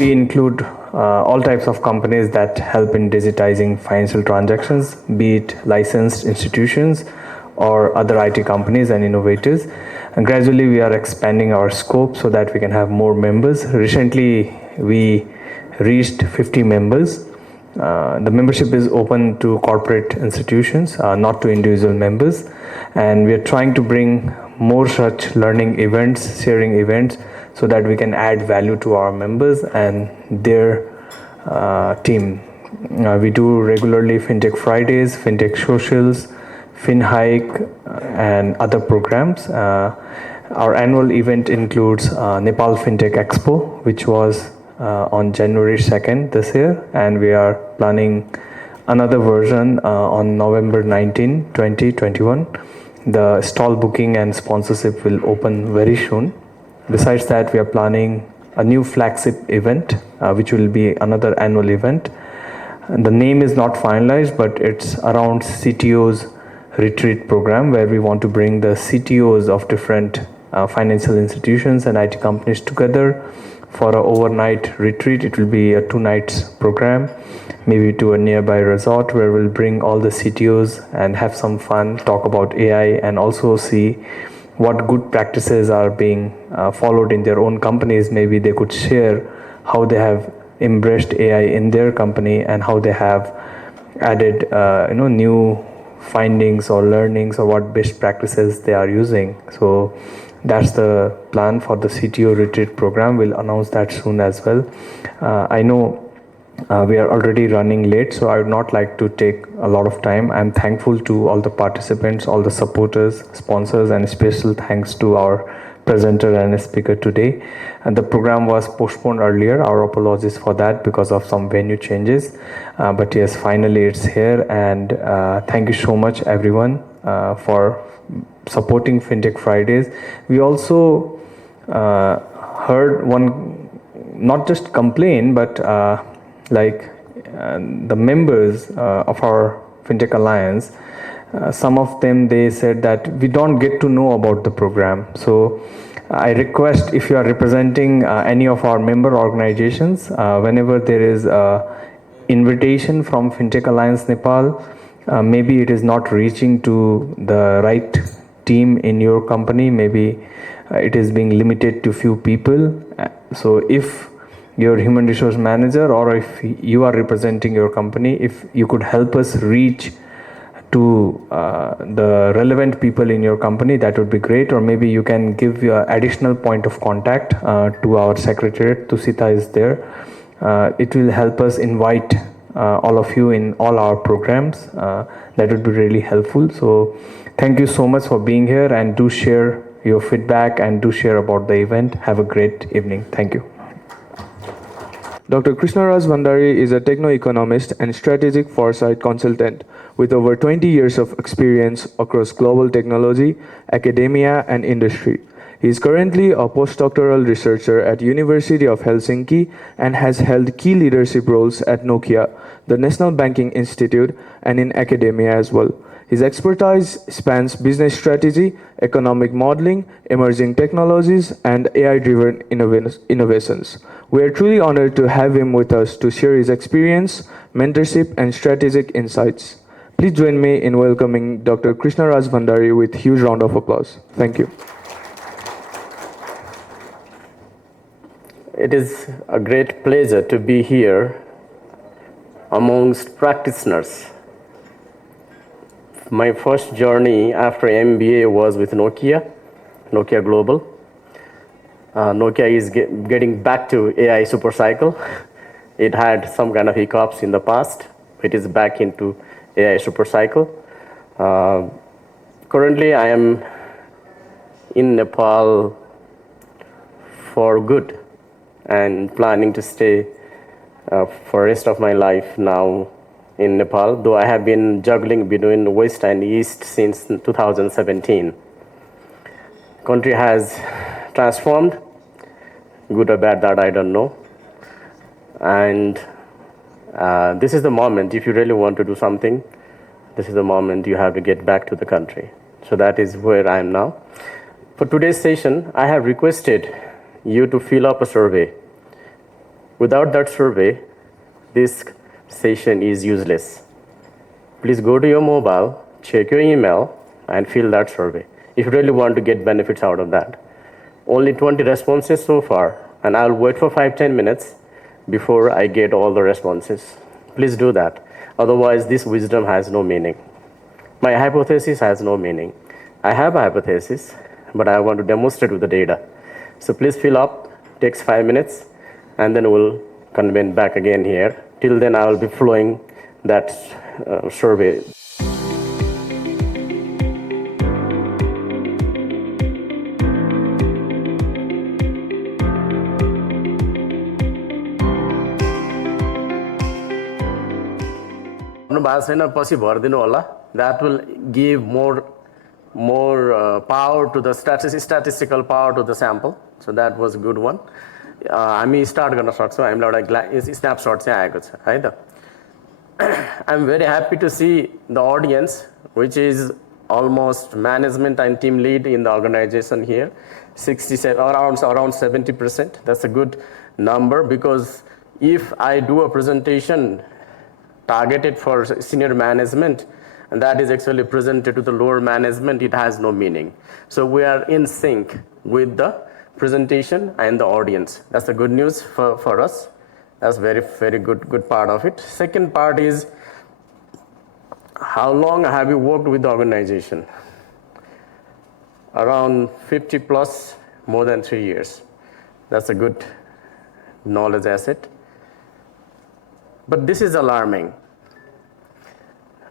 We include all types of companies that help in digitizing financial transactions, be it licensed institutions or other IT companies and innovators. And gradually, we are expanding our scope so that we can have more members. Recently, we reached 50 members. The membership is open to corporate institutions, not to individual members. And we are trying to bring more such learning events, sharing events, so that we can add value to our members and their team. We do regularly FinTech Fridays, FinTech Socials, FinHike, and other programs. Our annual event includes Nepal FinTech Expo, which was on January 2nd this year, and we are planning another version on November 19, 2021. The stall booking and sponsorship will open very soon. Besides that, we are planning a new flagship event, which will be another annual event. And the name is not finalized, but it's around CTO's retreat program, where we want to bring the CTOs of different financial institutions and IT companies together for an overnight retreat. It will be a 2 nights program, maybe to a nearby resort, where we'll bring all the CTOs and have some fun, talk about AI, and also see what good practices are being followed in their own companies. Maybe they could share how they have embraced AI in their company and how they have added new findings or learnings or what best practices they are using. So that's the plan for the CTO retreat program. We'll announce that soon as well. I know we are already running late, so I would not like to take a lot of time. I'm thankful to all the participants, all the supporters, sponsors, and special thanks to our presenter and speaker today. And the program was postponed earlier. Our apologies for that because of some venue changes. But yes, finally it's here. And thank you so much, everyone, for supporting FinTech Fridays. We also heard one, not just complain, but the members of our FinTech Alliance, some of them, they said that we don't get to know about the program. So I request, if you are representing any of our member organizations, whenever there is a invitation from FinTech Alliance Nepal, maybe it is not reaching to the right team in your company, maybe it is being limited to few people. So if your human resource manager, or if you are representing your company, if you could help us reach to the relevant people in your company, that would be great. Or maybe you can give your additional point of contact to our secretariat. Tusita is there. It will help us invite all of you in all our programs. That would be really helpful. So thank you so much for being here, and do share your feedback and do share about the event. Have a great evening. Thank you. Dr. Krishnaraj Bhandari is a techno-economist and strategic foresight consultant with over 20 years of experience across global technology, academia, and industry. He is currently a postdoctoral researcher at University of Helsinki and has held key leadership roles at Nokia, the National Banking Institute, and in academia as well. His expertise spans business strategy, economic modeling, emerging technologies, and AI-driven innovations. We are truly honored to have him with us to share his experience, mentorship, and strategic insights. Please join me in welcoming Dr. Krishnaraj Bhandari with a huge round of applause. Thank you. It is a great pleasure to be here amongst practitioners. My first journey after MBA was with Nokia Global. Nokia is getting back to AI supercycle. It had some kind of hiccups in the past. It is back into AI supercycle. Currently, I am in Nepal for good and planning to stay for the rest of my life now in Nepal, though I have been juggling between West and East since 2017. Country has transformed, good or bad, that I don't know. And this is the moment, if you really want to do something, this is the moment you have to get back to the country. So that is where I am now. For today's session, I have requested you to fill up a survey. Without that survey, this session is useless. Please go to your mobile, check your email, and fill that survey if you really want to get benefits out of that. Only 20 responses so far, and I'll wait for 5-10 minutes before I get all the responses. Please do that. Otherwise, this wisdom has no meaning. My hypothesis has no meaning. I have a hypothesis, but I want to demonstrate with the data. So please fill up, takes 5 minutes, and then we'll convene back again here. Till then, I will be flowing that survey. That will give more power to the statistical power to the sample. So that was a good one. हामी start गर्न सक्छौँ हामीलाई एउटा snapshot चाहिँ आएको छ है त I'm very happy to see the audience, which is almost management and team lead in the organization here, 67 around 70%. That's a good number, because if I do a presentation targeted for senior management and that is actually presented to the lower management, it has no meaning. So we are in sync with the presentation and the audience. That's the good news for us. That's very, very good part of it. Second part is, how long have you worked with the organization? Around 50 plus, more than 3 years. That's a good knowledge asset. But this is alarming.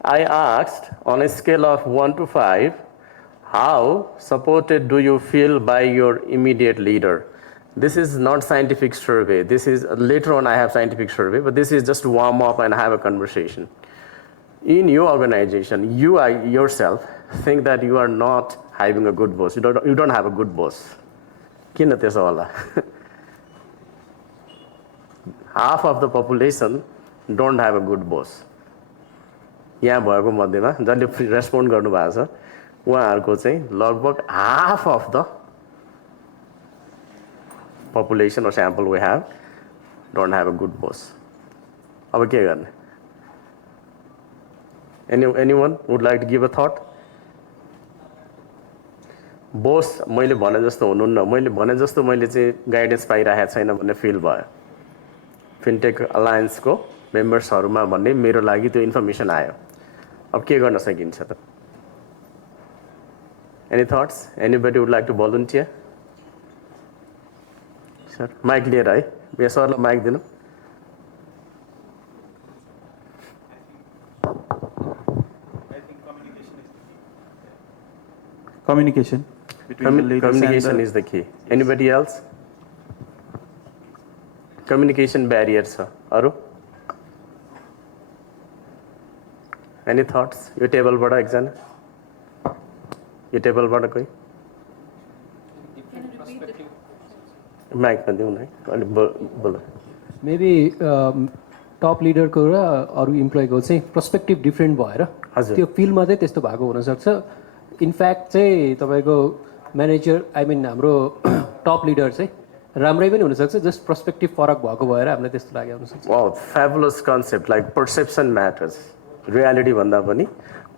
I asked, on a scale of 1 to 5, how supported do you feel by your immediate leader? This is not scientific survey. This is, later on I have scientific survey, but this is just to warm up and have a conversation. In your organization, you yourself think that you are not having a good boss. You don't have a good boss. Kiन त्यसो होला? Half of the population don't have a good boss. यहाँ भएको मध्येमा जसले respond गर्नु भएको छ उहाँहरुको चाहिँ लगभग half of the population or sample we have don't have a good boss. अब के गर्ने? Anyone would like to give a thought? Boss मैले भने जस्तो हुनुहुन्न, मैले भने जस्तो मैले चाहिँ गाइडेन्स पाइरहेको छैन भन्ने फिल भयो. फिनटेक अलायन्स को मेम्बर्सहरुमा भन्ने मेरो लागि त्यो इन्फर्मेसन आयो. अब के गर्न सकिन्छ त? Any thoughts? Anybody would like to volunteer? Sir, mic clear है? यहाँ सरलाई mic दिनु. Communication between the leaders. Communication is the key. Anybody else? Communication barriers छ. अरु? Any thoughts? यो टेबलबाट एकजना? यो टेबलबाट कोही? माइक मा दिउँ न है. अलि बोल. Maybe टप लिडर को र अरु इम्प्लोइ को चाहिँ पर्सपेक्टिभ डिफरेन्ट भएर त्यो फिल्डमा चाहिँ त्यस्तो भएको हुन सक्छ. इनफ्याक्ट चाहिँ तपाईको म्यानेजर आई मिन हाम्रो टप लिडर चाहिँ राम्रै पनि हुन सक्छ, जस्ट पर्सपेक्टिभ फरक भएको भएर हामीलाई त्यस्तो लाग्यो हुन सक्छ. Wow, fabulous concept. Like perception matters. Reality भन्दा पनि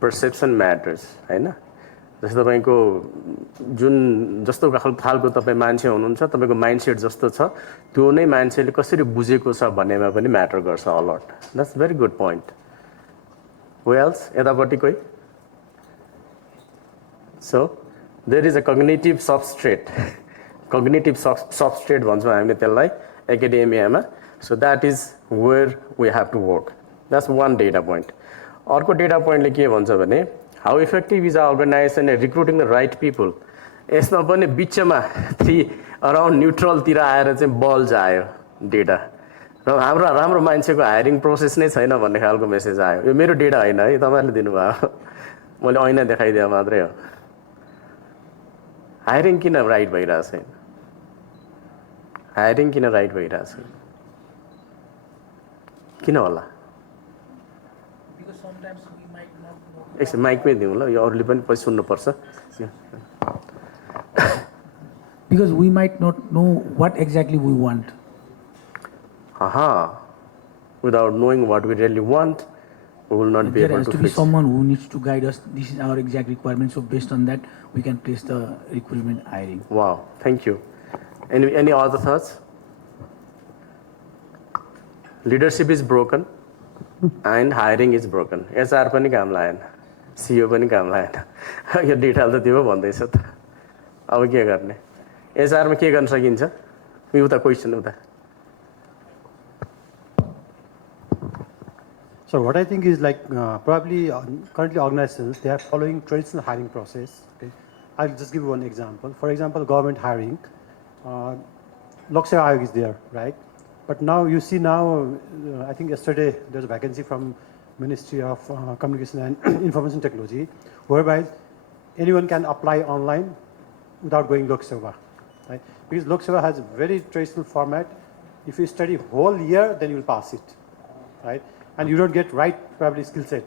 पर्सेप्सन म्याटर्स हैन. जस्तो तपाईको जुन जस्तो खालको तपाई मान्छे हुनुहुन्छ, तपाईको माइन्डसेट जस्तो छ, त्यो नै मान्छेले कसरी बुझेको छ भन्नेमा पनि म्याटर गर्छ a lot. That's very good point. Who else? यतापट्टि कोही? So there is a cognitive substrate. Cognitive substrate भन्छौँ हामीले त्यसलाई एकाडेमियामा. So that is where we have to work. That's one data point. अर्को डेटा पोइन्टले के भन्छ भने, how effective is our organization at recruiting the right people? यसमा पनि बिचमा अराउन्ड न्युट्रल तिर आएर चाहिँ बल्ज आयो डेटा. र हाम्रो मान्छेको हायरिङ प्रोसेस नै छैन भन्ने खालको मेसेज आयो. यो मेरो डेटा हैन है, तपाईहरुले दिनुभयो. मैले ऐना देखाइदिए मात्रै हो. हायरिङ किन राइट भइरहेको छैन? हायरिङ किन राइट भइरहेको छैन? किन होला? एकछिन माइकमै दिउँ ल, यो अरूले पनि पछि सुन्नुपर्छ. Because we might not know what exactly we want. without knowing what we really want, we will not be There able has to to be fix. someone who needs to guide us. This is our exact requirement. So based on that, we can place the recruitment hiring. Wow, thank you. Any other thoughts? Leadership is broken and hiring is broken. HR पनि काम लागेन, CEO पनि काम लागेन. यो detail त त्यो भन्दैछ त. अब के गर्ने? HR मा के गर्न सकिन्छ? उता क्वेसन उता. So what I think is like probably currently organizations, they are following traditional hiring process. Okay? I'll just give you one example. For example, government hiring, Lok Seva Ayog is there, right? But now you see now, I think yesterday there's a vacancy from Ministry of Communication and Information Technology, whereby anyone can apply online without going Lok Seva, right? Because Lok Seva has a very traditional format. If you study whole year, then you will pass it, right? And you don't get right probably skill set.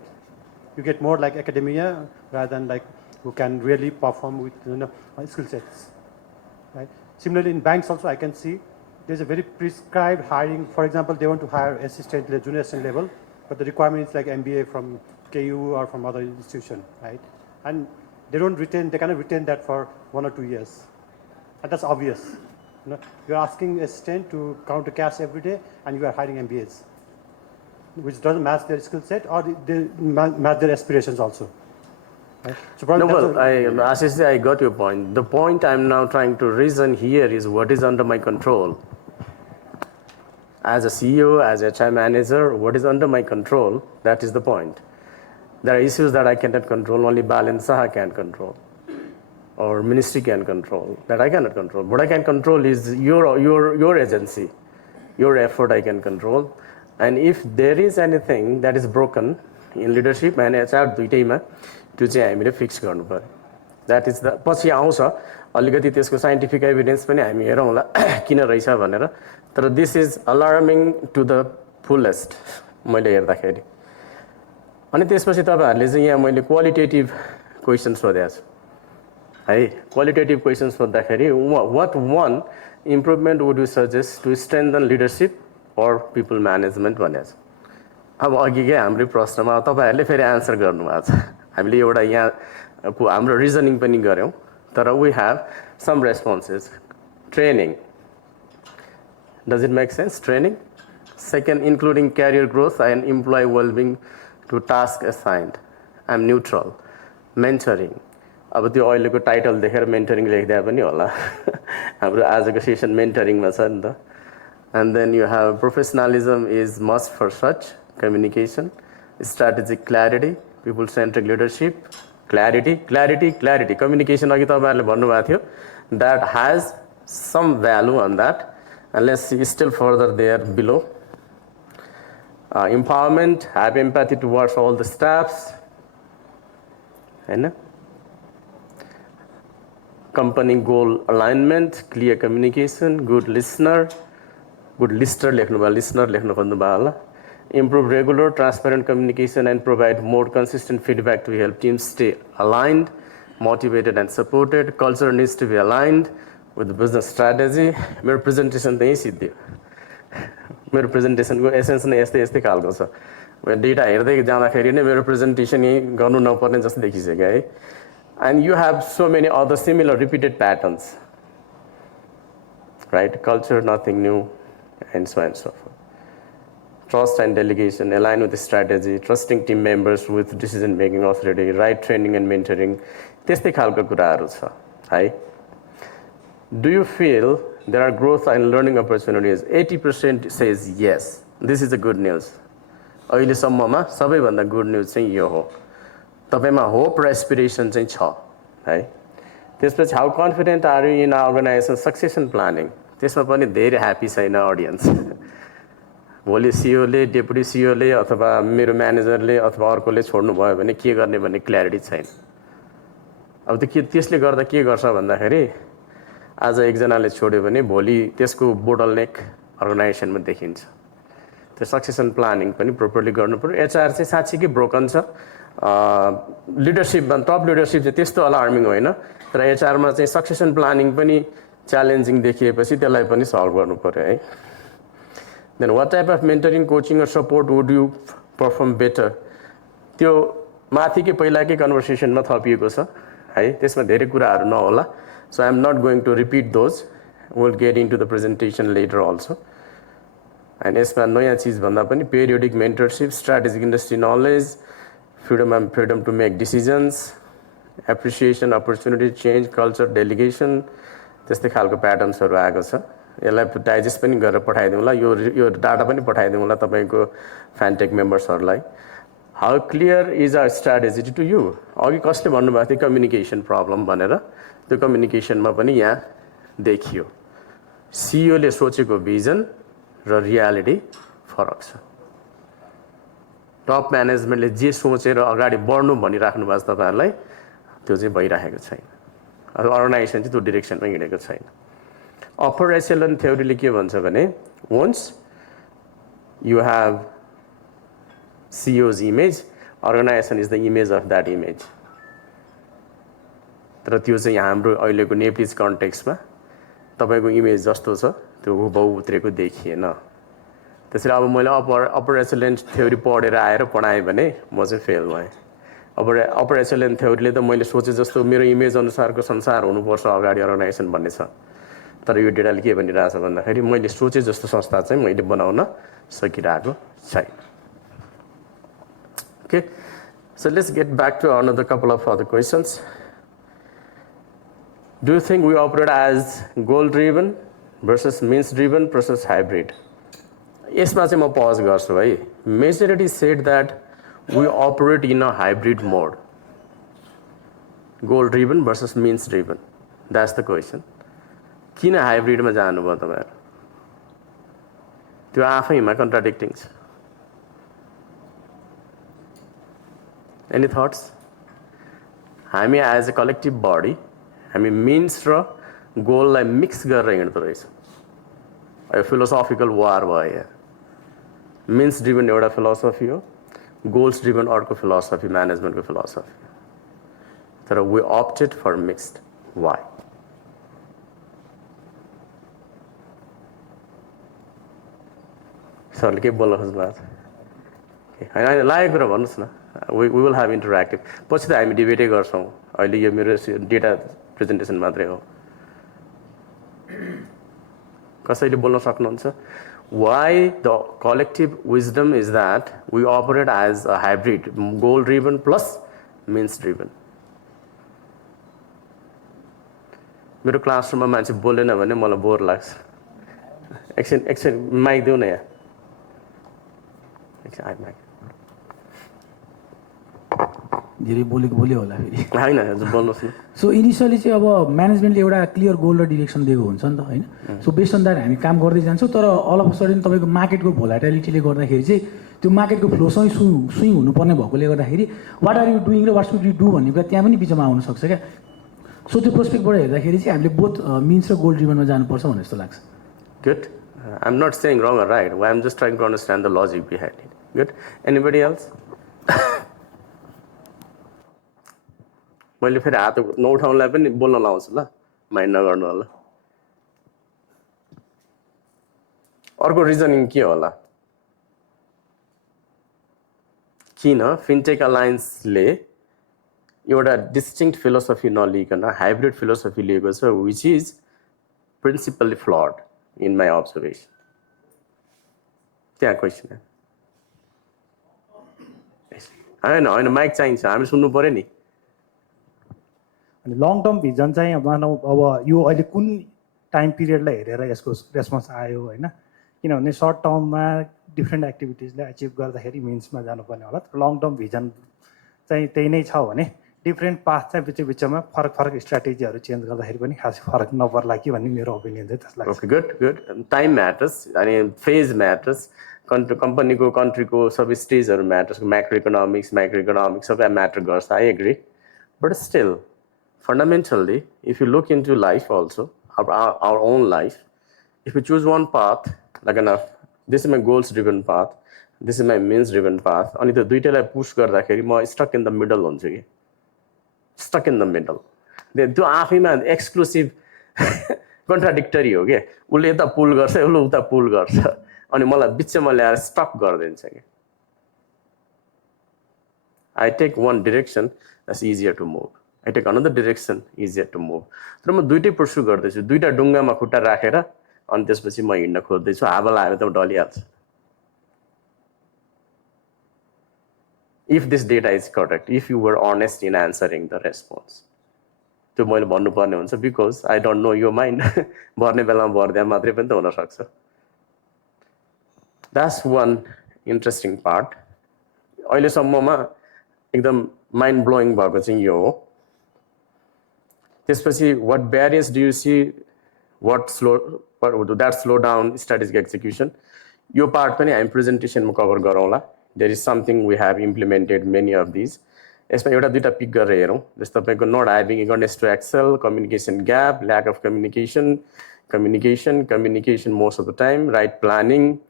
You get more like academia rather than like who can really perform with skill sets, right? Similarly in banks also I can see there's a very prescribed hiring. For example, they want to hire assistant, junior assistant level, but the requirement is like MBA from KU or from other institution, right? And they don't retain, they cannot retain that for 1 or 2 years. And that's obvious. You're asking assistant to count the cash every day and you are hiring MBAs, which doesn't match their skill set or they match their aspirations also. Right? So probably No, well, Ashish, I got your point. The point I'm now trying to reason here is what is under my control. As a CEO, as a HR manager, what is under my control, that is the point. There are issues that I cannot control, only Bal and Saha can control. Or ministry can control, that I cannot control. What I can control is your agency, your effort I can control. And if there is anything that is broken in leadership and HR दुईटैमा त्यो चाहिँ हामीले fix गर्नु पर्यो. That is the पछि आउँछ अलिकति त्यसको scientific evidence पनि हामी हेरौँला किन रहेछ भनेर. तर this is alarming to the fullest मैले हेर्दाखेरि. अनि त्यसपछि तपाईँहरूले चाहिँ यहाँ मैले क्वालिटेटिभ क्वेसन सोधेको छु है. क्वालिटेटिभ क्वेसन सोद्धाखेरि what one improvement would you suggest to strengthen leadership or people management भनेको छ. अब अघिकै हाम्रो प्रश्नमा तपाईँहरूले फेरि आन्सर गर्नुभएको छ. हामीले एउटा यहाँ हाम्रो रिजनिङ पनि गऱ्यौँ तर we have some responses. Training, does it make sense? Training. Second, including career growth and employee wellbeing to task assigned. I am neutral. Mentoring, अब त्यो अहिलेको टाइटल देखेर मेन्टरिङ लेखिदिए पनि होला. हाम्रो आजको सेसन मेन्टरिङमा छ नि त. And then you have professionalism is must for such communication, strategic clarity, people-centric leadership, clarity. Communication अघि तपाईँहरूले भन्नुभएको थियो, that has some value on that. And let's see still further there below. Empowerment, have empathy towards all the staffs. And company goal alignment, clear communication, good listener. Good listener लेख्नु भन्नु भयो होला. Improve regular, transparent communication and provide more consistent feedback to help teams stay aligned, motivated and supported. Culture needs to be aligned with the business strategy. मेरो presentation त्यही सिद्धियो. मेरो प्रेजेन्टेसनको essence नै यस्तै खालको छ. डेटा हेर्दै जाँदाखेरि नै मेरो प्रेजेन्टेसन यही गर्नु नपर्ने जस्तो देखिसक्यो है. And you have so many other similar repeated patterns. Right? Culture, nothing new. And so on and so forth. Trust and delegation, align with the strategy, trusting team members with decision-making authority, right training and mentoring. त्यस्तै खालको कुराहरू छ है. Do you feel there are growth and learning opportunities? 80% says yes. This is the good news. अहिलेसम्ममा सबैभन्दा good news चाहिँ यो हो. तपाईँमा होप र एस्पिरेसन चाहिँ छ है. त्यसपछि how confident are you in organisation succession planning. त्यसमा पनि धेरै ह्याप्पी छैन अडियन्स. भोलि सिओले, डेपुटी सिओले अथवा मेरो म्यानेजरले अथवा अर्कोले छोड्नु भयो भने के गर्ने भन्ने क्ल्यारिटी छैन. अब त्यो त्यसले गर्दा के गर्छ भन्दाखेरि आज एकजनाले छोड्यो भने भोलि त्यसको बोटलनेक अर्गनाइजेसनमा देखिन्छ. त्यो सक्सेसन प्लानिङ पनि प्रोपरली गर्नुपर्यो. एचआर चाहिँ साँच्चीकै ब्रोकन छ. लिडरसिपमा टप लिडरसिप चाहिँ त्यस्तो अलार्मिङ होइन, तर एचआरमा चाहिँ सक्सेसन प्लानिङ पनि च्यालेन्जिङ देखिएपछि त्यसलाई पनि सल्भ गर्नु पर्यो है. Then what type of mentoring, coaching or support would you perform better? त्यो माथिकै पहिलाकै कन्भर्सेसनमा थपिएको छ है, त्यसमा धेरै कुराहरू नहोला. So I am not going to repeat those. We'll get into the presentation later also. And यसमा नयाँ चिज भन्दा पनि periodic mentorship, strategic industry knowledge, freedom to make decisions, appreciation, opportunity, change, culture, delegation, त्यस्तै खालको प्याटर्न्सहरू आएको छ. यसलाई डाइजेस्ट पनि गरेर पठाइदिउँला, यो डाटा पनि पठाइदिउँला तपाईको फ्यान्टेक मेम्बर्सहरूलाई. How clear is our strategy to you? अघि कसले भन्नुभएको थियो कम्युनिकेसन प्रब्लम भनेर, त्यो कम्युनिकेसनमा पनि यहाँ देखियो. सिइओले सोचेको भिजन र रियालिटी फरक छ. टप म्यानेजमेन्टले जे सोचेर अगाडि बढ्नु भनिराख्नु भएको छ तपाईँहरूलाई, त्यो चाहिँ भइरहेको छैन. अर्गनाइजेसन चाहिँ त्यो डिरेक्सनमा हिँडेको छैन. अप्पर एचेलन थ्योरीले के भन्छ भने once you have CEO's image, organization is the image of that image. तर त्यो चाहिँ हाम्रो अहिलेको नेप्लिज कन्टेक्स्टमा तपाईँको इमेज जस्तो छ त्यो हुबहु उत्रेको देखिएन. त्यसैले अब मैले अप्पर एचेलेन्ट थ्योरी पढेर आएर पढाएँ भने म चाहिँ फेल भएँ. अप्पर एचेलेन्ट थ्योरीले त मैले सोचे जस्तो मेरो इमेज अनुसारको संसार हुनुपर्छ अगाडि अर्गनाइजेसन भन्ने छ. तर यो डेटाले के भनिरहेछ भन्दाखेरि मैले सोचे जस्तो संस्था चाहिँ मैले बनाउन सकिरहेको छैन. Okay, so let's get back to another couple of other questions. Do you think we operate as goal-driven versus means-driven versus hybrid? यसमा चाहिँ म पज गर्छु है. Majority said that we operate in a hybrid mode. Goal-driven versus means-driven. That's the question. किन हाइब्रिडमा जानुभयो तपाईँहरू? त्यो आफैमा कन्ट्राडिक्टिङ छ. Any thoughts? हामी एज अ कलेक्टिभ बडी हामी मिन्स र गोललाई मिक्स गरेर हिँड्दो रहेछ. यो फिलोसफिकल वार भयो यहाँ. मिन्स ड्रिभन एउटा फिलोसफी हो, गोल्स ड्रिभन अर्को फिलोसफी, म्यानेजमेन्टको फिलोसफी. तर वी अप्टेड फर मिक्स्ड. वाइ? सरले के बोल्न खोज्नु भएको छ? होइन लागेको कुरा भन्नुहोस् न. We will have interactive. पछि त हामी डिबेटै गर्छौँ. अहिले यो मेरो डेटा प्रेजेन्टेसन मात्रै हो. कसैले बोल्न सक्नुहुन्छ? Why the collective wisdom is that we operate as a hybrid, goal driven plus means driven. मेरो क्लासरुममा मान्छे बोलेन भने मलाई बोर लाग्छ. एकछिन माइक देऊ न यहाँ. एकछिन माइक. धेरै बोलेको होला फेरि होइन बोल्नुहोस् न. सो इनिसियली चाहिँ अब म्यानेजमेन्टले एउटा क्लियर गोल र डिरेक्सन दिएको हुन्छ नि त होइन. सो बेस्ड अन द्याट हामी काम गर्दै जान्छौँ. तर अल अफ सडन तपाईँको मार्केटको भोलाटिलिटीले गर्दाखेरि चाहिँ त्यो मार्केटको फ्लोसँगै स्विङ हुनुपर्ने भएकोले गर्दाखेरि वाट आर यु डुइङ र वाट सुड यु डु भन्ने कुरा त्यहाँ पनि बिचमा आउनसक्छ क्या. सो त्यो प्रोस्पेक्टबाट हेर्दाखेरि चाहिँ हामीले बोथ मिन्स र गोल ड्रिभनमा जानुपर्छ भन्ने जस्तो लाग्छ. Good. I am not saying wrong or right. I am just trying to understand the logic behind it. Good. Anybody else? मैले फेरि हात नउठाउनलाई पनि बोल्न लाउँछु ल, माइन्ड नगर्नु होला. अर्को रिजनिङ के होला? किन फिनटेक अलायन्सले एउटा डिस्टिङ्क्ट फिलोसफी नलिकन हाइब्रिड फिलोसफी लिएको छ, which is principally flood in my observation. त्यहाँ क्वेसन होइन माइक चाहिन्छ, हामी सुन्नु पऱ्यो नि. अनि लङ टर्म भिजन चाहिँ मानौँ अब यो अहिले कुन टाइम पिरियडलाई हेरेर यसको रेस्पोन्स आयो होइन. किनभने सर्ट टर्ममा डिफ्रेन्ट एक्टिभिटिजलाई एचिभ गर्दाखेरि मिन्समा जानुपर्ने होला. तर लङ टर्म भिजन चाहिँ त्यही नै छ भने डिफ्रेन्ट पाथ चाहिँ बिचमा फरक स्ट्राटेजीहरू चेन्ज गर्दाखेरि पनि खास फरक नपर्ला कि भन्ने मेरो ओपिनियन चाहिँ त्यसलाई. Okay, good. टाइम म्याटर्स अनि फेज म्याटर्स. कम्पनीको कन्ट्रीको सबै स्टेजहरू म्याटर्स. माइक्रो इकोनोमिक्स सबै म्याटर गर्छ. I agree. But still fundamentally, if you look into life also, our own life, if you choose one path, like this is my goals driven path, this is my means driven path, अनि त्यो दुईटैलाई push गर्दाखेरि म stuck in the middle हुन्छु कि. Stuck in the middle त्यो आफैमा exclusive contradictory हो क्या. उसले यता पुल गर्छ, उसले उता पुल गर्छ. अनि मलाई बिचमा ल्याएर स्टप गरिदिन्छ कि I take one direction, that's easier to move. I take another direction, easier to move. तर म दुईटै पुर्सु गर्दैछु दुईटा डुङ्गामा खुट्टा राखेर अनि त्यसपछि म हिँड्न खोज्दैछु हावा लाग्यो त डलिहाल्छ if this data is correct, if you were honest in answering the response. त्यो मैले भन्नुपर्ने हुन्छ because I don't know your mind. भर्ने बेलामा भर्दा मात्रै पनि त हुन सक्छ. That's one interesting part. अहिलेसम्ममा एकदम mind blowing भएको चाहिँ यो हो. त्यसपछि what barriers do you see, what that slow down strategic execution? यो part पनि हामी presentation मा cover गरौँला. There is something we have implemented many of these. यसमा एउटा दुईटा पिक गरेर हेरौँ जस्तो तपाईको not having eagerness to excel, communication gap, lack of communication most of the time, right planning,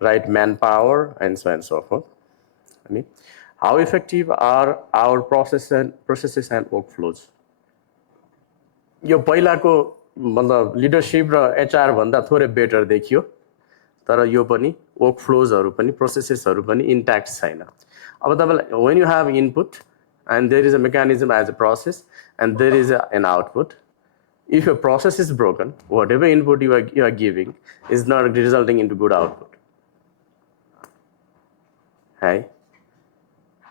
right manpower, and so on and so forth. अनि how effective are our processes and workflows? यो पहिलाको मतलब leadership र HR भन्दा थोरै better देखियो तर यो पनि वर्कफ्लोजहरु पनि प्रोसेसेसहरु पनि इन्ट्याक्ट छैन. अब तपाईलाई when you have input and there is a mechanism as a process and there is an output, if your process is broken, whatever input you are giving is not resulting into good output. है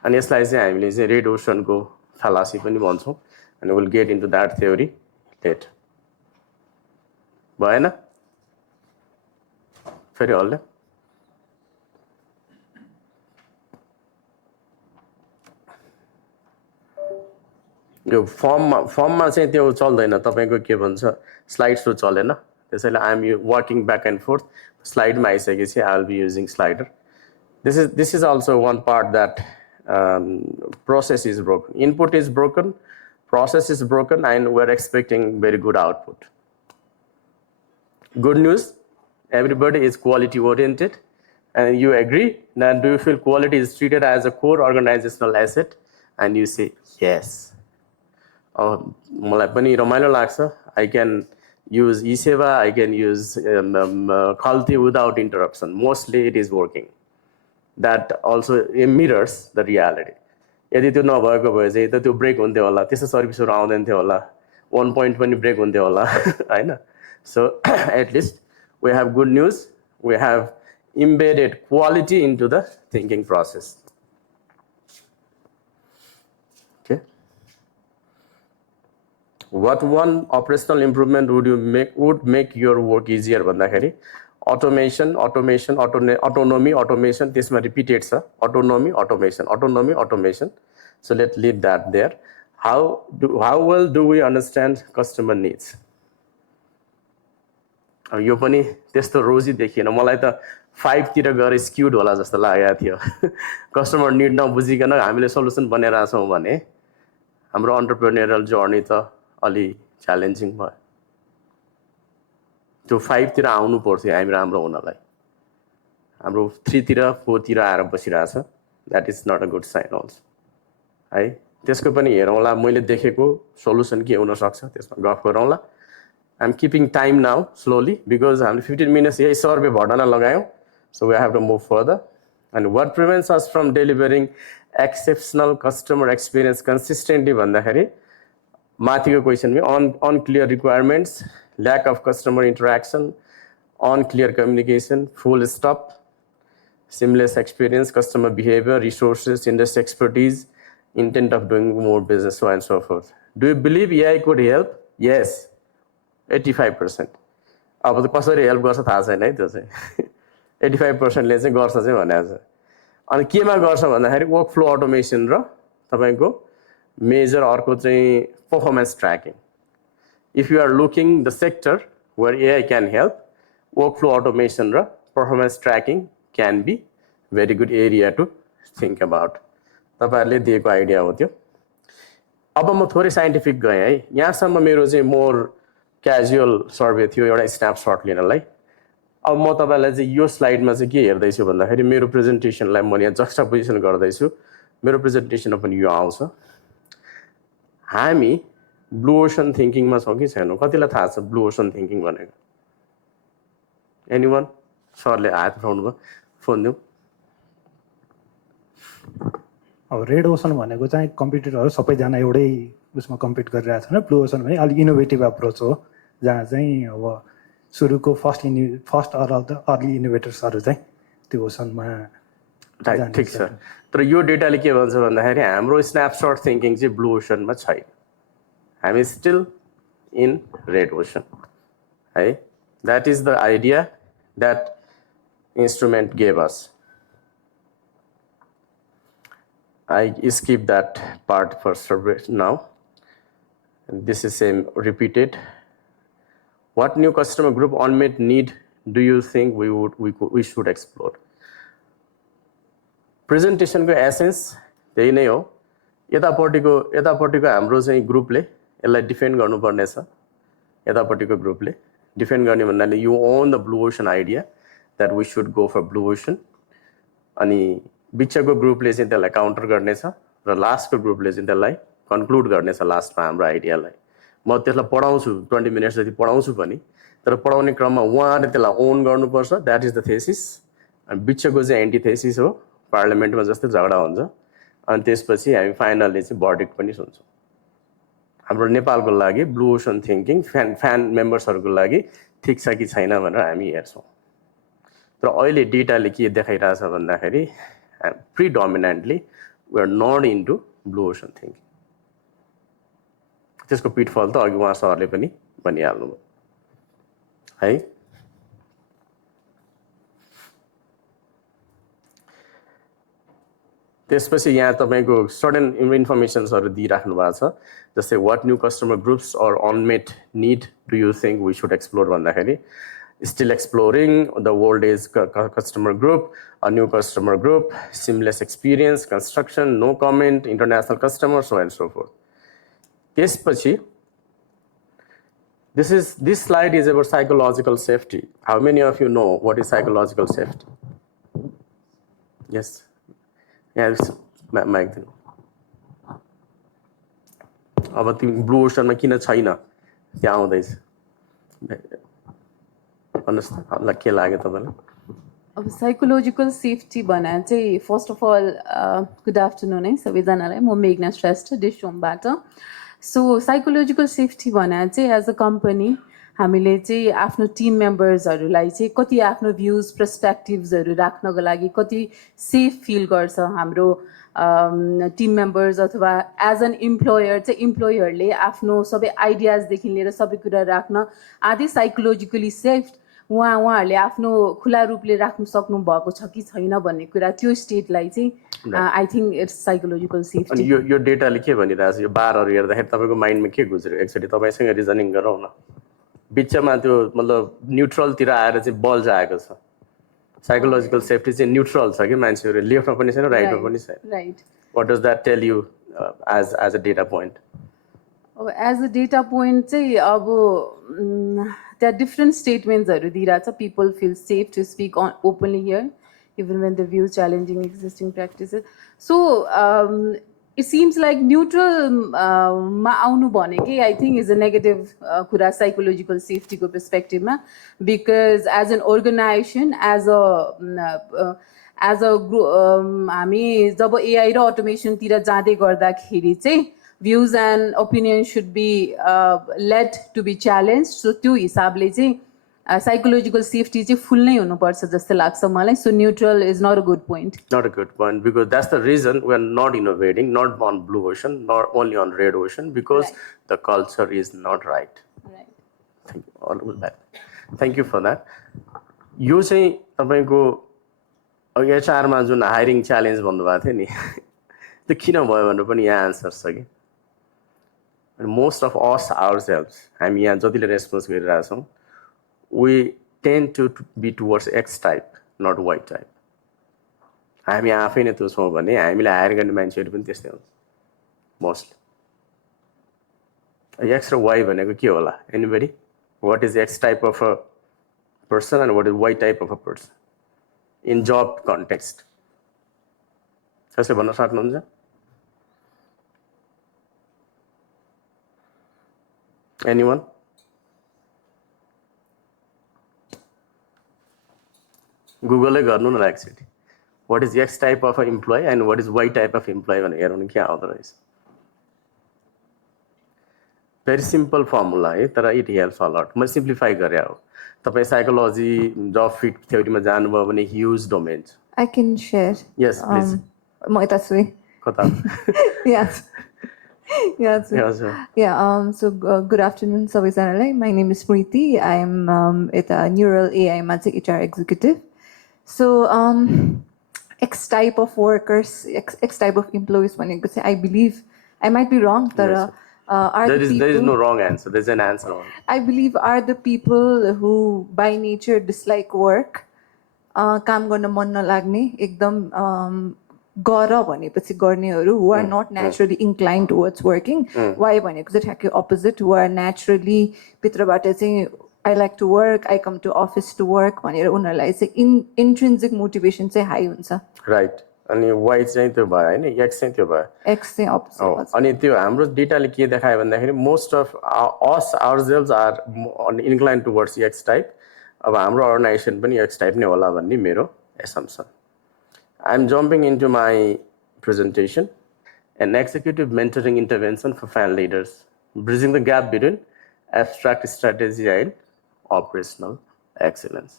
अनि यसलाई चाहिँ हामीले चाहिँ red ओशनको fallacy पनि भन्छौं and we'll get into that theory later. भएन फेरि हल्ले यो फर्ममा चाहिँ त्यो चल्दैन तपाईको के भन्छ स्लाइड शो चलेन त्यसैले I am working back and forth स्लाइडमा आइसकेपछि I will be using slider. This is also one part that process is broken, input is broken, process is broken, and we're expecting very good output. Good news, everybody is quality oriented, and you agree. Now, do you feel quality is treated as a core organizational asset? And you say yes. मलाई पनि रमाइलो लाग्छ. I can use eSeva, I can use Khalti without interruption. Mostly it is working. That also mirrors the reality. यदि त्यो नभएको भए चाहिँ त त्यो ब्रेक हुन्थ्यो होला त्यस्तो सर्भिसहरु आउँदैन थियो होला 1 point पनि ब्रेक हुन्थ्यो होला हैन. So at least we have good news, we have embedded quality into the thinking process. Okay, what one operational improvement would make your work easier भन्दाखेरि automation, autonomy, automation, त्यसमा repeated छ autonomy, automation. So let's leave that there. How well do we understand customer needs? यो पनि त्यस्तो रोजी देखिएन मलाई त 5 तिर गएर स्क्यूड होला जस्तो लागेको थियो. कस्टमर निड नबुझिकन हामीले सोलुसन बनाइरा छौं भने हाम्रो एन्टरप्रेन्योरल जर्नी त अलि च्यालेन्जिङ भयो. त्यो 5 तिर आउनु पर्थ्यो हामी राम्रो हुनलाई. हाम्रो 3 तिर 4 तिर आएर बसिरहेछ. That is not a good sign also. है त्यसको पनि हेरौँला मैले देखेको सोलुसन के हुन सक्छ त्यसमा गफ गरौँला. I'm keeping time now slowly because I'm 15 minutes यही सर्वे भर्न लगायौं. So we have to move further. And what prevents us from delivering exceptional customer experience consistently भन्दाखेरि माथिको क्वेशनमै unclear requirements, lack of customer interaction, unclear communication, full stop, seamless experience, customer behavior, resources, industry expertise, intent of doing more business, so on and so forth. Do you believe AI could help? Yes, 85%. अब त कसरी help गर्छ थाहा छैन है त्यो चाहिँ 85% ले चाहिँ गर्छ चाहिँ भनेको छ. अनि केमा गर्छ भन्दाखेरि वर्क फ्लो अटोमेसन र तपाईको मेजर अर्को चाहिँ performance tracking. If you are looking the sector where AI can help, workflow automation or performance tracking can be very good area to think about. तपाईहरुले दिएको आइडिया हो त्यो. अब म थोरै साइन्टिफिक गए है. यहाँसम्म मेरो चाहिँ मोर क्याजुअल सर्वे थियो एउटा स्न्यापशट लिनलाई. अब म तपाईलाई चाहिँ यो स्लाइडमा चाहिँ के हेर्दै छु भन्दाखेरि मेरो प्रेजेन्टेसनलाई म यहाँ जक्स्टापोजिसन गर्दै छु. मेरो प्रेजेन्टेसनमा पनि यो आउँछ. हामी ब्लू ओशन थिंकिङमा छौं कि छैनौं? कतिलाई थाहा छ ब्लू ओशन थिंकिङ भनेको? एनीवन? सरले हात उठाउनु भयो फोन दिउँ अब रेड ओसन भनेको चाहिँ कम्पिटिटरहरू सबैजना एउटै उसमा कम्पिट गरिरहेको छ भने ब्लू ओसन भने अलिक इनोभेटिभ अप्रोच हो जहाँ चाहिँ अब सुरुको फर्स्ट अर्ली इनोभेटर्सहरू चाहिँ त्यो ओसनमा राइट ठिक छ तर यो डेटाले के भन्छ भन्दाखेरि हाम्रो स्न्यापसट थिङ्किङ चाहिँ ब्लू ओसनमा छैन हामी स्टिल इन रेड ओसन है that is the idea that instrument gave us I skip that part for now. And this is same repeated. What new customer group unmet need do you think we should explore? Presentation को essence त्यही नै हो यतापट्टिको हाम्रो चाहिँ ग्रुपले यसलाई defend गर्नुपर्ने छ यतापट्टिको ग्रुपले defend गर्ने भन्नाले you own the blue ocean idea that we should go for blue ocean अनि बिचको ग्रुपले चाहिँ त्यसलाई काउन्टर गर्नेछ र लास्टको ग्रुपले चाहिँ त्यसलाई कन्क्लुड गर्नेछ लास्टमा हाम्रो आइडियालाई म त्यसलाई पढाउँछु 20 मिनट जति पढाउँछु पनि तर पढाउने क्रममा उहाँले त्यसलाई ओन गर्नुपर्छ द्याट इज द थेसिस अनि बिचको चाहिँ एन्टिथेसिस हो पार्लियामेन्टमा जस्तै झगडा हुन्छ अनि त्यसपछि हामी फाइनल्ली चाहिँ भर्डिक्ट पनि सुन्छौँ हाम्रो नेपालको लागि ब्लू ओसन थिङ्किङ फ्यान मेम्बर्सहरूको लागि ठिक छ कि छैन भनेर हामी हेर्छौँ तर अहिले डेटाले के देखाइरहेछ भन्दाखेरि predominantly we are not into blue ocean thinking त्यसको पिटफल त अघि उहाँ सरले पनि भनिहाल्नु भयो है त्यसपछि यहाँ तपाईँको सडन इन्फर्मेसन्सहरू दिइराख्नु भएको छ जस्तै what new customer groups or unmet need do you think we should explore भन्दाखेरि still exploring the old age customer group, a new customer group, seamless experience, construction, no comment, international customers, so on and so forth. This slide is about psychological safety. How many of you know what is psychological safety? Yes. Yes, Mike. अब तिमी blue ओसनमा किन छैन त्यहाँ आउँदैछ भन्नुहोस् त हामीलाई के लाग्यो तपाईँलाई अब साइकोलोजिकल सेफ्टी भने चाहिँ first of all good afternoon है सबैजनालाई म मेघना श्रेष्ठ डिसोमबाट सो साइकोलोजिकल सेफ्टी भने चाहिँ एज अ कम्पनी हामीले चाहिँ आफ्नो टिम मेम्बर्सहरूलाई चाहिँ कति आफ्नो भ्युज पर्सपेक्टिभ्सहरू राख्नको लागि कति सेफ फिल गर्छ हाम्रो टिम मेम्बर्स अथवा एज एन इम्प्लोयर चाहिँ इम्प्लोयरले आफ्नो सबै आइडियाजदेखि लिएर सबै कुरा राख्न आधी साइकोलोजिकली सेफ उहाँहरूले आफ्नो खुला रूपले राख्नु सक्नु भएको छ कि छैन भन्ने कुरा त्यो स्टेटलाई चाहिँ I think it's psychological safety यो डेटाले के भनिरहेको छ यो बारहरू हेर्दाखेरि तपाईँको माइन्डमा के गुज्रियो एकचोटि तपाईँसँग रिजनिङ गरौँ न बिचमा त्यो मतलब न्युट्रलतिर आएर चाहिँ बल जाएको छ साइकोलोजिकल सेफ्टी चाहिँ न्युट्रल छ कि मान्छेहरू लेफ्टमा पनि छैन राइटमा पनि छैन right what does that tell you as a data point अब एज अ डेटा पोइन्ट चाहिँ अब त्यहाँ डिफ्रेन्ट स्टेटमेन्ट्सहरू दिइरहेछ people feel safe to speak openly here even when the view challenging existing practices so it seems like न्युट्रलमा आउनु भनेकै I think is a negative कुरा साइकोलोजिकल सेफ्टीको पर्सपेक्टिभमा because as an organisation as a हामी जब एआई र अटोमेसनतिर जाँदै गर्दाखेरि चाहिँ views and opinions should be led to be challenged. So त्यो हिसाबले चाहिँ psychological safety चाहिँ full नै हुनुपर्छ जस्तो लाग्छ मलाई. So neutral is not a good point. Not a good point because that's the reason we are not innovating, not on blue ocean, not only on red ocean because the culture is not right. Right. Thank you. All of that. Thank you for that. यो चाहिँ तपाईँको अघि HR मा जुन hiring challenge भन्नुभएको थियो नि त्यो किन भयो भनेर पनि यहाँ आन्सर छ कि most of us ourselves हामी यहाँ जतिले रेस्पोन्स गरिरहेछौँ we tend to be towards X type not Y type हामी आफै नै त्यो छौँ भने हामीले हायर गर्ने मान्छेहरू पनि त्यस्तै हुन्छ मोस्टली X र Y भनेको के होला anybody what is X type of a person and what is Y type of a person in job context कसले भन्न सक्नुहुन्छ anyone गुगलै गर्नु न actually what is X type of employee and what is Y type of employee भनेर हेर्नु के आउँदो रहेछ भेरी सिम्पल फर्मुला है तर इट हेल्प्स अलट मैले सिम्प्लिफाई गरेँ हो तपाईँ साइकोलोजी जब फिट थ्योरीमा जानुभयो भने ह्युज डोमेन छ I can share. Yes, please. Moitasui. कता Yes. Yeah. हजुर So good afternoon, सबैजनालाई. My name is Preeti. I am at a Neural AI मा चाहिँ HR executive. So X type of workers, X type of employees भनेको चाहिँ I believe I might be wrong, तर Yes, are the there is people no wrong answer there's an answer on I believe are the people who by nature dislike work. काम गर्न मन नलाग्ने एकदम गर भनेपछि गर्नेहरू who are not naturally inclined towards working. Why भनेको चाहिँ ठ्याक्कै opposite, who are naturally भित्रबाट चाहिँ I like to work, I come to office to work भनेर उनीहरूलाई चाहिँ intrinsic motivation चाहिँ हाई हुन्छ. राइट अनि वाइ चाहिँ त्यो भयो होइन एक्स चाहिँ त्यो भयो X चाहिँ opposite. अनि त्यो हाम्रो डेटाले के देखायो भन्दाखेरि most of us our are incline towards X type अब हाम्रो अर्गनाइजेसन पनि एक्स टाइप नै होला भन्ने मेरो assumption I am jumping into my presentation an executive mentoring intervention for fan leaders bridging the gap between abstract strategy and operational excellence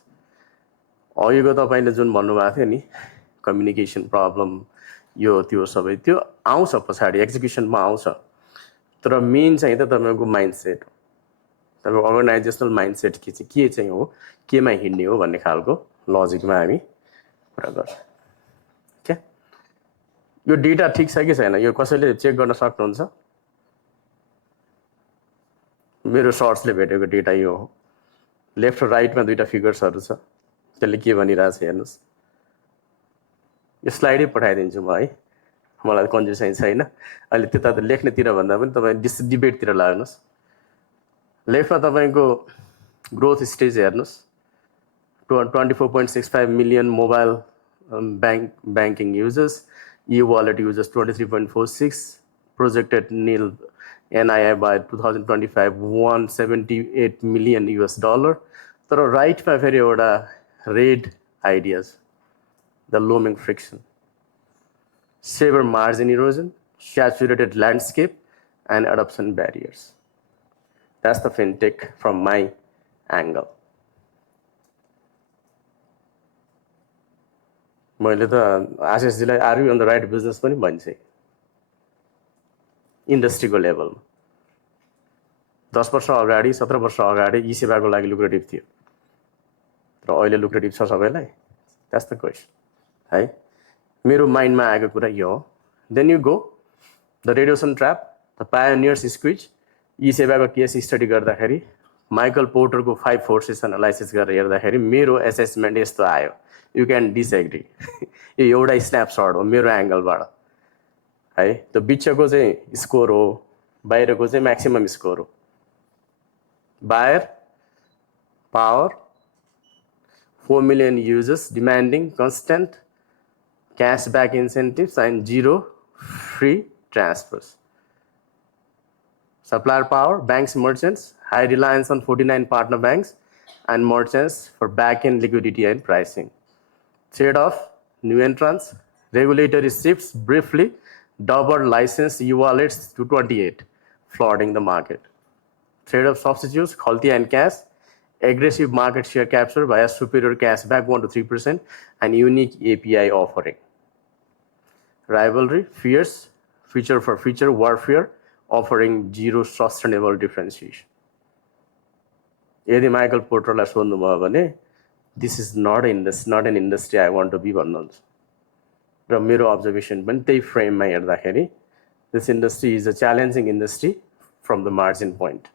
अघिको तपाईँले जुन भन्नुभएको थियो नि कम्युनिकेसन प्रब्लम यो त्यो सबै त्यो आउँछ पछाडि एक्जिक्युसनमा आउँछ तर मेन चाहिँ त तपाईँको माइन्डसेट हो तपाईँको अर्गनाइजेसनल माइन्डसेट के चाहिँ हो केमा हिँड्ने हो भन्ने खालको लजिकमा हामी कुरा गर्छौँ क्या यो डेटा ठिक छ कि छैन यो कसैले चेक गर्न सक्नुहुन्छ मेरो सर्चले भेटेको डेटा यो हो लेफ्ट र राइटमा दुईवटा फिगर्सहरू छ त्यसले के भनिरहेको छ हेर्नुहोस् यो स्लाइडै पठाइदिन्छु म है मलाई कन्जुसाइ छैन अहिले त्यता त लेख्नेतिर भन्दा पनि तपाईँ डिबेटतिर लाग्नुहोस् लेफ्टमा तपाईँको ग्रोथ स्टेज हेर्नुहोस् 24.65 million mobile banking users, e-wallet users 23.46, projected nil NII by 2025 $178 million US. तर राइटमा फेरि एउटा red ideas the looming friction, severe margin erosion, saturated landscape, and adoption barriers. That's the fintech from my angle. मैले त आशिषजीलाई are you on the right business पनि भनिसकेँ इन्डस्ट्रीको लेभलमा 10 वर्ष अगाडि 17 वर्ष अगाडि ई सेवाको लागि लुक्रेटिभ थियो तर अहिले लुक्रेटिभ छ सबैलाई द्याट्स द क्वेसन है मेरो माइन्डमा आएको कुरा यो हो then you go the red ocean trap the pioneers squeeze ई सेवाको केस स्टडी गर्दाखेरि माइकल पोर्टरको 5 फोर्सेस एनालाइसिस गरेर हेर्दाखेरि मेरो एसेसमेन्ट यस्तो आयो यु क्यान डिसएग्री यो एउटा स्न्यापसट हो मेरो एङ्गलबाट है त्यो बिचको चाहिँ स्कोर हो बाहिरको चाहिँ म्याक्सिमम स्कोर हो buyer power 4 million users demanding constant cashback incentives and zero free transfers. Supplier power, banks, merchants, high reliance on 49 partner banks and merchants for back-end liquidity and pricing. Trade-off, new entrants, regulatory shifts briefly, doubled licensed e-wallets to 28, flooding the market. Trade-off substitutes, Khalti and cash, aggressive market share capture via superior cashback 1 to 3% and unique API offering. Rivalry, fierce, feature for feature warfare, offering zero sustainable differentiation. यदि Michael पोर्टरलाई सोध्नुभयो भने this is not an industry I want to be भन्नुहुन्छ र मेरो observation पनि त्यही फ्रेममा हेर्दाखेरि this industry is a challenging industry from the margin point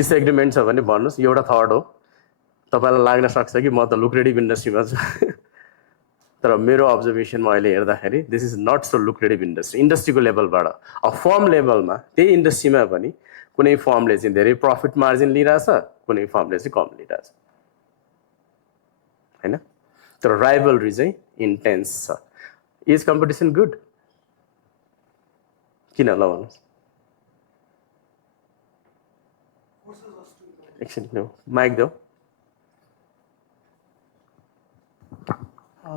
disagreement छ भने भन्नुहोस् एउटा थर्ड हो तपाईँलाई लाग्न सक्छ कि म त लुक्रेटिभ इन्डस्ट्रीमा छु तर मेरो अब्जर्भेसनमा अहिले हेर्दाखेरि this is not so lucrative इन्डस्ट्रीको लेभलबाट अब फर्म लेभलमा त्यही इन्डस्ट्रीमा पनि कुनै फर्मले चाहिँ धेरै प्रफिट मार्जिन लिइरहेछ कुनै फर्मले चाहिँ कम लिइरहेछ होइन तर राइभलरी चाहिँ इन्टेन्स छ इज कम्पिटिसन गुड किन ल भन्नुहोस् एकछिन माइक देऊ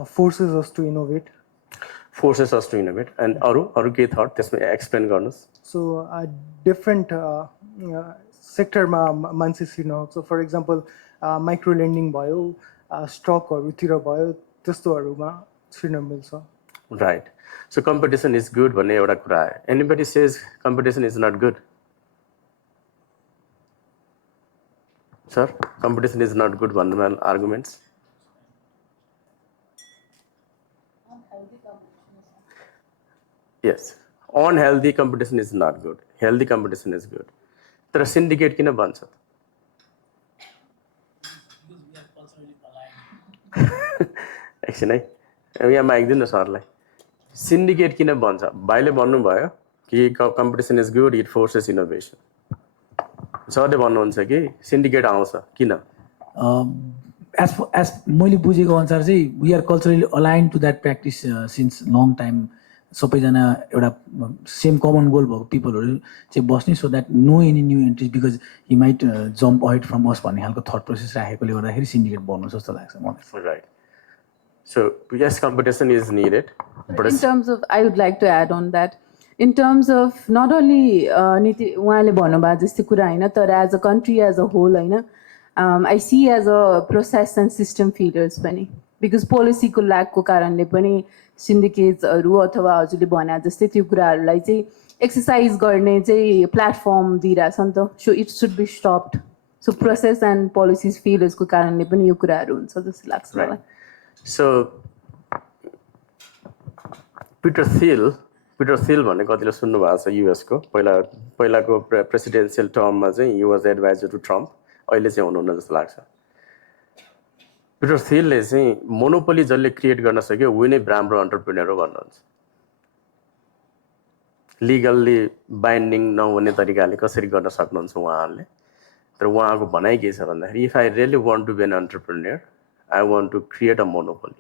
forces us to innovate. Forces us to innovate. And अरू के थट त्यसमा एक्सप्लेन गर्नुस्. So different sectorमा मान्छे सिर्न. So for example, micro lending भयो, स्टकहरुतिर भयो, त्यस्तोहरुमा सिर्न मिल्छ. Right. So competition is good भन्ने एउटा कुरा हो. Anybody says competition is not good? Sir, competition is not good भन्नुमा arguments? Yes. Unhealthy competition is not good. Healthy competition is good. तर syndicate किन बन्छ? एकछिन है, यहाँ माइक दिनु सरलाई. सिन्डिकेट किन बन्छ? भाइले भन्नुभयो कि competition is good, it forces innovation. सरले भन्नुहुन्छ कि सिन्डिकेट आउँछ किन? एज मैले बुझेको अनुसार चाहिँ we are culturally align to that practice since long time. सबैजना एउटा सेम कमन गोल भएको पिपलहरू चाहिँ बस्ने, so that no any new entries because he might jump ahead from us भन्ने खालको थट प्रोसेस राखेकोले गर्दाखेरि सिन्डिकेट बन्नु जस्तो लाग्छ मलाई. Right. So yes, competition is needed. But in terms of, I would like to add on that. In terms of not only नीति उहाँले भन्नुभयो जस्तै कुरा हैन, तर as a country as a whole हैन, I see as a process and system failures पनि, because policy को lack को कारणले पनि syndicates-हरु अथवा हजुरले भने जस्तै त्यो कुराहरुलाई चाहिँ एक्सरसाइज गर्ने चाहिँ प्लेटफर्म दिइराछ नि त. So it should be stopped. So process and policies failures को कारणले पनि यो कुराहरु हुन्छ जस्तो लाग्छ मलाई. So Peter Thiel भन्ने कतिले सुन्नु भएको छ US को पहिलाको प्रेसिडेन्शियल टर्ममा चाहिँ he was advisor to Trump. अहिले चाहिँ हुनुहुन्न जस्तो लाग्छ. पिटर थिलले चाहिँ मोनोपोली जसले क्रिएट गर्न सक्यो उही नै राम्रो एन्टरप्रेन्योर हो भन्नुहुन्छ. लिगल्ली बाइन्डिङ नहुने तरिकाले कसरी गर्न सक्नुहुन्छ उहाँहरूले. तर उहाँको भनाइ के छ भन्दाखेरि if I really want to be an entrepreneur I want to create a monopoly.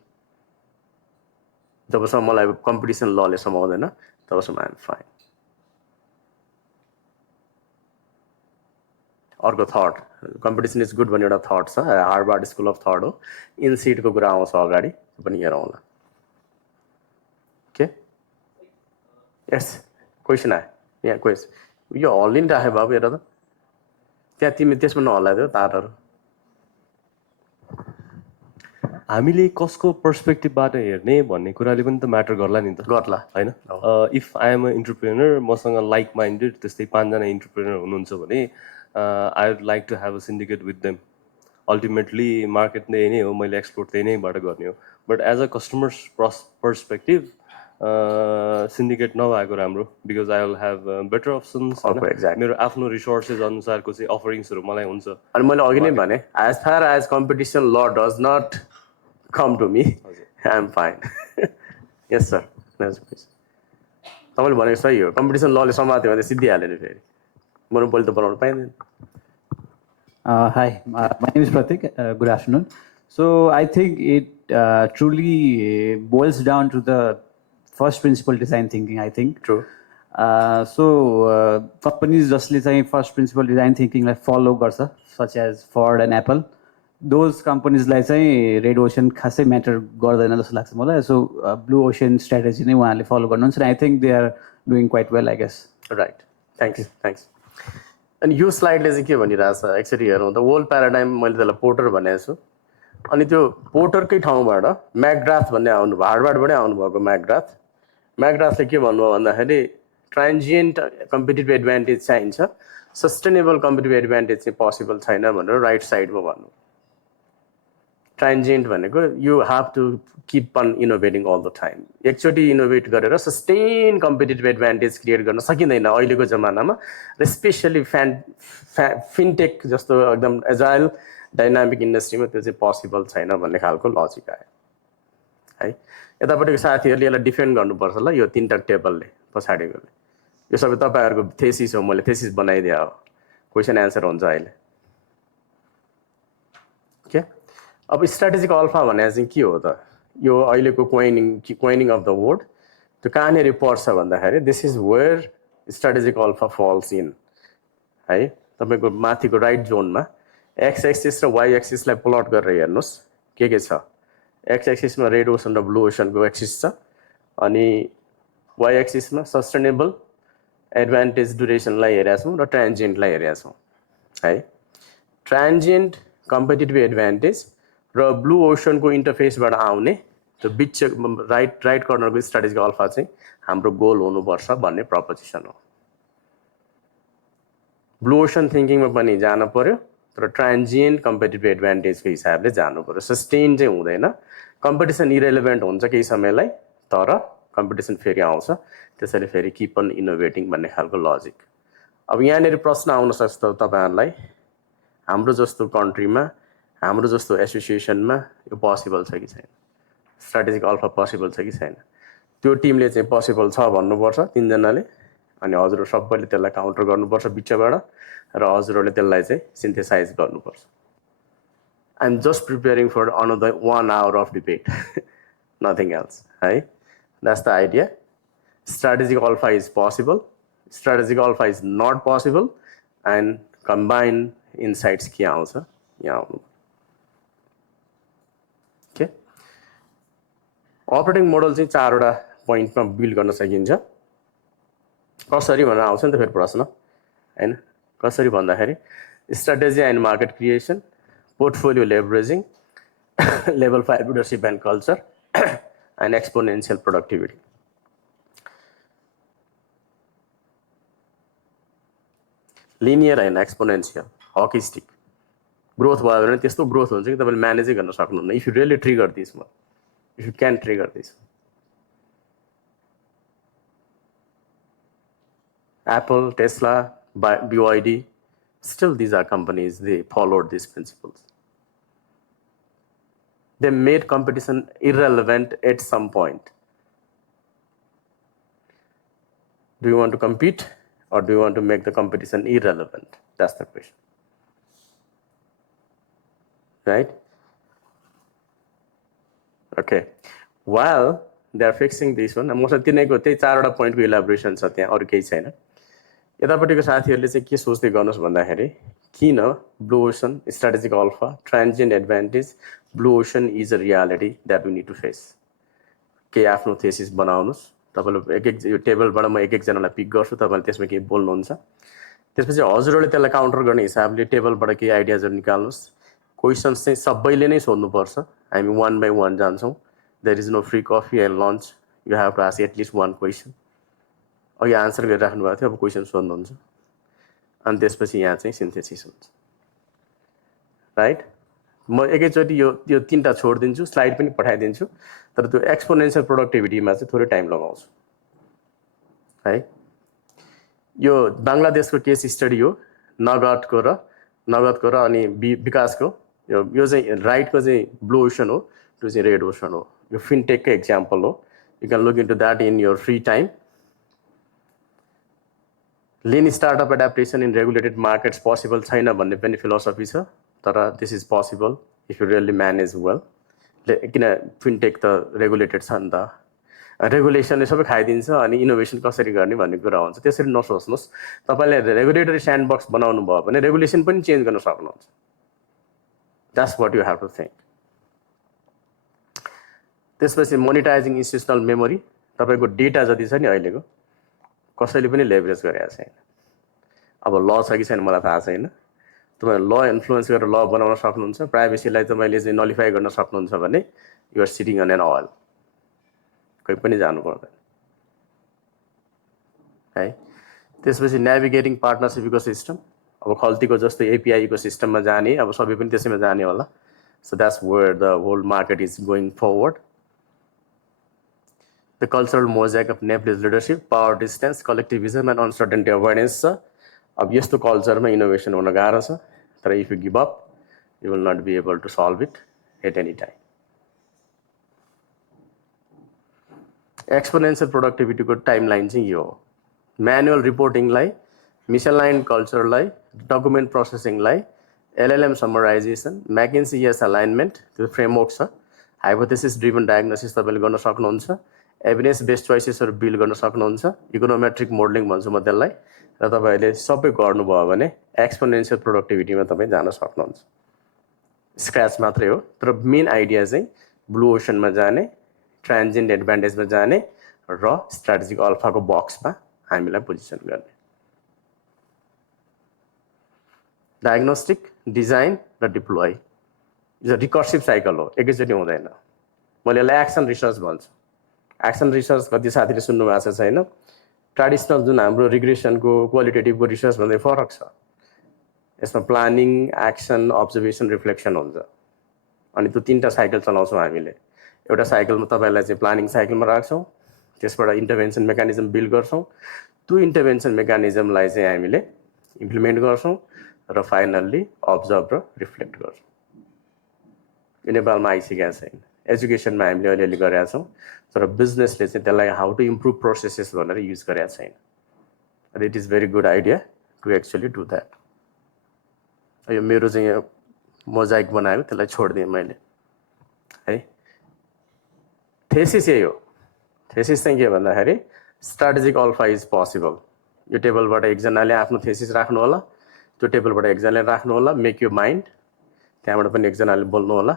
जबसम्म मलाई कम्पिटिसन लले समाउँदैन तबसम्म I am fine. अर्को थट, कम्पिटिसन इज गुड भन्ने एउटा थट छ, हार्वर्ड स्कुल अफ थट हो. इनसिटको कुरा आउँछ अगाडि, पनि हेरौँला. के यस क्वेसन आयो यहाँ, क्वेसन यो हल्लिन राखे बाबु हेर त त्यहाँ, तिमी त्यसमा नहल्लाइदियो तारहरू. हामीले कसको पर्सपेक्टिभबाट हेर्ने भन्ने कुराले पनि त म्याटर गर्ला नि त. गर्ला होइन. If I am a entrepreneur, मसँग लाइक माइन्डेड त्यस्तै 5 जना इन्टरप्रेनर हुनुहुन्छ भने I would like to have a syndicate with them. Ultimately market नै नै हो, मैले एक्सप्लोर त्यही नैबाट गर्ने हो. But as a customers perspective syndicate नभएको राम्रो, because I will have better options. मेरो आफ्नो रिसोर्सेस अनुसारको चाहिँ अफरिङ्सहरू मलाई हुन्छ. अनि मैले अघि नै भने as far as competition law does not come to me, I am fine. Yes sir. तपाईँले भनेको सही हो, कम्पिटिसन लले समात्यो भने सिद्धिहाल्यो नि फेरि, मोनोपोली त बनाउनु पाइँदैन. Hi, my name is Pratik. Good afternoon. So I think it truly boils down to the first principle design thinking, I think. True. Companies जसले चाहिँ first principle design thinking लाई follow गर्छ, such as Ford and Apple, those companies लाई चाहिँ red ocean खासै matter गर्दैन जस्तो लाग्छ मलाई. सो ब्लू ओसन स्ट्राटेजी नै उहाँहरूले फलो गर्नुहुन्छ. I think they are doing quite well, I guess. Right, thanks. अनि यो स्लाइडले चाहिँ के भनिरहेछ एक्चुअली हेरौँ त, वर्ल्ड प्याराडाइम मैले त्यसलाई पोर्टर भनेको छु. अनि त्यो पोर्टरकै ठाउँबाट म्याकग्राथ भन्ने आउनुभयो, हार्वर्डबाटै आउनुभएको म्याकग्राथले के भन्नुभयो भन्दाखेरि ट्रान्जिएन्ट कम्पिटिटिभ एडभान्टेज चाहिन्छ, सस्टेनेबल कम्पिटिटिभ एडभान्टेज चाहिँ पोसिबल छैन भनेर राइट साइडमा भन्नु. ट्रान्जिएन्ट भनेको you have to keep on innovating all the time. एकचोटि इनोभेट गरेर सस्टेन कम्पिटिटिभ एडभान्टेज क्रिएट गर्न सकिँदैन अहिलेको जमानामा, र स्पेसली फिनटेक जस्तो एकदम एजाइल डाइनामिक इन्डस्ट्रीमा त्यो चाहिँ पोसिबल छैन भन्ने खालको लजिक आयो है. यतापट्टिको साथीहरूले यसलाई डिफेन्ड गर्नुपर्छ ल, यो 3टा टेबलले पछाडिकोले. यो सबै तपाईँहरूको थेसिस हो, मैले थेसिस बनाइदिए हो, क्वेसन एन्सर हुन्छ अहिले. के अब स्ट्राटेजिक अल्फा भने चाहिँ के हो त, यो अहिलेको कोइनिङ अफ द वर्ड, त्यो कहाँनिर पर्छ भन्दाखेरि this is where strategic alpha falls in है. तपाईँको माथिको राइट जोनमा एक्स एक्सिस र वाइ एक्सिसलाई प्लट गरेर हेर्नुहोस् के छ. एक्स एक्सिसमा रेड ओसन र ब्लू ओसनको एक्सिस छ अनि वाइ एक्सिसमा सस्टेनेबल एडभान्टेज ड्युरेसनलाई हेरेका छौँ र ट्रान्जिएन्टलाई हेरेका छौँ है। ट्रान्जिएन्ट कम्पिटिटिभ एडभान्टेज र ब्लू ओसनको इन्टरफेसबाट आउने त्यो बिच राइट कर्नरको स्ट्राटेजिक अल्फा चाहिँ हाम्रो गोल हुनुपर्छ भन्ने प्रपोजिसन हो। ब्लू ओसन थिङ्किङमा पनि जानु पर्यो तर ट्रान्जिएन्ट कम्पिटिटिभ एडभान्टेजको हिसाबले जानु पर्यो। सस्टेन चाहिँ हुँदैन, कम्पिटिसन इरेलेभेन्ट हुन्छ केही समयलाई तर कम्पिटिसन फेरि आउँछ, त्यसैले फेरि किप अन इनोभेटिङ भन्ने खालको लजिक। अब यहाँनिर प्रश्न आउन सक्छ तपाईँहरूलाई, हाम्रो जस्तो कन्ट्रीमा हाम्रो जस्तो एसोसिएसनमा यो पोसिबल छ कि छैन, स्ट्राटेजिक अल्फा पोसिबल छ कि छैन। त्यो टिमले चाहिँ पोसिबल छ भन्नुपर्छ तिनजनाले, अनि हजुर सबैले त्यसलाई काउन्टर गर्नुपर्छ बिचबाट र हजुरहरूले त्यसलाई चाहिँ सिन्थेसाइज गर्नुपर्छ। I am just preparing for another 1 hour of debate nothing else है। That's the idea. Strategic alpha is possible, strategic alpha is not possible and combine insights के आउँछ यहाँ आउनु। ओके, अपरेटिङ मोडल चाहिँ 4वटा पोइन्टमा बिल्ड गर्न सकिन्छ। कसरी भनेर आउँछ नि त फेरि प्रश्न हैन। कसरी भन्दाखेरि strategy and market creation, portfolio leveraging, level 5 leadership and culture and exponential productivity. Linear होइन, एक्सपोनेन्सियल, हकी स्टिक ग्रोथ भयो भने त्यस्तो ग्रोथ हुन्छ कि तपाईँले म्यानेजै गर्न सक्नुहुन्न। If you really trigger this one, if you can trigger this. Apple, Tesla, BYD, still these are companies, they followed these principles. They made competition irrelevant at some point. Do you want to compete or do you want to make the competition irrelevant? That's the question. Right? Okay. While they are fixing this one, मसँग तिनैको त्यही 4वटा पोइन्टको इलाबोरेसन छ, त्यहाँ अरू केही छैन। यतापट्टिको साथीहरूले चाहिँ के सोच्दै गर्नुहोस् भन्दाखेरि किन blue ocean, strategic alpha, transient advantage, blue ocean is a reality that we need to face. केही आफ्नो थेसिस बनाउनुहोस्। तपाईँले एक यो टेबलबाट म एक एकजनालाई पिक गर्छु, तपाईँले त्यसमा केही बोल्नुहुन्छ, त्यसपछि हजुरहरूले त्यसलाई काउन्टर गर्ने हिसाबले टेबलबाट केही आइडियाजहरू निकाल्नुहोस्। क्वेसन्स चाहिँ सबैले नै सोध्नुपर्छ, हामी 1 by 1 जान्छौँ। There is no free coffee and lunch, you have to ask at least 1 question. अघि आन्सर गरिराख्नु भएको थियो, अब क्वेसन सोध्नुहुन्छ अनि त्यसपछि यहाँ चाहिँ सिन्थेसिस हुन्छ। राइट, म एकैचोटि यो 3टा छोडिदिन्छु, स्लाइड पनि पठाइदिन्छु, तर त्यो एक्सपोनेन्सियल प्रोडक्टिभिटीमा चाहिँ थोरै टाइम लगाउँछु है। यो बङ्गलादेशको केस स्टडी हो, नगदको र अनि विकासको। यो चाहिँ राइटको चाहिँ ब्लू ओसन हो, त्यो चाहिँ रेड ओसन हो। यो फिनटेककै एक्जाम्पल हो, you can look into that in your free time. Lean startup adaptation in regulated markets possible छैन भन्ने पनि फिलोसफी छ, तर this is possible if you really manage well. किन फिनटेक त रेगुलेटेड छ नि त, रेगुलेसनले सबै खाइदिन्छ अनि इनोभेसन कसरी गर्ने भन्ने कुरा हुन्छ। त्यसरी नसोच्नुहोस्। तपाईँले रेगुलेटरी स्यान्डबक्स बनाउनु भयो भने रेगुलेसन पनि चेन्ज गर्न सक्नुहुन्छ। That's what you have to think. त्यसपछि मोनिटाइजिङ इन्स्टिट्युसनल मेमोरी, तपाईँको डेटा जति छ नि अहिलेको कसैले पनि लेभरेज गरेको छैन। अब ल छ कि छैन मलाई थाहा छैन, तपाईँ ल इन्फ्लुएन्स गरेर ल बनाउन सक्नुहुन्छ। प्राइभेसीलाई तपाईँले चाहिँ नलिफाई गर्न सक्नुहुन्छ भने you're sitting on an oil, कोही पनि जानु पर्दैन है। त्यसपछि नेभिगेटिङ पार्टनरसिप इकोसिस्टम, अब खल्तीको जस्तो एपिआई इकोसिस्टममा जाने, अब सबै पनि त्यसैमा जाने होला। So that's where the whole market is going forward. The cultural mosaic of Nepalese leadership, power distance, collectivism and uncertainty awareness छ। अब यस्तो कल्चरमा इनोभेसन हुन गाह्रो छ, तर if you give up you will not be able to solve it at any time. Exponential प्रोडक्टिभिटीको timeline चाहिँ यो हो। म्यानुअल रिपोर्टिङलाई, मिसलाइन कल्चरलाई, डकुमेन्ट प्रोसेसिङलाई, एलएलएम समराइजेसन, म्याकिन्सी यस अलाइनमेन्ट, त्यो फ्रेमवर्क छ। हाइपोथेसिस ड्रिभन डायग्नोसिस तपाईँले गर्न सक्नुहुन्छ। एभिडेन्स बेस्ड चोइसेसहरू बिल्ड गर्न सक्नुहुन्छ। इकोनोमेट्रिक मोडलिङ भन्छु म त्यसलाई। र तपाईँहरूले सबै गर्नुभयो भने एक्सपोनेन्सियल प्रोडक्टिभिटीमा तपाईँ जान सक्नुहुन्छ। स्क्रैच मात्रै हो, तर मेन आइडिया चाहिँ ब्लू ओसनमा जाने, ट्रान्जिएन्ट एडभान्टेजमा जाने र स्ट्राटेजिक अल्फाको बक्समा हामीलाई पोजिसन गर्ने। डायग्नोस्टिक, डिजाइन र डिप्लोय यो रिकर्सिभ साइकल हो, एकैचोटि हुँदैन। मैले यसलाई एक्सन रिसर्च भन्छु। एक्सन रिसर्च कति साथीले सुन्नु भएको छ छैन? ट्रेडिसनल जुन हाम्रो रिग्रेसनको क्वालिटेटिभको रिसर्च भन्दै फरक छ। यसमा प्लानिङ, एक्सन, अब्जर्भेसन, रिफ्लेक्सन हुन्छ। अनि त्यो 3टा साइकल चलाउँछौँ हामीले। एउटा साइकलमा तपाईँलाई चाहिँ प्लानिङ साइकलमा राख्छौँ, त्यसबाट इन्टरभेन्सन मेकानिजम बिल्ड गर्छौँ, त्यो इन्टरभेन्सन मेकानिजमलाई चाहिँ हामीले इम्प्लिमेन्ट गर्छौँ र फाइनल्ली अब्जर्भ र रिफ्लेक्ट गर्छौँ। यो नेपालमा आइसकेको छैन। एजुकेसनमा हामीले अलिअलि गरेका छौँ, तर बिजनेसले चाहिँ त्यसलाई हाउ टु इम्प्रुभ प्रोसेसेस भनेर युज गरेका छैन। It is very good idea to actually do that. यो मेरो चाहिँ यो मोजाइक बनायो, त्यसलाई छोडिदिएँ मैले है। थेसिस यही हो। थेसिस चाहिँ के भन्दाखेरि स्ट्राटेजिक अल्फा इज पोसिबल। यो टेबलबाट एकजनाले आफ्नो थेसिस राख्नु होला, त्यो टेबलबाट एकजनाले राख्नु होला, मेक यु माइन्ड, त्यहाँबाट पनि एकजनाले बोल्नु होला।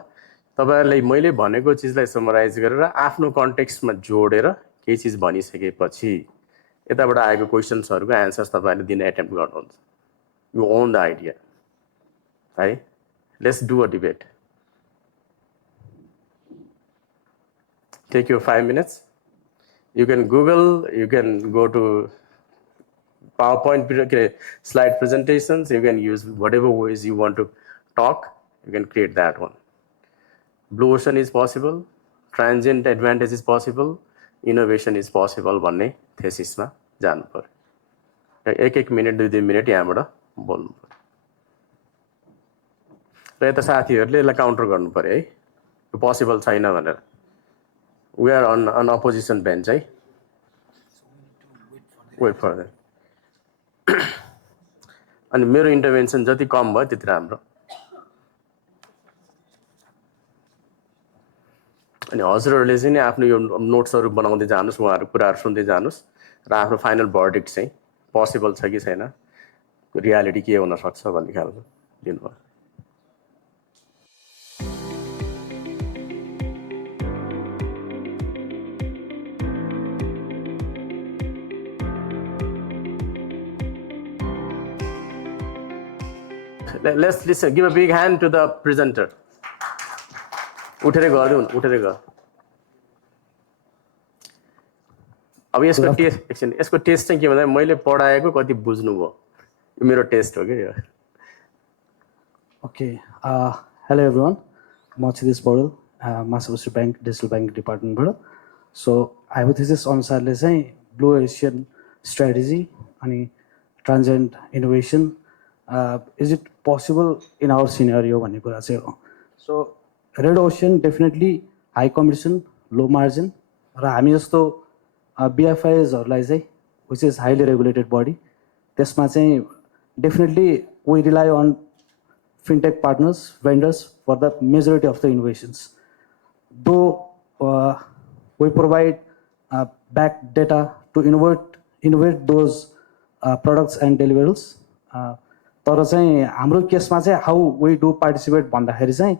तपाईँहरूले मैले भनेको चिजलाई समराइज गरेर आफ्नो कन्टेक्स्टमा जोडेर केही चिज भनिसकेपछि यताबाट आएको क्वेसन्सहरूको एन्सर्स तपाईँहरूले दिने एटेम्प्ट गर्नुहुन्छ। यु ओन द आइडिया है। Let's do a debate. Take you 5 minutes. You can Google, you can go to PowerPoint slide presentations, you can use whatever ways you want to talk, you can create that one. Blue ocean is possible, transient advantage is possible, innovation is possible भन्ने थेसिसमा जानु पर्यो। 1-1 minute 2-2 minute यहाँबाट बोल्नु पर्यो। र यता साथीहरूले यसलाई काउन्टर गर्नु पर्यो है, यो पोसिबल छैन भनेर। We are on opposition bench है। Wait for that। अनि मेरो इन्टरभेन्सन जति कम भयो त्यति राम्रो। अनि हजुरहरूले चाहिँ नि आफ्नो यो नोट्सहरू बनाउँदै जानुहोस्, उहाँहरू कुराहरू सुन्दै जानुहोस् र आफ्नो फाइनल भर्डिक्ट चाहिँ पोसिबल छ कि छैन, रियालिटी के हुन सक्छ भन्ने खालको दिनुभयो। Let's listen. Give a big hand to the presenter. उठेर गरिदिउँ, उठेर गर। अब यसको टेस्ट एकछिन, यसको टेस्ट चाहिँ के भन्दा मैले पढाएको कति बुझ्नुभयो, यो मेरो टेस्ट हो कि यो। Okay. Hello everyone. I'm Chidis Paudel, Master Bank Digital Bank Department. So hypothesis अनुसारले चाहिँ Blue Ocean strategy अनि transient innovation, is it possible in our scenario भन्ने कुरा चाहिँ हो। So Red Ocean definitely high competition, low margin, र हामी जस्तो BFIsहरूलाई चाहिँ which is highly regulated body, त्यसमा चाहिँ definitely we rely on fintech partners, vendors for the majority of the innovations. Though we provide back data to innovate those products and deliverables, तर चाहिँ हाम्रो केसमा चाहिँ how we do participate भन्दाखेरि चाहिँ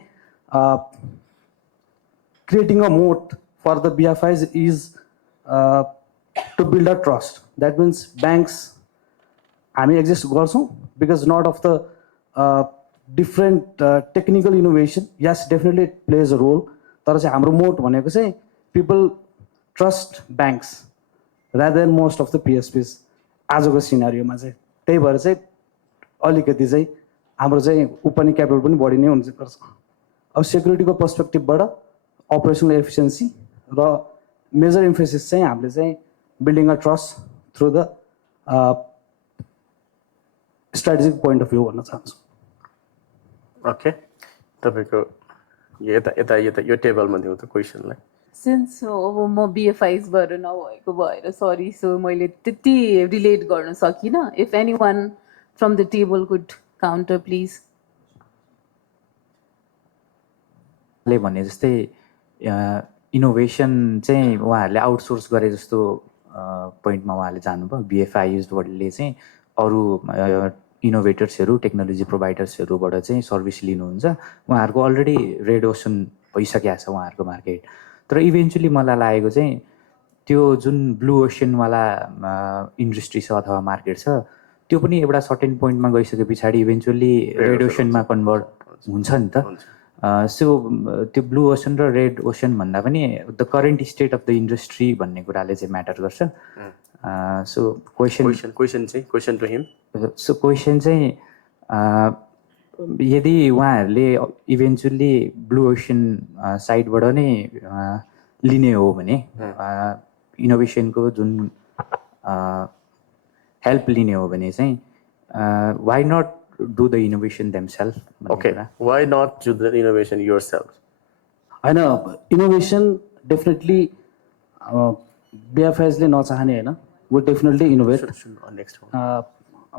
creating a moat for the BFIs is to build a trust. That means banks हामी exist गर्छौँ because not of the different technical innovation, yes definitely it plays a role, तर चाहिँ हाम्रो मोट भनेको चाहिँ people trust banks rather than most of the PSPs आजको सिनारियोमा चाहिँ। त्यही भएर चाहिँ अलिकति चाहिँ हाम्रो चाहिँ पनि क्यापिटल पनि बढी नै हुन्छ पर्छ। अब सेक्युरिटीको पर्सपेक्टिभबाट अपरेसनल एफिसिएन्सी र मेजर इम्फेसिस चाहिँ हामीले चाहिँ building a trust through the strategic point of view भन्न चाहन्छु। ओके, तपाईँको यता यता यता यो टेबलमा दिउँ त क्वेसनलाई। सिन्स अब म बिएफआइसबाट नभएको भएर सरी, सो मैले त्यति रिलेट गर्न सकिनँ। If any one from the table could counter please. ले भने जस्तै इनोभेसन चाहिँ उहाँहरूले आउटसोर्स गरे जस्तो पोइन्टमा उहाँले जानुभयो। बिएफआइसले चाहिँ अरू इनोभेटर्सहरू, टेक्नोलोजी प्रोभाइडर्सहरूबाट चाहिँ सर्भिस लिनुहुन्छ। उहाँहरूको अलरेडी रेड ओसन भइसकेको छ उहाँहरूको मार्केट। तर इभेन्चुली मलाई लागेको चाहिँ त्यो जुन ब्लू ओसनवाला इन्डस्ट्री छ अथवा मार्केट छ त्यो पनि एउटा सर्टेन पोइन्टमा गइसके पछाडि इभेन्चुअली रेड ओसनमा कन्भर्ट हुन्छ नि त। सो त्यो ब्लू ओसन र रेड ओसन भन्दा पनि the current state of the industry भन्ने कुराले चाहिँ म्याटर गर्छ। So question to him. So question चाहिँ यदि उहाँहरूले इभेन्चुअली ब्लू ओसन साइडबाट नै लिने हो भने इनोभेसनको जुन हेल्प लिने हो भने चाहिँ why not do the innovation themselves. Okay, why not do the innovation yourself? होइन, इनोभेसन डेफिनेटली बिएफआइएसले नचाहने होइन, वो डेफिनेटली इनोभेट।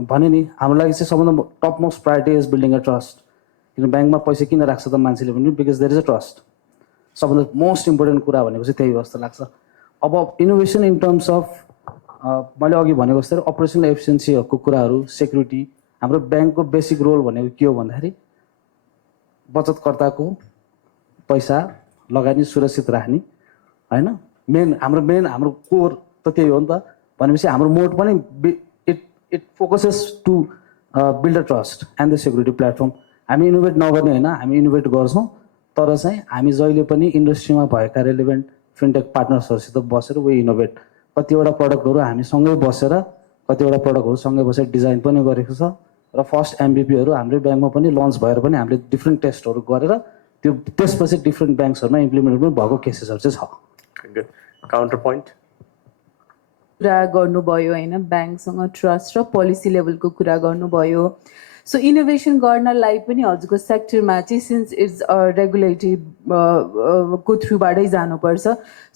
भने नि हाम्रो लागि चाहिँ सबभन्दा top most priority is building a trust. किन ब्याङ्कमा पैसा किन राख्छ त मान्छेले पनि, because there is a trust. सबभन्दा मोस्ट इम्पोर्टेन्ट कुरा भनेको चाहिँ त्यही हो जस्तो लाग्छ। अब इनोभेसन इन टर्म्स अफ मैले अघि भनेको जस्तै अपरेसनल एफिसियन्सीहरूको कुराहरू, सेक्युरिटी, हाम्रो ब्याङ्कको बेसिक रोल भनेको के हो भन्दाखेरि बचतकर्ताको पैसा लगानी सुरक्षित राख्ने होइन। हाम्रो कोर त त्यही हो नि त। भनेपछि हाम्रो मोड पनि it focuses to build a trust and the security platform. हामी इनोभेट नगर्ने होइन, हामी इनोभेट गर्छौँ, तर चाहिँ हामी जहिले पनि इन्डस्ट्रीमा भएका रेलिभेन्ट फिनटेक पार्टनर्सहरूसित बसेर वे इनोभेट। कतिवटा प्रडक्टहरू हामी सँगै बसेर, कतिवटा प्रडक्टहरू सँगै बसेर डिजाइन पनि गरेको छ र फर्स्ट एमभिपीहरू हाम्रै ब्याङ्कमा पनि लन्च भएर पनि हामीले डिफ्रेन्ट टेस्टहरू गरेर त्यो त्यसपछि डिफ्रेन्ट ब्याङ्क्सहरूमा इम्प्लिमेन्ट पनि भएको केसेसहरू चाहिँ छ। काउन्टर पोइन्ट कुरा गर्नुभयो होइन, ब्याङ्कसँग ट्रस्ट र पोलिसी लेभलको कुरा गर्नुभयो। सो इनोभेसन गर्नलाई पनि हजुरको सेक्टरमा चाहिँ सिन्स इट्स रेगुलेटरी को थ्रुबाटै जानुपर्छ।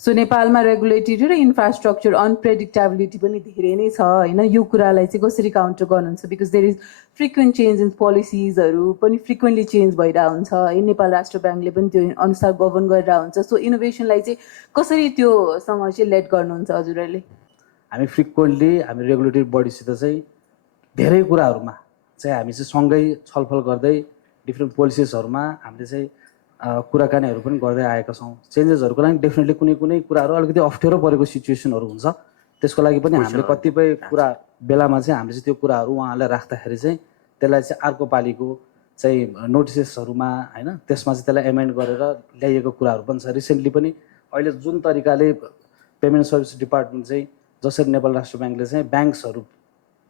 सो नेपालमा रेगुलेटरी र इन्फ्रास्ट्रक्चर अनप्रेडिक्टेबिलिटी पनि धेरै नै छ होइन। यो कुरालाई चाहिँ कसरी काउन्टर गर्नुहुन्छ? Because there is frequent change in पोलिसिजहरू पनि फ्रिक्वेन्टली चेन्ज भइरहेको हुन्छ है। नेपाल राष्ट्र ब्याङ्कले पनि त्यो अनुसार गभर्न गरिरहेको हुन्छ। सो इनोभेसनलाई चाहिँ कसरी त्योसँग चाहिँ लेड गर्नुहुन्छ हजुरहरूले? हामी फ्रिक्वेन्टली हामी रेगुलेटरी बडीसित चाहिँ धेरै कुराहरूमा चाहिँ हामी चाहिँ सँगै छलफल गर्दै डिफ्रेन्ट पोलिसिसहरूमा हामीले चाहिँ कुराकानीहरू पनि गर्दै आएका छौँ। चेन्जेसहरूको लागि डेफिनेटली कुनै कुराहरू अलिकति अप्ठ्यारो परेको सिचुएसनहरू हुन्छ, त्यसको लागि पनि हामीले कतिपय कुरा बेलामा चाहिँ हामीले चाहिँ त्यो कुराहरू उहाँलाई राख्दाखेरि चाहिँ त्यसलाई चाहिँ अर्को पालिको चाहिँ नोटिसेसहरूमा होइन त्यसमा चाहिँ त्यसलाई एमेन्ड गरेर ल्याइएको कुराहरू पनि छ। रिसेन्टली पनि अहिले जुन तरिकाले पेमेन्ट सर्भिस डिपार्टमेन्ट चाहिँ जसरी नेपाल राष्ट्र ब्याङ्कले चाहिँ ब्याङ्क्सहरू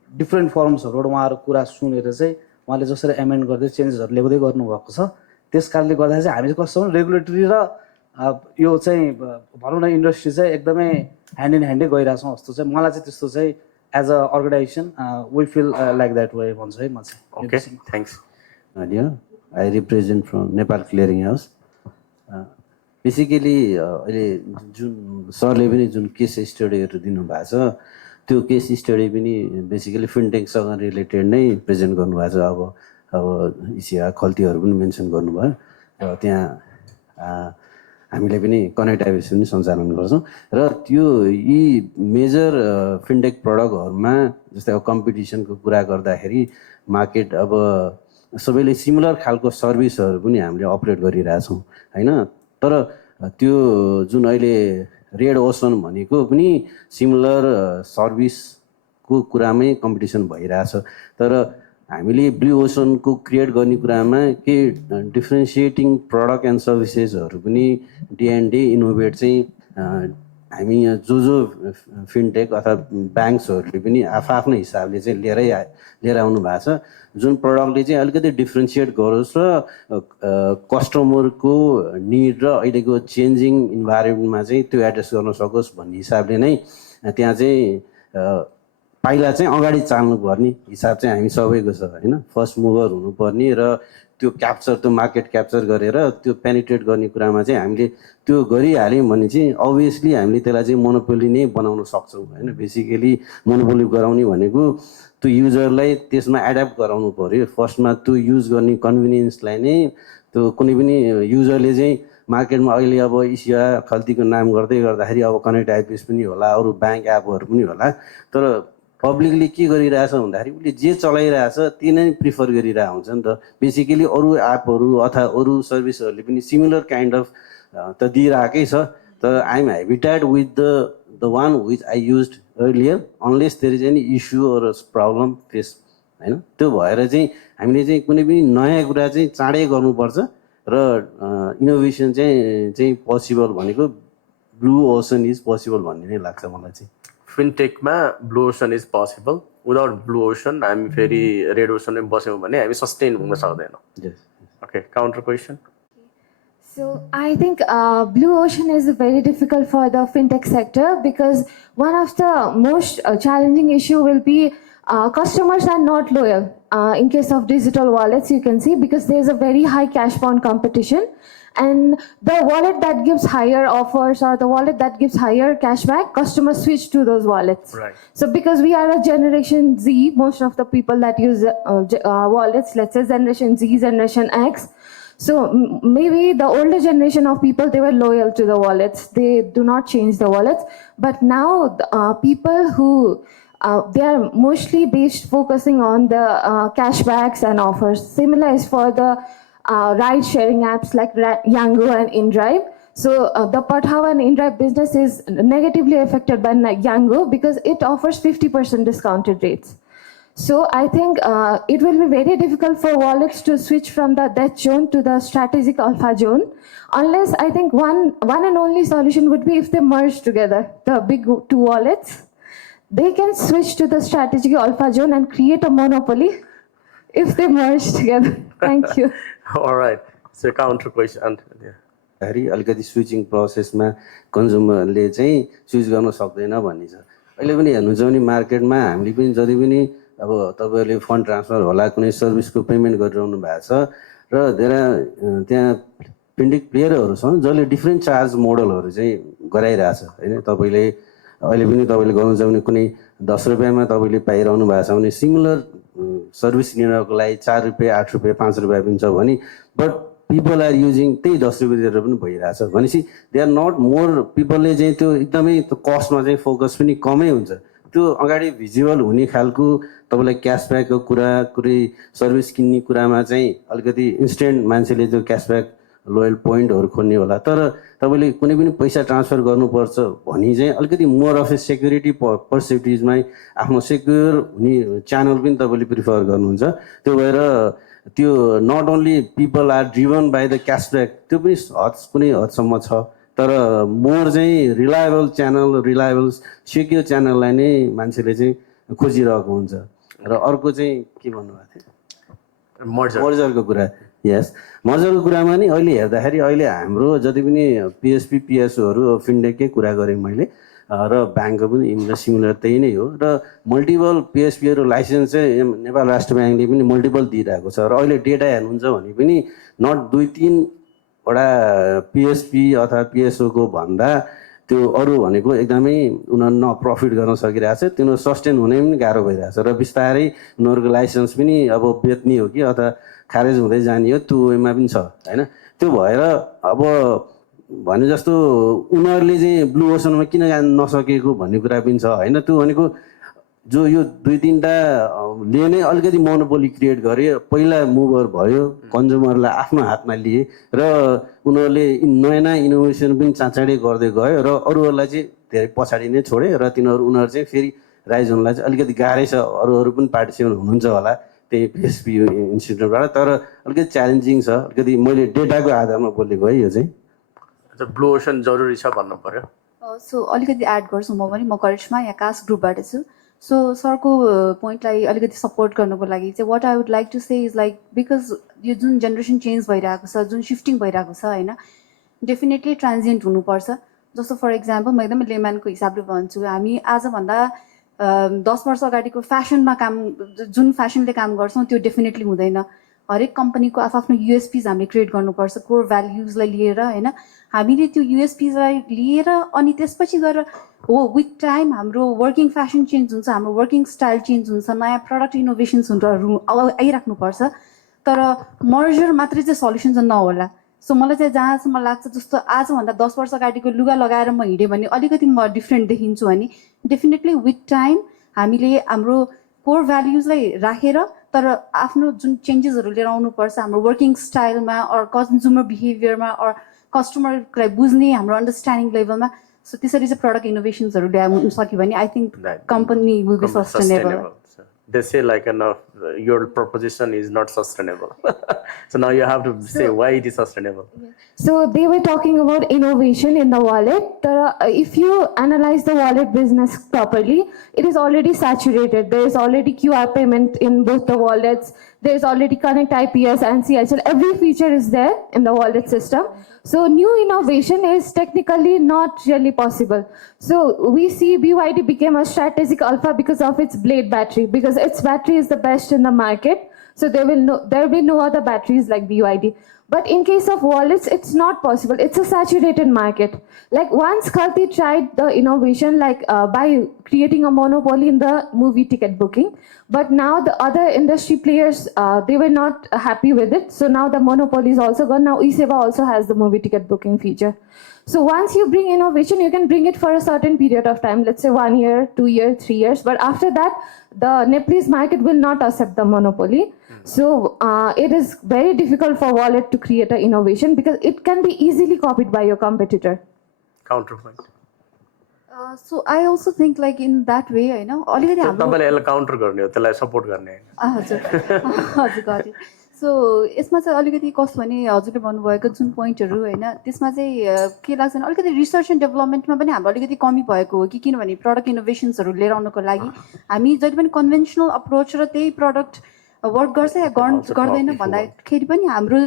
डिफ्रेन्ट फर्म्सहरूबाट उहाँहरूको कुरा सुनेर चाहिँ उहाँले जसरी एमेन्ड गर्दै चेन्जेसहरू ल्याउँदै गर्नुभएको छ, त्यस कारणले गर्दाखेरि चाहिँ हामी चाहिँ कस्तो रेगुलेटरी र यो चाहिँ भनौँ न इन्डस्ट्री चाहिँ एकदमै ह्यान्ड इन ह्यान्डै गइरहेछौँ जस्तो चाहिँ मलाई चाहिँ त्यस्तो चाहिँ as a organisation we feel like that way भन्छु है म चाहिँ। Okay, thanks. I represent from Nepal clearing house. Basically अहिले जुन सरले पनि जुन केस स्टडीहरू दिनुभएको छ त्यो केस स्टडी पनि बेसिकली फिनटेकसँग रिलेटेड नै प्रेजेन्ट गर्नुभएको छ। अब इसिया खल्तीहरू पनि मेन्सन गर्नुभयो र त्यहाँ हामीले पनि कनेक्ट आइबिएस पनि सञ्चालन गर्छौँ र त्यो यी मेजर फिनटेक प्रडक्टहरूमा जस्तै अब कम्पिटिसनको कुरा गर्दाखेरि मार्केट अब सबैले सिमिलर खालको सर्भिसहरू पनि हामीले अपरेट गरिरहेछौँ होइन। तर त्यो जुन अहिले रेड ओसन भनेको पनि सिमिलर सर्भिसको कुरामै कम्पिटिसन भइरहेछ। तर हामीले ब्लू ओसनको क्रिएट गर्ने कुरामा के डिफ्रेन्सिएटिङ प्रडक्ट एन्ड सर्भिसेसहरू पनि डे एन्ड डे इनोभेट चाहिँ हामी जो फिनटेक अथवा ब्याङ्क्सहरूले पनि आफ्नो हिसाबले चाहिँ लिएर आउनु भएको छ। जुन प्रडक्टले चाहिँ अलिकति डिफ्रेन्सिएट गरोस् र कस्टमरको निड र अहिलेको चेन्जिङ इन्भाइरोमेन्टमा चाहिँ त्यो एड्रेस गर्न सकोस् भन्ने हिसाबले नै त्यहाँ चाहिँ पाइला चाहिँ अगाडि चाल्नुपर्ने हिसाब चाहिँ हामी सबैको छ होइन। फर्स्ट मुभर हुनुपर्ने र त्यो त्यो मार्केट क्याप्चर गरेर त्यो पेनिट्रेट गर्ने कुरामा चाहिँ हामीले त्यो गरिहाल्यौँ भने चाहिँ अभियसली हामीले त्यसलाई चाहिँ मोनोपोली नै बनाउन सक्छौँ होइन। बेसिकली मोनोपोली गराउने भनेको त्यो युजरलाई त्यसमा एड्याप्ट गराउनु पऱ्यो। फर्स्टमा त्यो युज गर्ने कन्भिनियन्सलाई नै त्यो कुनै पनि युजरले चाहिँ मार्केटमा अहिले अब एसिया खल्तीको नाम गर्दै गर्दाखेरि अब कनेक्ट आइपिएस पनि होला, अरू ब्याङ्क एपहरू पनि होला, तर पब्लिकले के गरिरहेछ भन्दाखेरि उसले जे चलाइरहेछ त्यही नै प्रिफर गरिरहेको हुन्छ नि त बेसिकली अरू एपहरू अथवा अरू सर्भिसहरूले पनि सिमिलर काइन्ड अफ त दिइरहेकै छ तर I am habited with the one which I use earlier unless there is any issue or problem face होइन त्यो भएर चाहिँ हामीले चाहिँ कुनै पनि नयाँ कुरा चाहिँ चाँडै गर्नुपर्छ र इनोभेसन चाहिँ पोसिबल भनेको ब्लू ओसन इज पोसिबल भन्ने नै लाग्छ मलाई चाहिँ फिनटेकमा blue ocean is possible without blue ocean हामी फेरि रेड ओसनमै बस्यौँ भने हामी सस्टेन हुन सक्दैनौँ okay counter question So I think blue ocean is very difficult for the fintech sector because one of the most challenging issue will be customers are not loyal. In case of digital wallets, you can see because there is a very high cash bound competition, and the wallet that gives higher offers or the wallet that gives higher cashback, customers switch to those wallets. Right. So because we are a Generation Z, most of the people that use wallets, let's say Generation Z, Generation X. So maybe the older generation of people, they were loyal to the wallets. They do not change the wallets. But now people who, they are mostly focusing on the cashbacks and offers. Similar is for the ride-sharing apps like Yango and InDrive. So the Pathao and InDrive business is negatively affected by Yango because it offers 50% discounted rates. So I think it will be very difficult for wallets to switch from the death zone to the strategic alpha zone, unless I think one and only solution would be if they merge together, the big two wallets. They can switch to the strategic alpha zone and create a monopoly if they merge together. Thank you. All right. So counter question. अलिकति switching प्रोसेसमा कन्ज्युमरले चाहिँ switch गर्न सक्दैन भन्ने छ अहिले पनि हेर्नु छ भने मार्केटमा हामीले पनि जति पनि अब तपाईँहरूले फन्ड ट्रान्सफर होला कुनै सर्भिसको पेमेन्ट गरिरहनु भएको छ र धेरै त्यहाँ फिन्टेक प्लेयरहरू छन् जसले डिफ्रेन्ट चार्ज मोडलहरू चाहिँ गराइरहेछ होइन तपाईँले अहिले पनि तपाईँले गर्नुहुन्छ भने कुनै 10 रुपियाँमा तपाईँले पाइरहनु भएको छ भने सिमिलर सर्भिस लिनको लागि 4 रुपियाँ 8 रुपियाँ 5 रुपियाँ पनि छ भने बट पिपल आर युजिङ त्यही 10 रुपियाँ दिएर पनि भइरहेछ भनेपछि दे आर नट मोर पिपलले चाहिँ त्यो एकदमै त्यो कस्टमा चाहिँ फोकस पनि कमै हुन्छ त्यो अगाडि भिजुअल हुने खालको तपाईँलाई क्यासब्याकको कुरा कुनै सर्भिस किन्ने कुरामा चाहिँ अलिकति इन्स्टेन्ट मान्छेले त्यो क्यासब्याक लोयल पोइन्टहरू खोज्ने होला तर तपाईँले कुनै पनि पैसा ट्रान्सफर गर्नुपर्छ भने चाहिँ अलिकति मोर अफ ए सेक्युरिटी पर्सेप्टिभमा आफ्नो सेक्युर हुने च्यानल पनि तपाईँले प्रिफर गर्नुहुन्छ त्यो भएर त्यो not only people are driven by the cashback त्यो पनि कुनै हदसम्म छ तर मोर चाहिँ रिलायबल च्यानल रिलायबल सेक्युर च्यानललाई नै मान्छेले चाहिँ खोजिरहेको हुन्छ र अर्को चाहिँ के भन्नुभएको थियो मर्जरको कुरा यस मर्जरको कुरामा नि अहिले हेर्दाखेरि अहिले हाम्रो जति पनि पिएसपी पिएसओहरू फिन्टेककै कुरा गरेँ मैले र ब्याङ्कको पनि सिमिलर त्यही नै हो र मल्टिपल पिएसपीहरू लाइसेन्स चाहिँ नेपाल राष्ट्र ब्याङ्कले पनि मल्टिपल दिइरहेको छ र अहिले डेटा हेर्नुहुन्छ भने पनि नट 2-3वटा पिएसपी अथवा पिएसओको भन्दा त्यो अरू भनेको एकदमै उनीहरू न प्रफिट गर्न सकिरहेछ तिनीहरू सस्टेन हुने पनि गाह्रो भइरहेछ र बिस्तारै उनीहरूको लाइसेन्स पनि अब बेच्ने हो कि अथवा खारेज हुँदै जाने हो त्यो वेमा पनि छ होइन त्यो भएर अब भने जस्तो उनीहरूले चाहिँ ब्लू ओसनमा किन जान नसकेको भन्ने कुरा पनि छ होइन त्यो भनेको जो यो 2-3टा ले नै अलिकति मोनोपोली क्रिएट गरे पहिला मुभर भयो कन्ज्युमरलाई आफ्नो हातमा लिए र उनीहरूले नयाँ नयाँ इनोभेसन पनि चाँचाडै गर्दै गयो र अरूहरूलाई चाहिँ धेरै पछाडि नै छोडे र उनीहरू चाहिँ फेरि राइज हुनलाई चाहिँ अलिकति गाह्रै छ अरूहरू पनि पार्टिसिपेट हुनुहुन्छ होला त्यही पिएसपी इन्स्टिट्युटबाट तर अलिकति च्यालेन्जिङ छ अलिकति मैले डेटाको आधारमा बोलेको है यो चाहिँ ब्लू ओसन जरुरी छ भन्नु पर्यो सो अलिकति एड गर्छु म पनि म करिश्मा यहाँ कास्ट ग्रुपबाट छु सो सरको पोइन्टलाई अलिकति सपोर्ट गर्नको लागि चाहिँ what I would like to say is like because यो जुन जेनेरेसन चेन्ज भइरहेको छ जुन सिफ्टिङ भइरहेको छ होइन डेफिनेटली ट्रान्जिएन्ट हुनुपर्छ जस्तो फर इक्जाम्पल म एकदमै लेम्यानको हिसाबले भन्छु हामी आजभन्दा 10 वर्ष अगाडिको फ्यासनमा काम जुन फ्यासनले काम गर्छौँ त्यो डेफिनेटली हुँदैन हरेक कम्पनीको आफ्नो युएसपीज हामीले क्रिएट गर्नुपर्छ कोर भ्याल्युजलाई लिएर होइन हामीले त्यो युएसपीलाई लिएर अनि त्यसपछि गएर हो विथ टाइम हाम्रो वर्किङ फ्यासन चेन्ज हुन्छ हाम्रो वर्किङ स्टाइल चेन्ज हुन्छ नयाँ प्रडक्ट इनोभेसन्सहरू आइराख्नुपर्छ तर मर्जर मात्रै चाहिँ सल्युसन चाहिँ नहोला सो मलाई चाहिँ जहाँसम्म लाग्छ जस्तो आजभन्दा 10 वर्ष अगाडिको लुगा लगाएर म हिँडेँ भने अलिकति म डिफ्रेन्ट देखिन्छु भने डेफिनेटली विथ टाइम हामीले हाम्रो कोर भ्याल्युजलाई राखेर तर आफ्नो जुन चेन्जेसहरू लिएर आउनुपर्छ हाम्रो वर्किङ स्टाइलमा अर कन्ज्युमर बिहेभियरमा अर कस्टमरलाई बुझ्ने हाम्रो अन्डरस्ट्यान्डिङ लेभलमा सो त्यसरी चाहिँ प्रडक्ट इनोभेसन्सहरू ल्याउनु सक्यो भने I think company will be sustainable. They say like your proposition is not sustainable. So now you have to say why it is sustainable. So they were talking about innovation in the wallet. If you analyze the wallet business properly, it is already saturated. There is already QR payment in both the wallets. There is already Connect IPS and CHL. Every feature is there in the wallet system. So new innovation is technically not really possible. So we see BYD became a strategic alpha because of its Blade battery, because its battery is the best in the market. So there will be no other batteries like BYD. But in case of wallets, it's not possible. It's a saturated market. Like once Khalti tried the innovation, like by creating a monopoly in the movie ticket booking. But now the other industry players, they were not happy with it. So now the monopoly is also gone. Now eSeva also has the movie ticket booking feature. So once you bring innovation, you can bring it for a certain period of time, let's say 1 year, 2 years, 3 years. But after that, the Nepalese market will not accept the monopoly. So it is very difficult for wallet to create an innovation because it can be easily copied by your competitor. Counterpoint. So I also think like in that way, I know अलिकति हाम्रो तपाईले यसलाई counter गर्ने हो त्यसलाई support गर्ने हैन. हजुर हजुर got it. सो यसमा चाहिँ अलिकति कस्तो भने हजुरले भन्नुभएको जुन पोइन्टहरू होइन त्यसमा चाहिँ के लाग्छ भने अलिकति रिसर्च एन्ड डेभलपमेन्टमा पनि हाम्रो अलिकति कमी भएको हो कि किनभने प्रडक्ट इनोभेसन्सहरू लिएर आउनको लागि हामी जहिले पनि कन्भेन्सनल अप्रोच र त्यही प्रडक्ट वर्क गर्छ या गर्दैन भन्दाखेरि पनि हाम्रो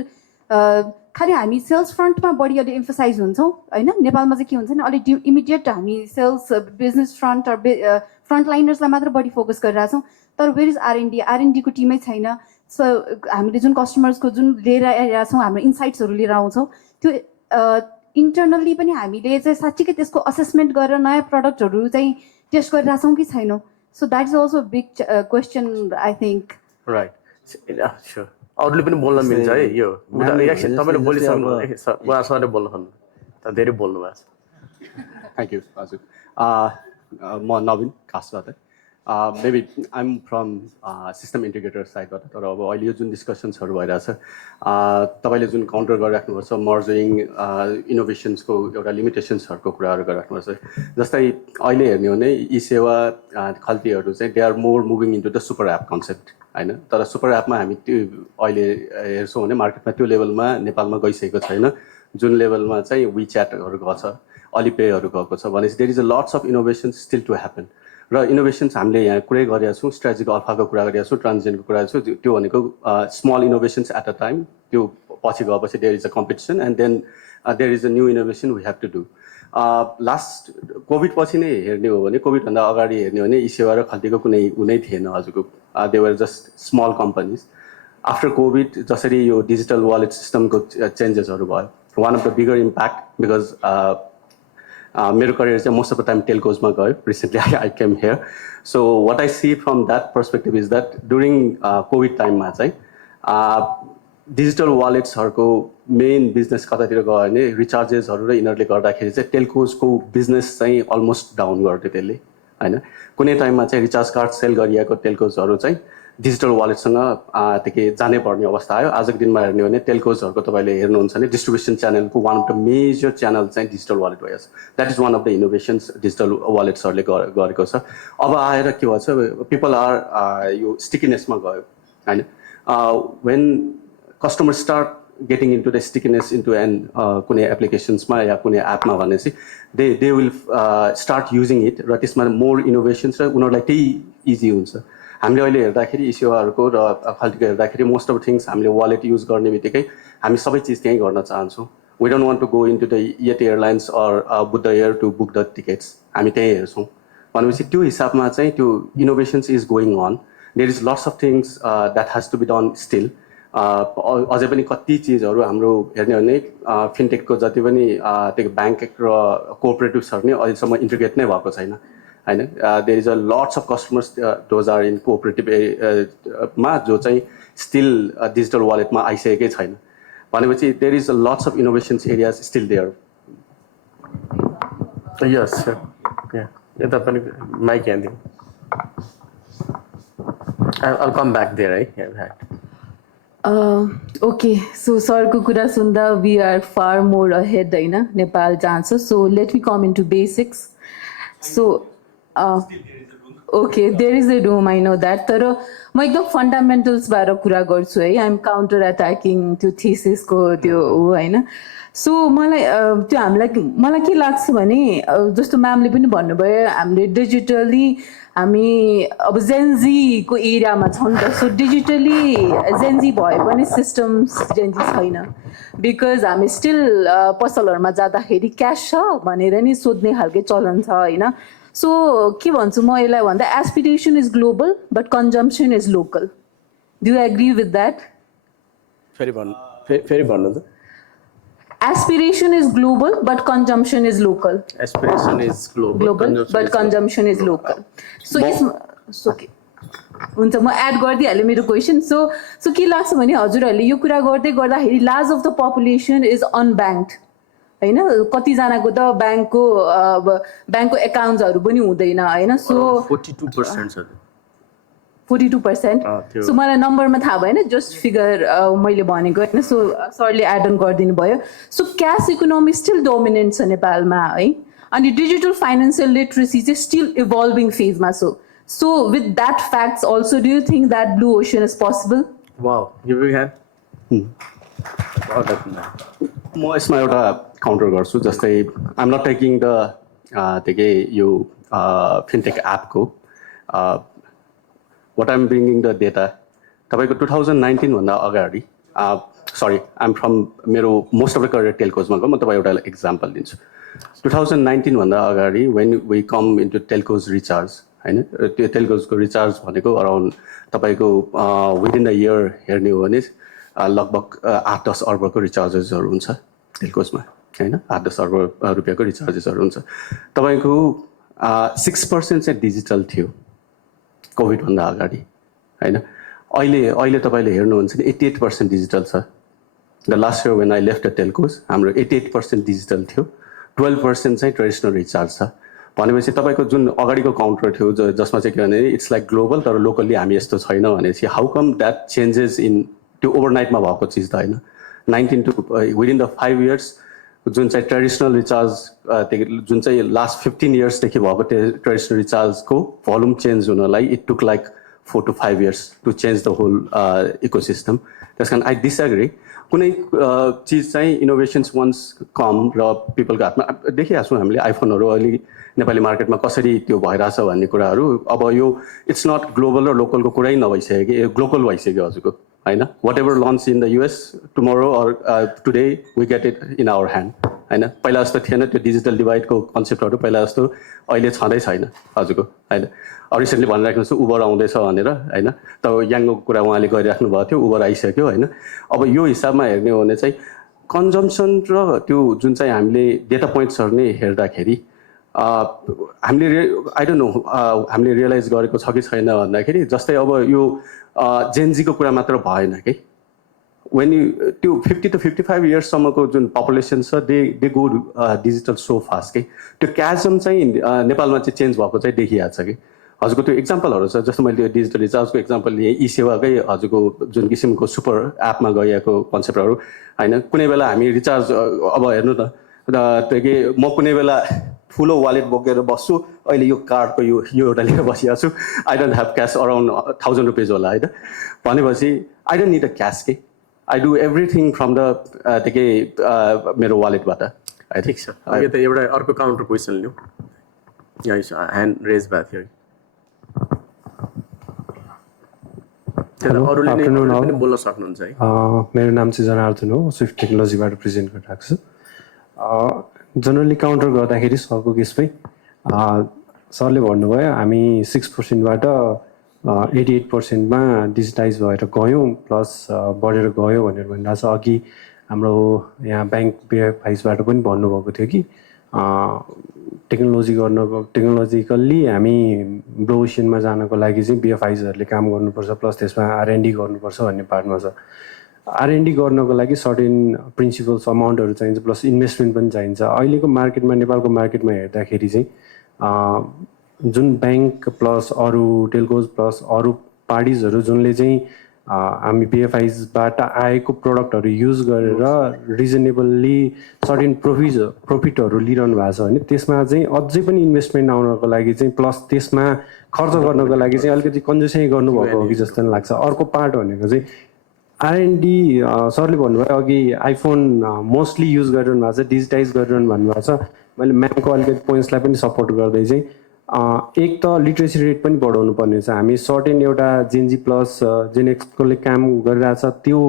खालि हामी सेल्स फ्रन्टमा बढी अलि एम्फसाइज हुन्छौँ होइन. नेपालमा चाहिँ के हुन्छ भने अलिक इमिडिएट हामी सेल्स बिजनेस फ्रन्ट फ्रन्ट लाइनर्सलाई मात्र बढी फोकस गरिरहेछौँ. तर वेयर इज आरएनडीको टिमै छैन. सो हामीले जुन कस्टमर्सको जुन लिएर आइरहेको छौँ हाम्रो इन्साइट्सहरू लिएर आउँछौँ त्यो इन्टरनल्ली पनि हामीले चाहिँ साँच्चीकै त्यसको असेसमेन्ट गरेर नयाँ प्रडक्टहरू चाहिँ टेस्ट गरिरहेछौँ कि छैनौँ. So that is also big question I think. Right sure. अरूले पनि बोल्न मिल्छ है यो एकछिन तपाईँले बोलिसक्नु उहाँ सरले बोल्नु खोज्नु धेरै बोल्नु भएको छ. Thank you. हजुर म नवीन खासबाट मेबी आइएम फ्रम सिस्टम इन्टिग्रेटर साइडबाट. तर अब अहिले यो जुन डिस्कसन्सहरू भइरहेछ तपाईँले जुन काउन्टर गरिराख्नुपर्छ मर्जिङ इनोभेसन्सको एउटा लिमिटेसन्सहरूको कुराहरू गरिराख्नुपर्छ. जस्तै अहिले हेर्ने हो भने यी सेवा खल्तीहरू चाहिँ they are more moving into the super app concept होइन. तर सुपर एपमा हामी त्यो अहिले हेर्छौँ भने मार्केटमा त्यो लेभलमा नेपालमा गइसकेको छैन जुन लेभलमा चाहिँ विच्याटहरू गएको छ अलिपेहरू गएको छ. भनेपछि there is a lots of innovations still to happen. र इनोभेसन्स हामीले यहाँ कुरै गरिरहेको छौँ स्ट्रेटेजिक अल्फाको कुरा गरिरहेको छौँ ट्रान्जिसनको कुरा गरेको छौँ. त्यो भनेको small innovations at a time. त्यो पछि गएपछि there is a competition and then there is a new innovation we have to do. Last Covid पछि नै हेर्ने हो भने कोभिडभन्दा अगाडि हेर्ने हो भने यी सेवा र खल्तीको कुनै थिएन हजुरको. They were just small companies. After covid जसरी यो डिजिटल वालेट सिस्टमको चेन्जेसहरू भयो one of the bigger impact because मेरो करियर चाहिँ मोस्ट अफ द टाइम टेलकोजमा गयो. Recently I came here. So what I see from that perspective is that during covid टाइममा चाहिँ डिजिटल वालेट्सहरूको मेन बिजनेस कतातिर गयो भने रिचार्जेसहरू र यिनीहरूले गर्दाखेरि चाहिँ टेलकोजको बिजनेस चाहिँ अलमोस्ट डाउन गर्थ्यो त्यसले होइन. कुनै टाइममा चाहिँ रिचार्ज कार्ड सेल गरिएको टेलकोजहरू चाहिँ डिजिटल वालेटसँग त्यही जानै पर्ने अवस्था आयो. आजको दिनमा हेर्ने हो भने टेलकोजहरूको तपाईँले हेर्नुहुन्छ भने डिस्ट्रिब्युसन च्यानलको one of the major channel चाहिँ डिजिटल वालेट भइरहेछ. That is one of the innovations digital वालेट्सहरूले गरेको छ. अब आएर के भन्छ पिपल आर यो स्टिकिनेसमा गयो होइन. When customer start getting into the stickiness into कुनै एप्लिकेसन्समा या कुनै एपमा भनेपछि they will start using it र त्यसमा मोर इनोभेसन्स र उनीहरूलाई त्यही इजी हुन्छ. हामीले अहिले हेर्दाखेरि यी सेवाहरूको र खल्तीको हेर्दाखेरि मोस्ट अफ थिङ्स हामीले वालेट युज गर्ने बित्तिकै हामी सबै चिज त्यहीँ गर्न चाहन्छौँ. We don't want to go into the Yeti airlines or Buddha air to book the tickets. हामी त्यहीँ हेर्छौँ भनेपछि त्यो हिसाबमा चाहिँ त्यो innovations is going on. There is lots of things that has to be done still. अझै पनि कति चिजहरू हाम्रो हेर्ने हो भने फिनटेकको जति पनि त्यो ब्याङ्क र कोअपरेटिभ्सहरू नै अहिलेसम्म इन्टिग्रेट नै भएको छैन होइन. There is a lots of customers those are in कोअपरेटिभमा जो चाहिँ स्टिल डिजिटल वालेटमा आइसकेकै छैन. भनेपछि there is a lots of innovations areas still there. यस यता पनि माइक यहाँ दिउँ. I'll come back there, right? Okay, so सरको कुरा सुन्दा we are far more ahead होइन नेपाल जान्छ. So let me come into basics. So okay, there is a room, I know that. तर म एकदम फन्डामेन्टल्स बारे कुरा गर्छु है. आइएम काउन्टर एट्याकिङ त्यो थिसिसको त्यो हो होइन. सो मलाई त्यो मलाई के लाग्छ भने जस्तो म्यामले पनि भन्नुभयो हामीले डिजिटली हामी अब जेनजीको एरियामा छौँ नि त. सो डिजिटली जेनजी भए पनि सिस्टम्स जेनजी छैन. बिकज हामी स्टिल पसलहरूमा जाँदाखेरि क्यास छ भनेर नि सोध्ने खालको चलन छ होइन. सो के भन्छु म यसलाई भन्दा aspiration is global but consumption is local. Do you agree with that? फेरि भन्नु त. Aspiration is global, but consumption is local. Aspiration is global, but consumption is local. So okay. हुन्छ म एड गरिदिइहालेँ मेरो क्वेसन. सो के लाग्छ भने हजुरहरूले यो कुरा गर्दै गर्दाखेरि large of the population is unbanked होइन. कतिजनाको त ब्याङ्कको एकाउन्ट्सहरू पनि हुँदैन होइन. सो 42% छ. 42%. सो मलाई नम्बरमा थाहा भएन, जस्ट फिगर मैले भनेको होइन. सो सरले एड अन गरिदिनु भयो. So cash economy still dominant छ नेपालमा है. अनि डिजिटल फाइनेन्सियल लिटरेसी चाहिँ स्टिल इभल्भिङ फेजमा छ. So with that facts also do you think that blue ocean is possible? Wow, give you hand. म यसमा एउटा काउन्टर गर्छु. जस्तै I am not taking the यो फिनटेक एपको what I'm bringing the data. तपाईँको 2019 भन्दा अगाडि सरी आइएम फ्रम मेरो मोस्ट अफ द करियर टेलकोजमा गयो. म तपाईँ एउटा इक्जाम्पल दिन्छु. 2019 भन्दा अगाडि when we come into telcos recharge होइन. त्यो टेलकोजको रिचार्ज भनेको अराउन्ड तपाईँको विदिन द इयर हेर्ने हो भने लगभग 8-10 अर्बको रिचार्जेसहरू हुन्छ टेलकोजमा होइन. 8-10 अर्ब रुपियाँको रिचार्जेसहरू हुन्छ. तपाईँको 6% चाहिँ डिजिटल थियो कोभिडभन्दा अगाडि होइन. अहिले तपाईँले हेर्नुहुन्छ भने 88% डिजिटल छ. The last year when I left the telcos हाम्रो 88% डिजिटल थियो. 12% चाहिँ ट्रेडिसनल रिचार्ज छ. भनेपछि तपाईँको जुन अगाडिको काउन्टर थियो जसमा चाहिँ के भने इट्स लाइक ग्लोबल तर लोकल्ली हामी यस्तो छैन भनेपछि how come that changes in त्यो ओभरनाइटमा भएको चिज त होइन. 19 टु विदिन द 5 इयर्स जुन चाहिँ ट्रेडिसनल रिचार्ज जुन चाहिँ लास्ट 15 इयर्सदेखि भएको ट्रेडिसनल रिचार्जको भोल्युम चेन्ज हुनलाई it took like 4 to 5 years to change the whole ecosystem. त्यस कारण आई डिसएग्री. कुनै चिज चाहिँ इनोभेसन्स वन्स कम र पिपलको हातमा देखिरहेको छौँ हामीले आइफोनहरू अहिले नेपाली मार्केटमा कसरी त्यो भइरहेछ भन्ने कुराहरू. अब यो इट्स नट ग्लोबल र लोकलको कुरै नभइसक्यो कि ग्लोबल भइसक्यो हजुरको होइन. Whatever launch in the US tomorrow or today we get it in our hand होइन. पहिला जस्तो थिएन त्यो डिजिटल डिभाइडको कन्सेप्टहरू. पहिला जस्तो अहिले छँदै छैन हजुरको होइन. रिसेन्टली भनिराख्नु छ उबर आउँदैछ भनेर होइन. त याङको कुरा उहाँले गरिराख्नु भएको थियो. उबर आइसक्यो होइन. अब यो हिसाबमा हेर्ने हो भने चाहिँ कन्जम्सन र त्यो जुन चाहिँ हामीले डेटा पोइन्ट्सहरू नै हेर्दाखेरि हामीले आई डोन्ट नो हामीले रियलाइज गरेको छ कि छैन भन्दाखेरि जस्तै अब यो जेनजीको कुरा मात्र भएन कि. वेन यु त्यो 50 to 55 इयर्ससम्मको जुन पपुलेसन छ they go digital so fast कि त्यो क्याजम चाहिँ नेपालमा चाहिँ चेन्ज भएको चाहिँ देखिहाल्छ कि. हजुरको त्यो इक्जाम्पलहरू छ जस्तो मैले त्यो डिजिटल रिचार्जको इक्जाम्पल लिएँ. ई सेवाकै हजुरको जुन किसिमको सुपर एपमा गइएको कन्सेप्टहरू होइन. कुनै बेला हामी रिचार्ज अब हेर्नु न त्यो के म कुनै बेला ठुलो वालेट बोकेर बस्छु. अहिले यो कार्डको यो एउटा लिएर बसिरहेको छु. I don't have cash around 1000 rupees होला होइन. भनेपछि I don't need a cash के. I do everything from the के मेरो वालेटबाट. ठिक छ. अहिले त एउटा अर्को काउन्टर क्वेसन लिउँ. यहाँ ह्यान्ड रेज भएको थियो. अरूले पनि बोल्न सक्नुहुन्छ है. मेरो नाम चाहिँ जनार्दन हो. स्विफ्ट टेक्नोलोजीबाट प्रेजेन्ट गरिरहेको छु. जनरली काउन्टर गर्दाखेरि सरको केसमै सरले भन्नुभयो हामी 6%बाट 88%मा डिजिटाइज भएर गयौँ प्लस बढेर गयो भनेर भनिरहेको छ. अघि हाम्रो यहाँ ब्याङ्क बिएफआइसबाट पनि भन्नुभएको थियो कि टेक्नोलोजिकल्ली हामी ब्लू ओसनमा जानको लागि चाहिँ बिएफआइसहरूले काम गर्नुपर्छ प्लस त्यसमा R&D गर्नुपर्छ भन्ने पार्टमा छ. R&D गर्नको लागि सर्टेन प्रिन्सिपल्स अमाउन्टहरू चाहिन्छ प्लस इन्भेस्टमेन्ट पनि चाहिन्छ. अहिलेको मार्केटमा नेपालको मार्केटमा हेर्दाखेरि चाहिँ जुन ब्याङ्क प्लस अरू टेलकोज प्लस अरू पार्टिजहरू जुनले चाहिँ हामी बिएफआइजबाट आएको प्रडक्टहरू युज गरेर रिजनेबल्ली सर्टेन प्रफिटहरू लिइरहनु भएको छ होइन त्यसमा चाहिँ अझै पनि इन्भेस्टमेन्ट आउनको लागि चाहिँ प्लस त्यसमा खर्च गर्नको लागि चाहिँ अलिकति कन्जुसै गर्नुभएको हो कि जस्तो लाग्छ। अर्को पार्ट भनेको चाहिँ आरएनडी सरले भन्नुभयो अघि आइफोन मोस्टली युज गरिरहनु भएको छ डिजिटाइज गरिरहनु भन्नुभएको छ। मैले म्यामको अलिकति पोइन्ट्सलाई पनि सपोर्ट गर्दै चाहिँ एक त लिट्रेसी रेट पनि बढाउनु पर्ने छ। हामी सर्टेन एउटा जेनजी प्लस जेनएक्सकोले काम गरिरहेछ त्यो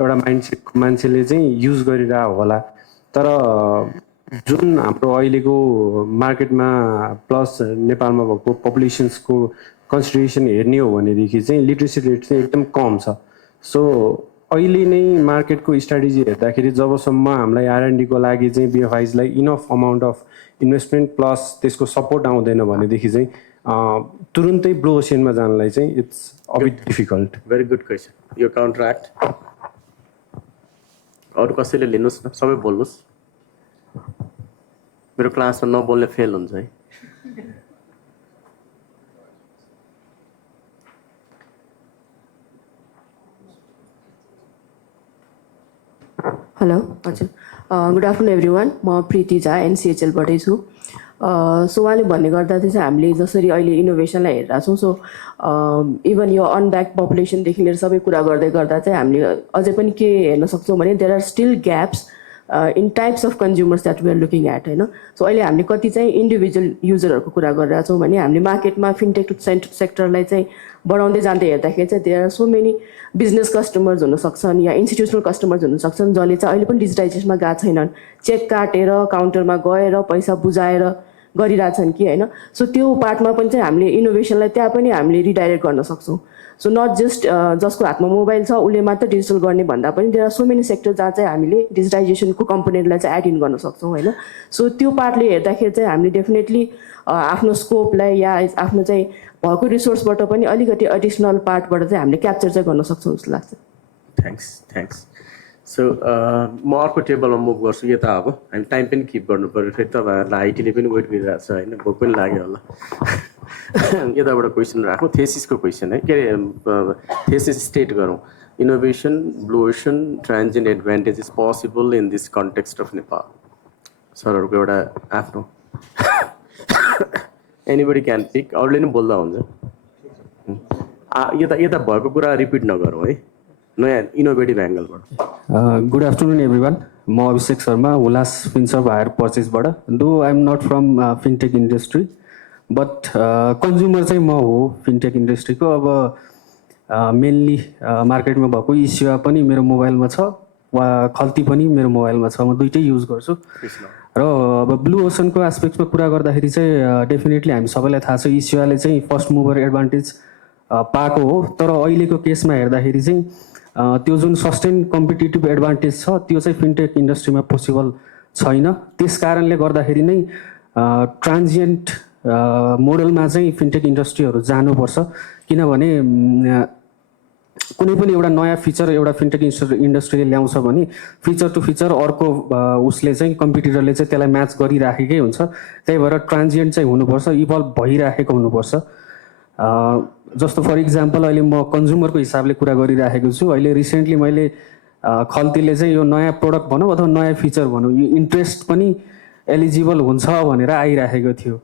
एउटा माइन्डसेटको मान्छेले चाहिँ युज गरिरहेको होला। तर जुन हाम्रो अहिलेको मार्केटमा प्लस नेपालमा भएको पपुलेसन्सको कन्सिडरेसन हेर्ने हो भनेदेखि चाहिँ लिट्रेसी रेट चाहिँ एकदम कम छ। सो अहिले नै मार्केटको स्ट्राटेजी हेर्दाखेरि जबसम्म हामीलाई आरएनडीको लागि चाहिँ बिएफआइजलाई enough amount of investment plus त्यसको सपोर्ट आउँदैन भनेदेखि चाहिँ तुरुन्तै ब्लू ओसियनमा जानलाई चाहिँ it's a bit difficult. Very good question. यो कन्ट्र्याक्ट अरू कसैले लिनुहोस् न, सबै बोल्नुहोस्। मेरो क्लासमा नबोल्ने फेल हुन्छ है। हेलो हजुर गुड आफ्टरनुन एभ्री वान। म प्रीति झा एनसिएचएलबाटै छु। सो उहाँले भन्ने गर्दा चाहिँ हामीले जसरी अहिले इनोभेसनलाई हेरिरहेको छौँ सो इभन यो अनब्याक पपुलेसनदेखि लिएर सबै कुरा गर्दै गर्दा चाहिँ हामीले अझै पनि के हेर्न सक्छौँ भने there are still gaps in types of consumers that we are looking at होइन। सो अहिले हामीले कति चाहिँ इन्डिभिजुअल युजरहरूको कुरा गरिरहेको छौँ भने हामीले मार्केटमा फिनटेक सेक्टरलाई चाहिँ बढाउँदै जाँदै हेर्दाखेरि चाहिँ there are so many business customers हुनसक्छन् या इन्स्टिट्युसनल कस्टमर्स हुनसक्छन् जसले चाहिँ अहिले पनि डिजिटाइजेसनमा गएको छैनन्। चेक काटेर काउन्टरमा गएर पैसा बुझाएर गरिरहेछन् कि होइन। सो त्यो पार्टमा पनि चाहिँ हामीले इनोभेसनलाई त्यहाँ पनि हामीले रिडाइरेक्ट गर्न सक्छौँ। सो नट जस्ट जसको हातमा मोबाइल छ उसले मात्र डिजिटल गर्ने भन्दा पनि there are so many sector जहाँ चाहिँ हामीले डिजिटाइजेसनको कम्पोनेन्टलाई चाहिँ एड इन गर्न सक्छौँ होइन। सो त्यो पार्टले हेर्दाखेरि चाहिँ हामीले डेफिनेटली आफ्नो स्कोपलाई या आफ्नो चाहिँ भएको रिसोर्सबाट पनि अलिकति एडिसनल पार्टबाट चाहिँ हामीले क्याप्चर चाहिँ गर्न सक्छौँ जस्तो लाग्छ। थ्याङ्क्स। सो म अर्को टेबलमा मुभ गर्छु। यता अब हामी टाइम पनि किप गर्नु पऱ्यो। फेरि तपाईँहरूलाई आइटीले पनि वेट गरिरहेको छ होइन, भोक पनि लाग्यो होला। यताबाट क्वेसन राखौँ, थेसिसको क्वेसन है, के अरे थेसिस स्टेट गरौँ। Innovation blue ocean transient advantage is possible in this context of Nepal. सरहरूको एउटा आफ्नो एनीबडी क्यान पिक, अरूले नै बोल्दा हुन्छ। यता भएको कुरा रिपिट नगरौँ है, नयाँ इनोभेटिभ एङ्गलबाट। Good afternoon everyone. म अभिषेक शर्मा हुलास फिन्सर्भ हायर पर्चेसबाट। Though I am not from fintech industry but consumer चाहिँ म हो फिनटेक इन्डस्ट्रीको। अब मेनली मार्केटमा भएको इस्यु पनि मेरो मोबाइलमा छ वा खल्ती पनि मेरो मोबाइलमा छ, म दुइटै युज गर्छु। र अब ब्लू ओसनको एस्पेक्टमा कुरा गर्दाखेरि चाहिँ डेफिनेटली हामी सबैलाई थाहा छ इस्युले चाहिँ फर्स्ट मुभर एडभान्टेज पाएको हो। तर अहिलेको केसमा हेर्दाखेरि चाहिँ त्यो जुन सस्टेन कम्पिटिटिभ एडभान्टेज छ त्यो चाहिँ फिनटेक इन्डस्ट्रीमा पोसिबल छैन। त्यस कारणले गर्दाखेरि नै ट्रान्जिएन्ट मोडलमा चाहिँ फिनटेक इन्डस्ट्रीहरू जानुपर्छ। किनभने कुनै पनि एउटा नयाँ फिचर एउटा फिनटेक इन्डस्ट्रीले ल्याउँछ भने फिचर टु फिचर अर्को उसले चाहिँ कम्पिटिटरले चाहिँ त्यसलाई म्याच गरिराखेकै हुन्छ। त्यही भएर ट्रान्जिएन्ट चाहिँ हुनुपर्छ, इभल्भ भइराखेको हुनुपर्छ। जस्तो फर इक्जाम्पल अहिले म कन्ज्युमरको हिसाबले कुरा गरिराखेको छु। अहिले रिसेन्टली मैले खल्तीले चाहिँ यो नयाँ प्रडक्ट भनौँ अथवा नयाँ फिचर भनौँ यो इन्ट्रेस्ट पनि एलिजिबल हुन्छ भनेर आइराखेको थियो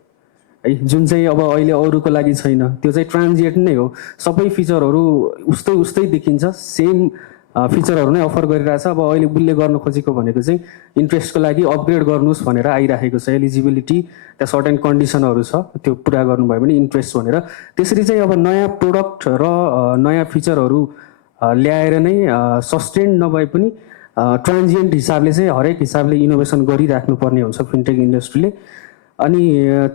है, जुन चाहिँ अब अहिले अरूको लागि छैन। त्यो चाहिँ ट्रान्जिएन्ट नै हो। सबै फिचरहरू उस्तै देखिन्छ, सेम फिचरहरू नै अफर गरिरहेछ। अब अहिले उसले गर्न खोजेको भनेको चाहिँ इन्ट्रेस्टको लागि अपग्रेड गर्नुहोस् भनेर आइराखेको छ। एलिजिबिलिटी त्यहाँ सर्टेन कन्डिसनहरू छ, त्यो पुरा गर्नुभयो भने इन्ट्रेस्ट भनेर। त्यसरी चाहिँ अब नयाँ प्रोडक्ट र नयाँ फिचरहरू ल्याएर नै सस्टेन नभए पनि ट्रान्जिएन्ट हिसाबले चाहिँ हरेक हिसाबले इनोभेसन गरिराख्नुपर्ने हुन्छ फिनटेक इन्डस्ट्रीले। अनि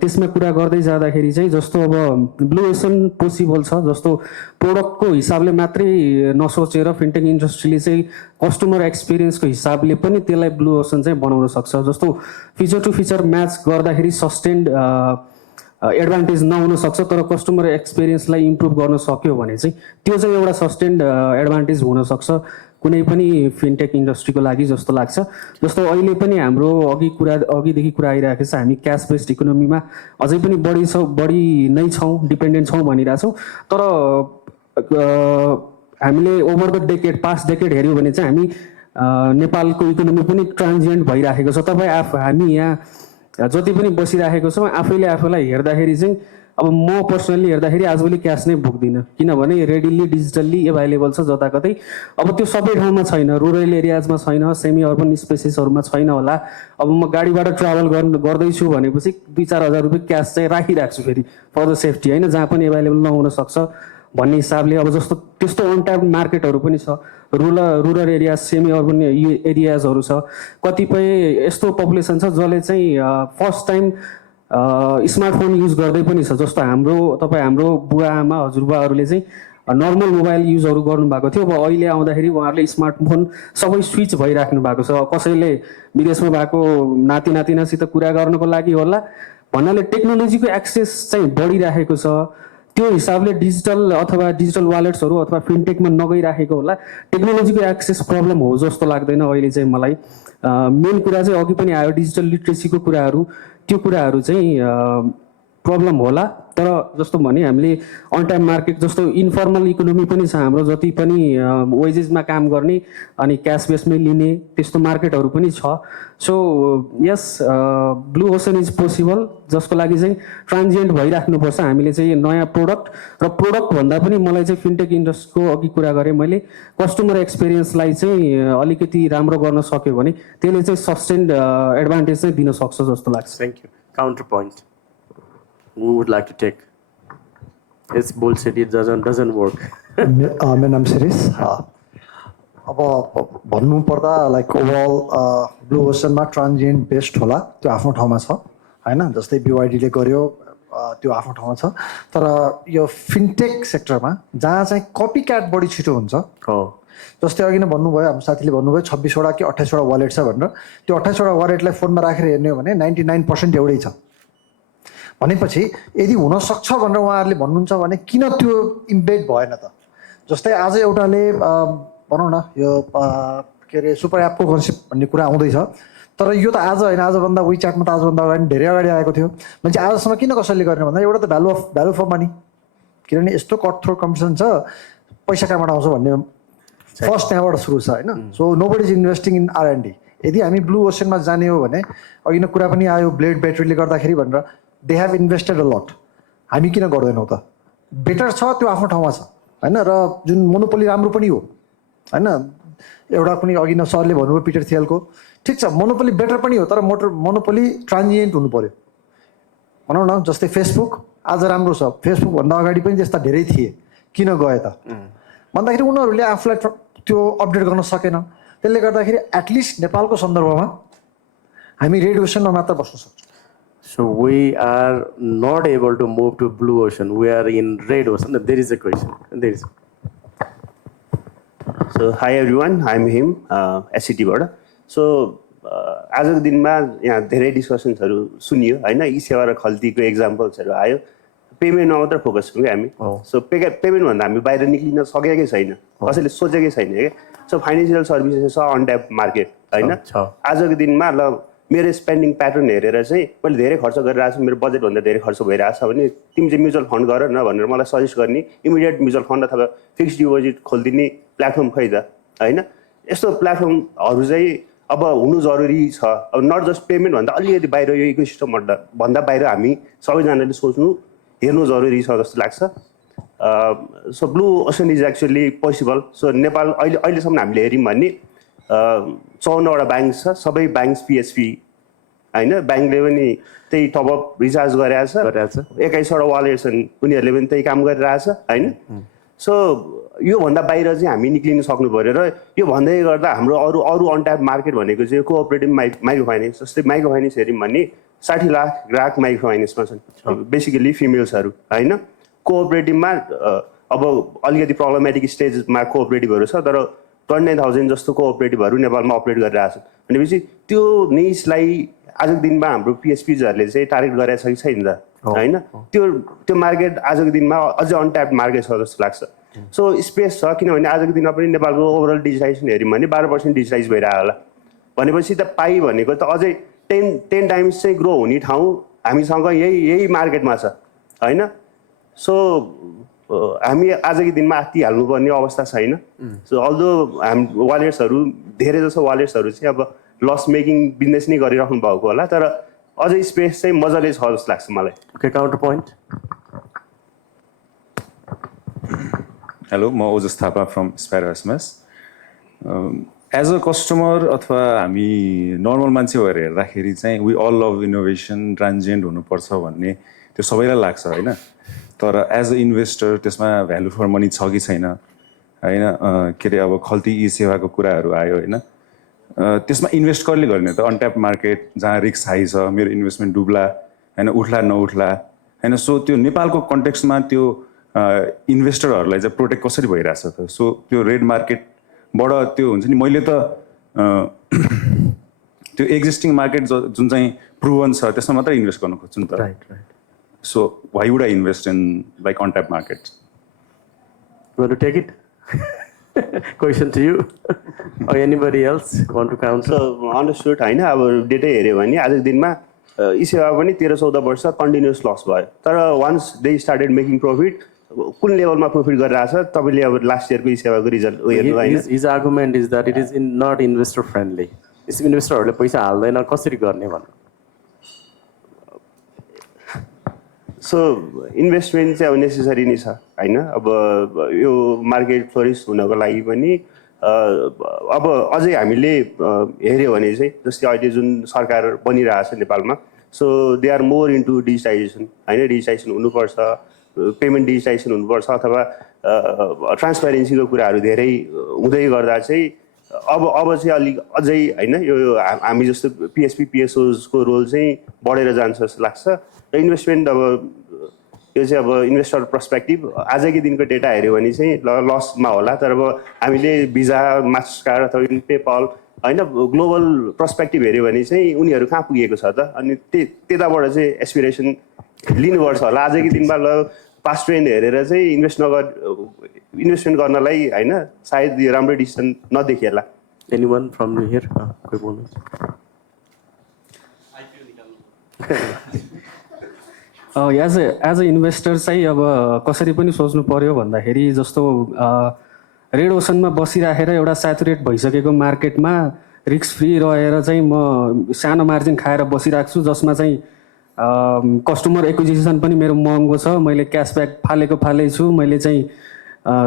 त्यसमा कुरा गर्दै जाँदाखेरि चाहिँ जस्तो अब ब्लू ओसन पोसिबल छ, जस्तो प्रोडक्टको हिसाबले मात्रै नसोचेर फिनटेक इन्डस्ट्रीले चाहिँ कस्टमर एक्सपिरियन्सको हिसाबले पनि त्यसलाई ब्लू ओसन चाहिँ बनाउन सक्छ। जस्तो फिचर टु फिचर म्याच गर्दाखेरि सस्टेन्ड एडभान्टेज नहुन सक्छ, तर कस्टमर एक्सपिरियन्सलाई इम्प्रुभ गर्न सक्यो भने चाहिँ त्यो चाहिँ एउटा सस्टेन्ड एडभान्टेज हुनसक्छ कुनै पनि फिनटेक इन्डस्ट्रीको लागि जस्तो लाग्छ। जस्तो अहिले पनि हाम्रो अघिदेखि कुरा आइरहेको छ, हामी क्यास बेस्ड इकोनोमीमा अझै पनि बढी नै छौँ, डिपेन्डेन्ट छौँ भनिरहेछौँ। तर हामीले over the decade past decade हेऱ्यौँ भने चाहिँ हामी नेपालको इकोनोमी पनि ट्रान्जिएन्ट भइराखेको छ। तपाईँ हामी यहाँ जति पनि बसिराखेको छौँ आफैले आफूलाई हेर्दाखेरि चाहिँ अब म पर्सनल्ली हेर्दाखेरि आजभोलि क्यास नै बोक्दिनँ, किनभने रेडिली डिजिटल्ली एभाइलेबल छ जताकतै। अब त्यो सबै ठाउँमा छैन, रुरल एरियाजमा छैन, सेमी अर्बन स्पेसेसहरूमा छैन होला। अब म गाडीबाट ट्राभल गर्दैछु भनेपछि 2-4 हजार रुपियाँ क्यास चाहिँ राखिराख्छु फेरि फर द सेफ्टी, होइन, जहाँ पनि एभाइलेबल नहुन सक्छ भन्ने हिसाबले। अब जस्तो त्यस्तो अनट्याप्ड मार्केटहरू पनि छ, रुरल एरिया सेमी अर्बन एरियाजहरू छ। कतिपय यस्तो पपुलेसन छ जसले चाहिँ फर्स्ट टाइम स्मार्टफोन युज गर्दै पनि छ, जस्तो हाम्रो बुवा आमा हजुरबुवाहरूले चाहिँ नर्मल मोबाइल युजहरू गर्नुभएको थियो। अब अहिले आउँदाखेरि उहाँहरूले स्मार्टफोन सबै स्विच भइराख्नु भएको छ। कसैले विदेशमा भएको नाति नातिनासित कुरा गर्नको लागि होला भन्नाले टेक्नोलोजीको एक्सेस चाहिँ बढिराखेको छ। त्यो हिसाबले डिजिटल वालेट्सहरू अथवा फिनटेकमा नगइराखेको होला। टेक्नोलोजीको एक्सेस प्रब्लम हो जस्तो लाग्दैन अहिले चाहिँ मलाई। मेन कुरा चाहिँ अघि पनि आयो डिजिटल लिट्रेसीको कुराहरू, त्यो कुराहरू चाहिँ प्रब्लम होला। तर जस्तो भने हामीले अन टाइम मार्केट जस्तो इन्फर्मल इकोनोमी पनि छ हाम्रो, जति पनि वेजेसमा काम गर्ने अनि क्यास बेसमै लिने त्यस्तो मार्केटहरू पनि छ। So yes blue ocean is possible, जसको लागि चाहिँ ट्रान्जिएन्ट भइराख्नुपर्छ हामीले चाहिँ नयाँ प्रोडक्ट। र प्रोडक्ट भन्दा पनि मलाई चाहिँ फिनटेक इन्डस्ट्रीको अघि कुरा गरेँ मैले, कस्टमर एक्सपिरियन्सलाई चाहिँ अलिकति राम्रो गर्न सक्यो भने त्यसले चाहिँ सस्टेन्ड एडभान्टेज चाहिँ दिन सक्छ जस्तो लाग्छ। Thank you. Counter point who would like to take? It's bullshit, it doesn't work. मेरो नाम शिरीष। अब भन्नुपर्दा लाइक ओभरअल ब्लू ओसनमा ट्रान्जिएन्ट बेस्ट होला, त्यो आफ्नो ठाउँमा छ, होइन। जस्तै BYD ले गर्यो त्यो आफ्नो ठाउँमा छ। तर यो फिनटेक सेक्टरमा जहाँ चाहिँ कपी क्याट बढी छिटो हुन्छ, जस्तै अघि नै भन्नुभयो हाम्रो साथीले भन्नुभयो 26वटा कि 28वटा वालेट छ भनेर। त्यो 28वटा वालेटलाई फोनमा राखेर हेर्ने हो भने 99% एउटै छ भनेपछि यदि हुनसक्छ भनेर उहाँहरूले भन्नुहुन्छ भने किन त्यो इम्पेक्ट भएन त। जस्तै आज एउटाले भनौँ न यो के अरे सुपर एपको कन्सेप्ट भन्ने कुरा आउँदैछ, तर यो त आज होइन, आजभन्दा विचाटमा त आजभन्दा अगाडि धेरै अगाडि आएको थियो। मान्छे आजसम्म किन कसैले गर्ने भन्दा एउटा त भ्यालु फर मनी, किनभने यस्तो कट थ्रो कम्पिटिसन छ, पैसा कहाँबाट आउँछ भन्ने फर्स्ट त्यहाँबाट सुरु छ, होइन। So nobody is investing in R&D। यदि हामी ब्लू ओसनमा जाने हो भने अघि नै कुरा पनि आयो ब्लेड ब्याट्रीले गर्दाखेरि भनेर, they have invested a lot, हामी किन गर्दैनौँ त। बेटर छ त्यो आफ्नो ठाउँमा छ, होइन। र जुन मोनोपोली राम्रो पनि हो, होइन। एउटा कुनै अघि न सरले भन्नुभयो पिटर थियलको, ठिक छ मोनोपोली बेटर पनि हो, तर मोनोपोली ट्रान्जिएन्ट हुनु पऱ्यो। भनौँ न जस्तै फेसबुक आज राम्रो छ, फेसबुकभन्दा अगाडि पनि त्यस्ता धेरै थिए, किन गए त भन्दाखेरि उनीहरूले आफूलाई त्यो अपडेट गर्न सकेन। त्यसले गर्दाखेरि एटलिस्ट नेपालको सन्दर्भमा हामी रेड ओसनमा मात्र बस्न सक्छौँ। So we are not able to move to blue ocean. We are in red ocean. There is a question. There is. So hi everyone, I'm him, SCT बाट. So आजको दिनमा यहाँ धेरै डिस्कसन्सहरू सुनियो, होइन। ई सेवा र खल्तीको एक्जाम्पल्सहरू आयो। पेमेन्टमा मात्र फोकस गऱ्यौँ हामी। सो पेमेन्ट भन्दा हामी बाहिर निक्लिन सकेकै छैन, कसैले सोचेकै छैन क्या। सो फाइनेन्सियल सर्भिसेस छ अनट्याप मार्केट, होइन। आजको दिनमा ल मेरो स्पेन्डिङ प्याटर्न हेरेर चाहिँ मैले धेरै खर्च गरिरहेको छु, मेरो बजेटभन्दा धेरै खर्च भइरहेको छ भने तिमी चाहिँ म्युचुअल फन्ड गर न भनेर मलाई सजेस्ट गर्ने इमिडिएट म्युचुअल फन्ड अथवा फिक्स्ड डिपोजिट खोलिदिने प्लेटफर्म खै त, होइन। यस्तो प्लेटफर्महरू चाहिँ अब हुनु जरुरी छ। अब नट जस्ट पेमेन्ट भन्दा अलिकति बाहिर यो इकोसिस्टम भन्दा बाहिर हामी सबैजनाले सोच्नु हेर्नु जरुरी छ जस्तो लाग्छ। So blue ocean is actually possible. So Nepal अहिलेसम्म हामीले हेऱ्यौँ भने 54वटा ब्याङ्क छ, सबै ब्याङ्क PSP, होइन। ब्याङ्कले पनि त्यही टपअप रिचार्ज गरिरहेछ, 21वटा वालेट छन् उनीहरूले पनि त्यही काम गरिरहेछ, होइन। सो योभन्दा बाहिर चाहिँ हामी निक्लिन सक्नु पऱ्यो। र यो भन्दै गर्दा हाम्रो अरू अनट्याप मार्केट भनेको चाहिँ कोअपरेटिभ माइक्रो फाइनेन्स। जस्तै माइक्रो फाइनेन्स हेऱ्यौँ भने 60 लाख ग्राहक माइक्रो फाइनेन्समा छन्, बेसिकली फिमेल्सहरू, होइन। कोअपरेटिभमा अब अलिकति प्रब्लमेटिक स्टेजमा कोअपरेटिभहरू छ, तर 29,000 जस्तो कोअपरेटिभहरू नेपालमा अपरेट गरिरहेको छ भनेपछि त्यो निसलाई आजको दिनमा हाम्रो PSPजहरूले चाहिँ टार्गेट गरेको छ कि छैन त, होइन। त्यो मार्केट आजको दिनमा अझै अनट्याप्ड मार्केट छ जस्तो लाग्छ। सो स्पेस छ, किनभने आजको दिनमा पनि नेपालको ओभरअल डिजिटाइजेसन हेऱ्यौँ भने 12% डिजिटाइज भइरहेको होला भनेपछि त पाइ भनेको त अझै 10 टाइम्स चाहिँ ग्रो हुने ठाउँ हामीसँग यही मार्केटमा छ, होइन। सो हामी आजको दिनमा आत्तिहाल्नुपर्ने अवस्था छैन। सो अल्दो वालेट्सहरू धेरै जसो वालेट्सहरू चाहिँ अब लस मेकिङ बिजनेस नै गरिराख्नु भएको होला, तर अझै स्पेस चाहिँ मजाले छ जस्तो लाग्छ मलाई। Okay, counter point. हेलो, म Ojas Thapa from Spiro SMS. As a customer अथवा हामी नर्मल मान्छे भएर हेर्दाखेरि चाहिँ we all love innovation, transient हुनुपर्छ भन्ने त्यो सबैलाई लाग्छ होइन। तर एज अ इन्भेस्टर त्यसमा भ्यालु फर मनी छ कि छैन होइन, के अरे अब खल्ती ई सेवाको कुराहरू आयो होइन। त्यसमा इन्भेस्ट कसले गर्ने त? अनट्याप मार्केट जहाँ रिस्क हाई छ, मेरो इन्भेस्टमेन्ट डुब्ला होइन, उठ्ला नउठ्ला होइन। सो त्यो नेपालको कन्टेक्स्टमा त्यो इन्भेस्टरहरूलाई चाहिँ प्रोटेक्ट कसरी भइरहेछ त? सो त्यो रेड मार्केटबाट त्यो हुन्छ नि, मैले त त्यो एक्जिस्टिङ मार्केट जुन चाहिँ प्रुभन छ त्यसमा मात्रै इन्भेस्ट गर्न खोज्छु नि त। Right. So why would I invest in like on-tap markets? You want to take it? Question to you or anybody else want to counter? So understood होइन। अब डेटै हेऱ्यो भने आजको दिनमा यी सेवा पनि 13-14 वर्ष कन्टिन्युस लस भयो, तर once they started making profit कुन लेभलमा प्रफिट गरिरहेछ तपाईँले अब लास्ट इयरको यी सेवाको रिजल्ट हेर्नु होइन। His argument is that it is not investor friendly. इन्भेस्टरहरूले पैसा हाल्दैन, कसरी गर्ने भन्नु? सो इन्भेस्टमेन्ट चाहिँ अब नेसेसरी नै छ होइन। अब यो मार्केट फ्लोरिस हुनको लागि पनि अब अझै हामीले हेऱ्यो भने चाहिँ जस्तै अहिले जुन सरकार बनिरहेछ नेपालमा, so they are more into digitization होइन। डिजिटाइजेसन हुनुपर्छ, पेमेन्ट डिजिटाइजेसन हुनुपर्छ, अथवा ट्रान्सप्यारेन्सीको कुराहरू धेरै हुँदै गर्दा चाहिँ अब चाहिँ अलिक अझै होइन यो हामी जस्तो पिएसपी पिएसओजको रोल चाहिँ बढेर जान्छ जस्तो लाग्छ। र इन्भेस्टमेन्ट अब यो चाहिँ अब इन्भेस्टर पर्सपेक्टिभ आजकै दिनको डेटा हेऱ्यो भने चाहिँ लसमा होला, तर अब हामीले भिजा, मास्टरकार्ड अथवा पेपल होइन ग्लोबल पर्सपेक्टिभ हेऱ्यो भने चाहिँ उनीहरू कहाँ पुगेको छ त? अनि त्यताबाट चाहिँ एस्पिरेसन लिनुपर्छ होला। आजकै दिनमा ल पास्ट ट्रेन्ड हेरेर चाहिँ इन्भेस्टमेन्ट गर्नलाई होइन सायद यो राम्रो डिसिसन नदेखिएला। Anyone from here? कोही बोल्नु? एज अ इन्भेस्टर चाहिँ अब कसरी पनि सोच्नु पर्यो भन्दाखेरि जस्तो रेड ओसनमा बसिराखेर एउटा स्याचुरेट भइसकेको मार्केटमा रिस्क फ्री रहेर चाहिँ म सानो मार्जिन खाएर बसिरहेको छु, जसमा चाहिँ कस्टमर एक्विजिसन पनि मेरो महँगो छ, मैले क्यासब्याक फालै छु, मैले चाहिँ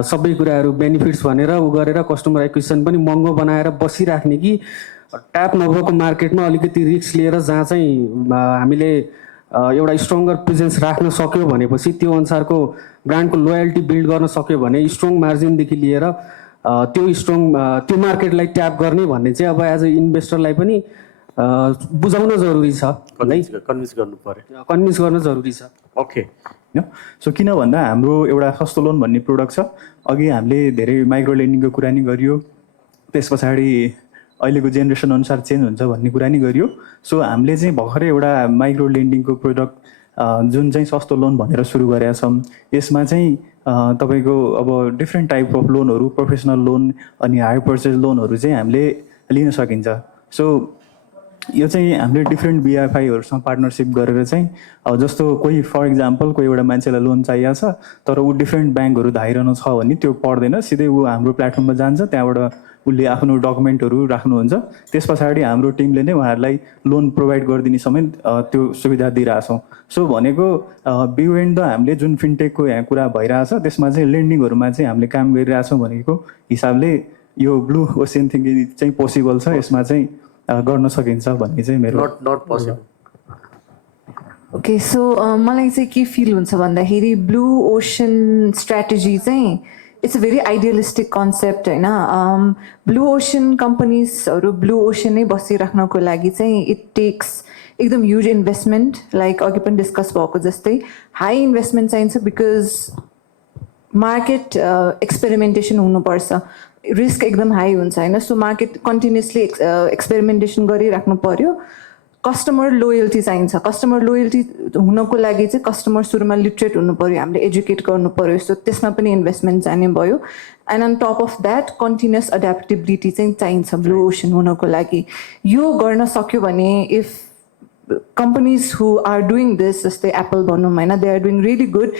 सबै कुराहरू बेनिफिट्स भनेर उ गरेर कस्टमर एक्विजिसन पनि महँगो बनाएर बसिराख्ने कि ट्याप नभएको मार्केटमा अलिकति रिस्क लिएर जहाँ चाहिँ हामीले एउटा स्ट्रङ्गर प्रेजेन्स राख्न सक्यो भनेपछि त्यो अनुसारको ब्रान्डको लोयल्टी बिल्ड गर्न सक्यो भने स्ट्रङ मार्जिनदेखि लिएर त्यो मार्केटलाई ट्याप गर्ने भन्ने चाहिँ अब एज अ इन्भेस्टरलाई पनि बुझाउन जरुरी छ, कन्भिन्स गर्नु पर्यो, कन्भिन्स गर्न जरुरी छ। ओके, सो किन भन्दा हाम्रो एउटा सस्तो लोन भन्ने प्रोडक्ट छ। अघि हामीले धेरै माइक्रो लेन्डिङको कुरा नि गरियो, त्यस पछाडि अहिलेको जेनेरेसन अनुसार चेन्ज हुन्छ भन्ने कुरा नि गरियो। सो हामीले चाहिँ भर्खरै एउटा माइक्रो लेन्डिङको प्रोडक्ट जुन चाहिँ सस्तो लोन भनेर सुरु गरेका छौँ। यसमा चाहिँ तपाईँको अब डिफ्रेन्ट टाइप अफ लोनहरू, प्रोफेसनल लोन अनि हायर पर्चेज लोनहरू चाहिँ हामीले लिन सकिन्छ। सो यो चाहिँ हामीले डिफ्रेन्ट बिएफआईहरूसँग पार्टनरसिप गरेर चाहिँ अब जस्तो कोही फर इक्जाम्पल कोही एउटा मान्छेलाई लोन चाहिएको छ तर ऊ डिफ्रेन्ट ब्याङ्कहरू धाइरहनु छ भने त्यो पर्दैन, सिधै ऊ हाम्रो प्लेटफर्ममा जान्छ, त्यहाँबाट उसले आफ्नो डकुमेन्टहरू राख्नुहुन्छ, त्यस पछाडि हाम्रो टिमले नै उहाँहरूलाई लोन प्रोभाइड गरिदिने समेत त्यो सुविधा दिइरहेछौँ। सो भनेको बियोन्ड द हामीले जुन फिनटेकको यहाँ कुरा भइरहेछ त्यसमा चाहिँ लेन्डिङहरूमा चाहिँ हामीले काम गरिरहेछौँ भनेको हिसाबले यो ब्लू ओसियन थिङ्किङ चाहिँ पोसिबल छ, यसमा चाहिँ गर्न सकिन्छ भन्ने चाहिँ मेरो नट पोसिबल। ओके, सो मलाई चाहिँ के फिल हुन्छ भन्दाखेरि ब्लू ओसन स्ट्राटेजी चाहिँ it's a very idealistic concept होइन। ब्लू ओसन कम्पनीजहरू ब्लू ओसनै बसिराख्नको लागि चाहिँ इट टेक्स एकदम ह्युज इन्भेस्टमेन्ट, लाइक अघि पनि डिस्कस भएको जस्तै हाई इन्भेस्टमेन्ट चाहिन्छ बिकज मार्केट एक्सपेरिमेन्टेसन हुनुपर्छ, रिस्क एकदम हाई हुन्छ होइन। सो मार्केट कन्टिन्युसली एक्सपेरिमेन्टेसन गरिराख्नु पर्यो। कस्टमर लोयल्टी चाहिन्छ, कस्टमर लोयल्टी हुनको लागि चाहिँ कस्टमर सुरुमा लिटरेट हुनु पर्यो, हामीले एजुकेट गर्नु पर्यो, सो त्यसमा पनि इन्भेस्टमेन्ट जाने भयो। And on top of that continuous adaptability चाहिँ चाहिन्छ ब्लू ओसन हुनको लागि। यो गर्न सक्यो भने if companies who are doing this, जस्तै एप्पल भनौँ होइन, they are doing really good.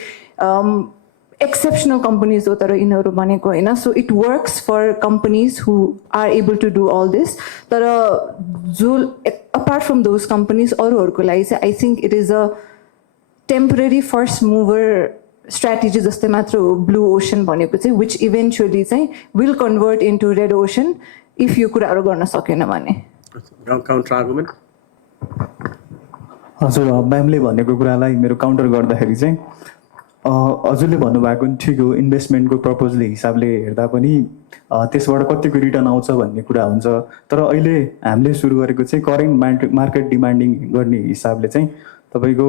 Exceptional companies हो तर यिनीहरू भनेको होइन. So it works for companies who are able to do all this. तर जो अपार्ट फ्रम दोज कम्पनीज अरूहरूको लागि चाहिँ I think it is a temporary first mover strategy जस्तै मात्र हो ब्लू ओसन भनेको चाहिँ, विच इभेन्चुअली चाहिँ will convert into red ocean if यो कुराहरू गर्न सकेन भने. Counter argument. हजुर, म्यामले भनेको कुरालाई मेरो काउन्टर गर्दाखेरि चाहिँ हजुरले भन्नुभएको नि ठिक हो, इन्भेस्टमेन्टको प्रपोजल हिसाबले हेर्दा पनि त्यसबाट कतिको रिटर्न आउँछ भन्ने कुरा हुन्छ. तर अहिले हामीले सुरु गरेको चाहिँ करेन्ट मार्केट डिमान्डिङ गर्ने हिसाबले चाहिँ तपाईँको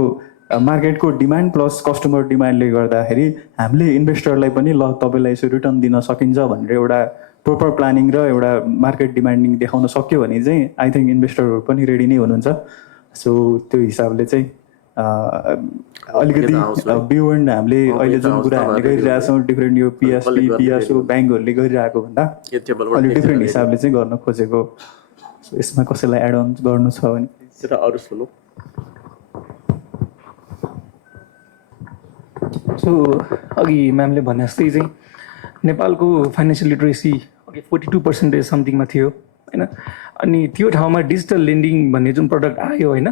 मार्केटको डिमान्ड प्लस कस्टमर डिमान्डले गर्दाखेरि हामीले इन्भेस्टरलाई पनि ल तपाईँलाई यसो रिटर्न दिन सकिन्छ भनेर एउटा प्रोपर प्लानिङ र एउटा मार्केट डिमान्डिङ देखाउन सक्यो भने चाहिँ आई थिङ्क इन्भेस्टरहरू पनि रेडी नै हुनुहुन्छ. सो त्यो हिसाबले चाहिँ अलिकति बियोन्ड हामीले अहिले जुन कुरा हामीले गरिरहेछौँ डिफ्रेन्ट यो पिएसपी पिएसओ ब्याङ्कहरूले गरिरहेको भन्दा अलिक डिफ्रेन्ट हिसाबले चाहिँ गर्न खोजेको. सो यसमा कसैलाई एड अन गर्नु छ भने अरू सुनौ. सो अघि म्यामले भने जस्तै चाहिँ नेपालको फाइनेन्सियल लिटरेसी अघि 42% समथिङमा थियो होइन. अनि त्यो ठाउँमा डिजिटल लेन्डिङ भन्ने जुन प्रडक्ट आयो होइन,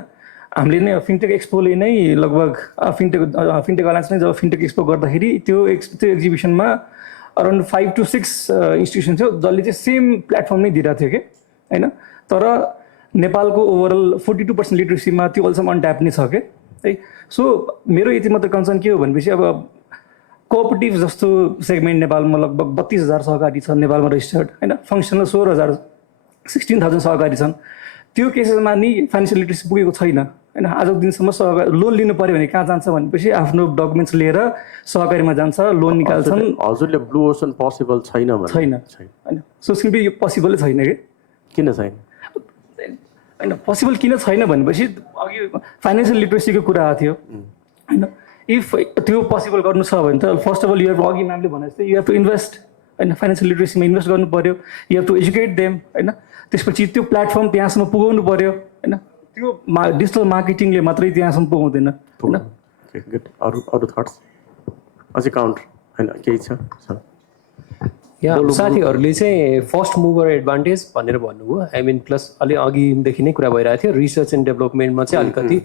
हामीले नै फिन्टेक एक्सपोले नै लगभग फिन्टेक अलायन्स नै जब फिन्टेक एक्सपो गर्दाखेरि त्यो एक्जिबिसनमा अराउन्ड 5 to 6 इन्स्टिट्युसन थियो जसले चाहिँ सेम प्लेटफर्म नै दिइरहेको थियो कि होइन. तर नेपालको ओभरअल 42% लिटरेसीमा त्यो अहिलेसम्म अनट्याप नै छ कि है. सो मेरो यति मात्र कन्सर्न के हो भनेपछि अब कोअपरेटिभ जस्तो सेगमेन्ट नेपालमा लगभग 32,000 सहकारी छन् नेपालमा रजिस्टर्ड होइन. फङ्सनल 16,000 सहकारी छन्. त्यो केसेसमा नि फाइनेन्सियल लिटरेसी पुगेको छैन होइन. आजको दिनसम्म सहकारी लोन लिनु पऱ्यो भने कहाँ जान्छ भनेपछि आफ्नो डकुमेन्ट्स लिएर सहकारीमा जान्छ, लोन निकाल्छन्. हजुरले ब्लू ओसन पोसिबल छैन होइन. सो सिम्पली यो पोसिबलै छैन कि. किन छैन होइन, पोसिबल किन छैन भनेपछि अघि फाइनेन्सियल लिटरेसीको कुरा आएको थियो होइन. इफ त्यो पोसिबल गर्नु छ भने त first of all you have, अघि म्यामले भने जस्तै यु हेभ टु इन्भेस्ट होइन. फाइनेन्सियल लिटरेसीमा इन्भेस्ट गर्नु पऱ्यो, you have to educate them होइन. त्यसपछि त्यो प्लेटफर्म त्यहाँसम्म पुगाउनु पऱ्यो होइन. त्यो डिजिटल मार्केटिङले मात्रै त्यहाँसम्म पुगाउँदैन होइन. अरू थट्स अझै काउन्टर होइन केही छ. या साथीहरूले चाहिँ फर्स्ट मुभर एडभान्टेज भनेर भन्नुभयो. आई मिन प्लस अलि अघिदेखि नै कुरा भइरहेको थियो रिसर्च एन्ड डेभलपमेन्टमा चाहिँ अलिकति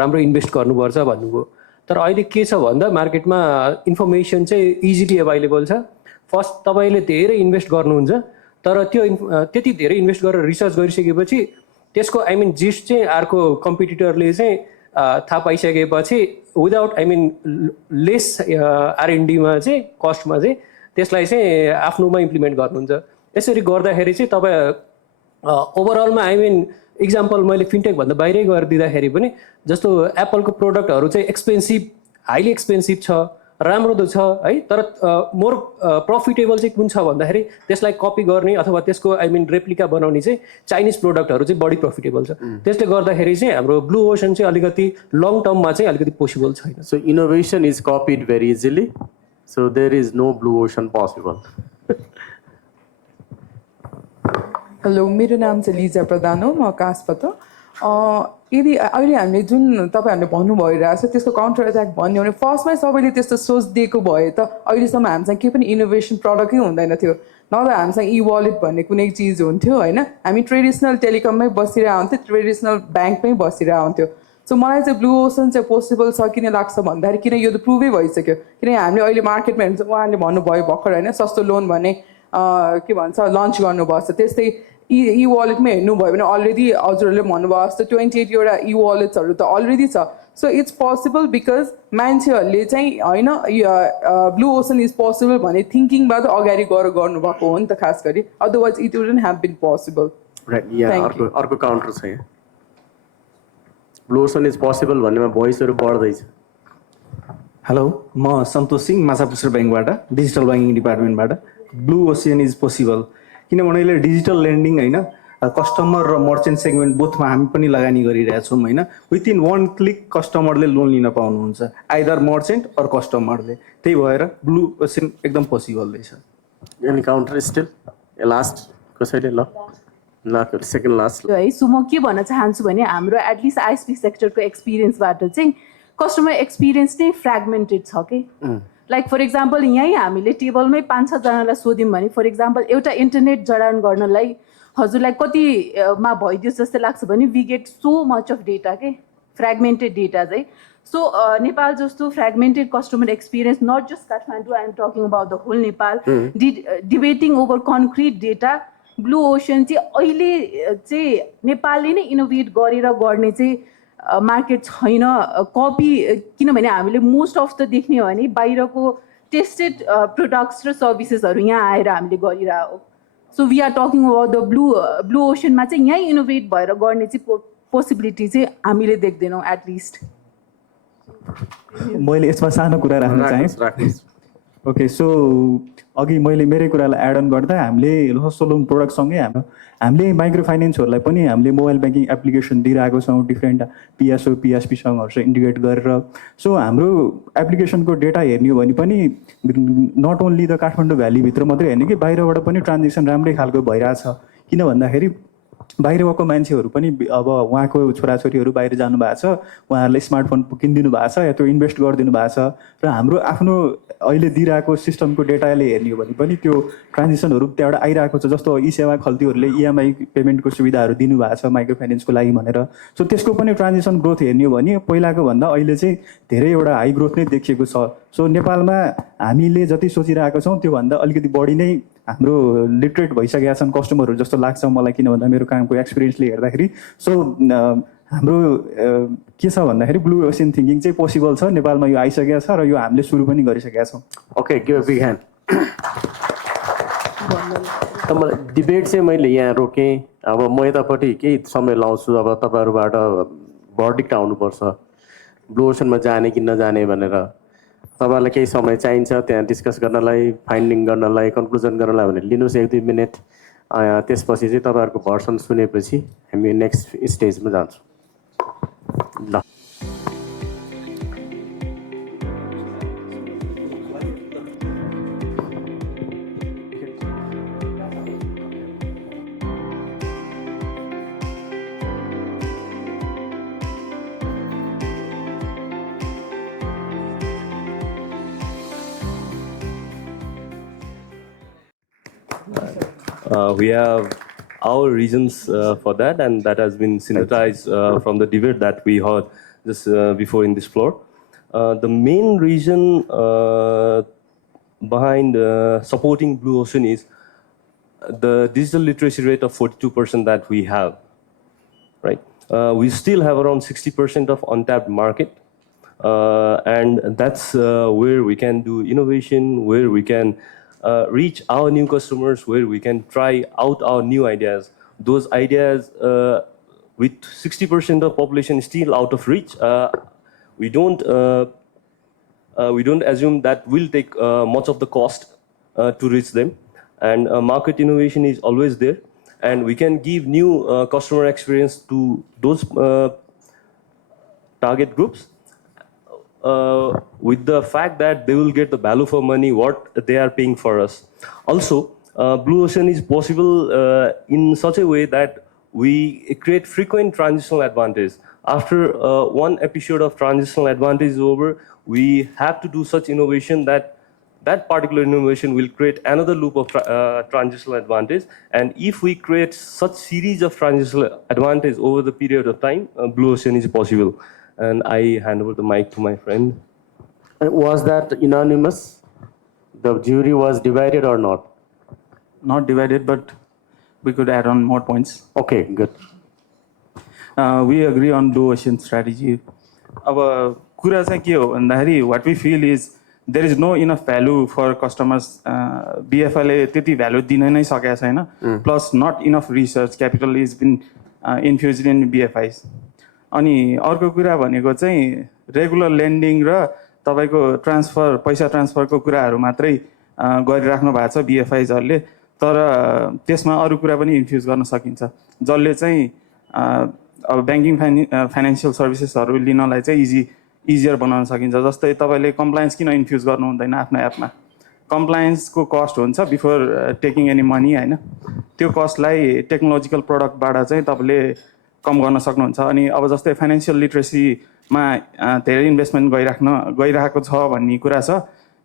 राम्रो इन्भेस्ट गर्नुपर्छ भन्नुभयो. तर अहिले के छ भन्दा मार्केटमा इन्फर्मेसन चाहिँ इजिली एभाइलेबल छ. फर्स्ट तपाईँले धेरै इन्भेस्ट गर्नुहुन्छ तर त्यो त्यति धेरै इन्भेस्ट गरेर रिसर्च गरिसकेपछि त्यसको आई मिन जिस्ट चाहिँ अर्को कम्पिटिटरले चाहिँ थाहा पाइसकेपछि विदाउट आई मिन लेस R&Dमा चाहिँ कस्टमा चाहिँ त्यसलाई चाहिँ आफ्नोमा इम्प्लिमेन्ट गर्नुहुन्छ. यसरी गर्दाखेरि चाहिँ तपाईँ ओभरअलमा आई मिन इक्जाम्पल मैले फिन्टेक भन्दा बाहिरै गएर दिँदाखेरि पनि जस्तो एप्पलको प्रोडक्टहरू चाहिँ एक्सपेन्सिभ, हाइली एक्सपेन्सिभ छ, राम्रो त छ है. तर मोर प्रफिटेबल चाहिँ कुन छ भन्दाखेरि त्यसलाई कपी गर्ने अथवा त्यसको आई मिन रेप्लिका बनाउने चाहिँ चाइनिज प्रोडक्टहरू चाहिँ बढी प्रफिटेबल छ. त्यसले गर्दाखेरि चाहिँ हाम्रो ब्लू ओसन चाहिँ अलिकति लङ टर्ममा चाहिँ अलिकति पोसिबल छैन. So innovation is copied very easily. So there is no blue ocean possible. Hello, मेरो नाम चाहिँ लिजा प्रधान हो, म कासबाट. यदि अहिले हामीले जुन तपाईँहरूले भन्नु भइरहेको छ त्यसको काउन्टर एट्याक भन्यो भने फर्स्टमै सबैले त्यस्तो सोचिदिएको भए त अहिलेसम्म हामीसँग केही पनि इनोभेसन प्रडक्टै हुँदैन थियो. न त हामीसँग ई वालेट भन्ने कुनै चिज हुन्थ्यो होइन. हामी ट्रेडिसनल टेलिकममै बसिरहेको हुन्थ्यो, ट्रेडिसनल ब्याङ्कमै बसिरहेको हुन्थ्यो. सो मलाई चाहिँ ब्लू ओसन चाहिँ पोसिबल छ किन लाग्छ भन्दाखेरि किन यो त प्रुभै भइसक्यो. किन हामीले अहिले मार्केटमा हेर्नु उहाँले भन्नुभयो भर्खर होइन सस्तो लोन भने के भन्छ लन्च गर्नुभएको छ. त्यस्तै ई वालेटमै हेर्नुभयो भने अलरेडी हजुरहरूले भन्नुभयो जस्तो 28वटा ई वालेट्सहरू त अलरेडी छ. सो इट्स पोसिबल बिकज मान्छेहरूले चाहिँ होइन ब्लू ओसन इज पोसिबल भन्ने थिङ्किङबाट अगाडि गएर गर्नुभएको हो नि त खास गरी. Otherwise it wouldn't have been possible. अर्को काउन्टर छ यहाँ. ब्लू ओसन इज पोसिबल भन्नेमा भोइसहरू बढ्दैछ. हेलो, म सन्तोष सिंह माछापुच्छ्रे ब्याङ्कबाट, डिजिटल ब्याङ्किङ डिपार्टमेन्टबाट. ब्लू ओसन इज पोसिबल किनभने यसले डिजिटल लेन्डिङ होइन, कस्टमर र मर्चेन्ट सेगमेन्ट बोथमा हामी पनि लगानी गरिरहेछौँ होइन. विथिन 1 क्लिक कस्टमरले लोन लिन पाउनुहुन्छ, आइदर मर्चेन्ट अर कस्टमरले. त्यही भएर ब्लू ओसन एकदम पोसिबल रहेछ. एनी काउन्टर स्टिल लास्ट कसैले ल सेकेन्ड लास्ट है. सो म के भन्न चाहन्छु भने हाम्रो एटलिस्ट आइएसपी सेक्टरको एक्सपिरियन्सबाट चाहिँ कस्टमर एक्सपिरियन्स नै फ्रेगमेन्टेड छ कि. लाइक फर इक्जाम्पल यहीँ हामीले टेबलमै 5-6 जनालाई सोध्यौँ भने फर इक्जाम्पल एउटा इन्टरनेट जडान गर्नलाई हजुरलाई कतिमा भइदियो जस्तो लाग्छ भने we get so much of data के फ्रेगमेन्टेड डेटा चाहिँ सो नेपाल जस्तो fragmented customer experience not just Kathmandu I am talking about the whole Nepal debating over concrete data blue ocean चाहिँ अहिले चाहिँ नेपालले नै इनोभेट गरेर गर्ने चाहिँ मार्केट छैन कपी किनभने हामीले मोस्ट अफ त देख्ने हो भने बाहिरको टेस्टेड प्रोडक्ट्स र सर्भिसेसहरू यहाँ आएर हामीले गरिरहेको so we are talking about the blue ओसनमा चाहिँ यहीँ इनोभेट भएर गर्ने चाहिँ पोसिबिलिटी चाहिँ हामीले देख्दैनौँ एटलिस्ट मैले यसमा सानो कुरा राख्न चाहेँ ओके सो अघि मैले मेरै कुरालाई एड अन गर्दा हामीले सस्तो लोन प्रोडक्टसँगै हामीले माइक्रो फाइनेन्सहरूलाई पनि हामीले मोबाइल ब्याङ्किङ एप्लिकेसन दिइरहेको छौँ डिफ्रेन्ट पिएसओ पिएसपीसँग इन्टिग्रेट गरेर सो हाम्रो एप्लिकेसनको डेटा हेर्ने हो भने पनि नट ओन्ली द काठमाडौँ भ्यालीभित्र मात्रै हेर्ने कि बाहिरबाट पनि ट्रान्जेक्सन राम्रै खालको भइरहेछ किन भन्दाखेरि बाहिरको मान्छेहरू पनि अब उहाँको छोराछोरीहरू बाहिर जानुभएको छ उहाँहरूलाई स्मार्टफोन किनिदिनु भएको छ या त्यो इन्भेस्ट गरिदिनु भएको छ र हाम्रो आफ्नो अहिले दिइरहेको सिस्टमको डेटाले हेर्ने हो भने पनि त्यो ट्रान्जेक्सनहरू त्यहाँबाट आइरहेको छ जस्तो ई सेवा खल्तीहरूले इएमआई पेमेन्टको सुविधाहरू दिनुभएको छ माइक्रो फाइनेन्सको लागि भनेर सो त्यसको पनि ट्रान्जेक्सन ग्रोथ हेर्ने हो भने पहिलाको भन्दा अहिले चाहिँ धेरै एउटा हाई ग्रोथ नै देखिएको छ सो नेपालमा हामीले जति सोचिरहेको छौँ त्योभन्दा अलिकति बढी नै हाम्रो लिटरेट भइसकेका छन् कस्टमरहरू जस्तो लाग्छ मलाई किन भन्दा मेरो कामको एक्सपिरियन्सले हेर्दाखेरि सो हाम्रो के छ भन्दाखेरि ब्लू ओसन थिङ्किङ चाहिँ पोसिबल छ नेपालमा यो आइसकेको छ र यो हामीले सुरु पनि गरिसकेका छौँ okay give a big hand त मलाई डिबेट चाहिँ मैले यहाँ रोकेँ अब म यतापट्टि केही समय लाउँछु अब तपाईँहरूबाट भर्डिक्ट आउनुपर्छ ब्लू ओसनमा जाने कि नजाने भनेर तपाईँलाई केही समय चाहिन्छ त्यहाँ डिस्कस गर्नलाई फाइन्डिङ गर्नलाई कन्क्लुजन गर्नलाई भनेर लिनुहोस् 1-2 मिनट त्यसपछि चाहिँ तपाईँहरूको भर्सन सुनेपछि हामी नेक्स्ट स्टेजमा जान्छौँ ल We have our reasons for that, and that has been synthesized from the debate that we heard just before in this floor. The main reason behind supporting Blue Ocean is the digital literacy rate of 42% that we have, right? We still have around 60% of untapped market, and that's where we can do innovation, where we can reach our new customers, where we can try out our new ideas. Those ideas, with 60% of population still out of reach, we don't assume that will take much of the cost to reach them. And market innovation is always there, and we can give new customer experience to those target groups. With the fact that they will get the value for money what they are paying for us. Also, Blue Ocean is possible in such a way that we create frequent transitional advantage. After one episode of transitional advantage is over, we have to do such innovation that that particular innovation will create another loop of transitional advantage. And if we create such series of transitional advantage over the period of time, Blue Ocean is possible. And I hand over the mic to my friend. Was that unanimous? The jury was divided or not? Not divided, but we could add on more points. Okay, good. We agree on Blue Ocean strategy. अब कुरा चाहिँ के हो भन्दाखेरि what we feel is there is no enough value for customers. BFI त्यति value दिन नै सकेको छैन. Plus not enough research capital is been infused in BFIs. अनि अर्को कुरा भनेको चाहिँ रेगुलर लेन्डिङ र तपाईँको ट्रान्सफर पैसा ट्रान्सफरको कुराहरू मात्रै गरिराख्नु भएको छ बिएफआइजहरूले तर त्यसमा अरू कुरा पनि इन्फ्युज गर्न सकिन्छ जसले चाहिँ अब ब्याङ्किङ फाइनेन्सियल सर्भिसेसहरू लिनलाई चाहिँ इजियर बनाउन सकिन्छ जस्तै तपाईँले कम्प्लायन्स किन इन्फ्युज गर्नु हुँदैन आफ्नो एपमा कम्प्लायन्सको कस्ट हुन्छ बिफोर टेकिङ एनी मनी होइन त्यो कस्टलाई टेक्नोलोजिकल प्रडक्टबाट चाहिँ तपाईँले कम गर्न सक्नुहुन्छ अनि अब जस्तै फाइनेन्सियल लिटरेसीमा धेरै इन्भेस्टमेन्ट गइरहेको छ भन्ने कुरा छ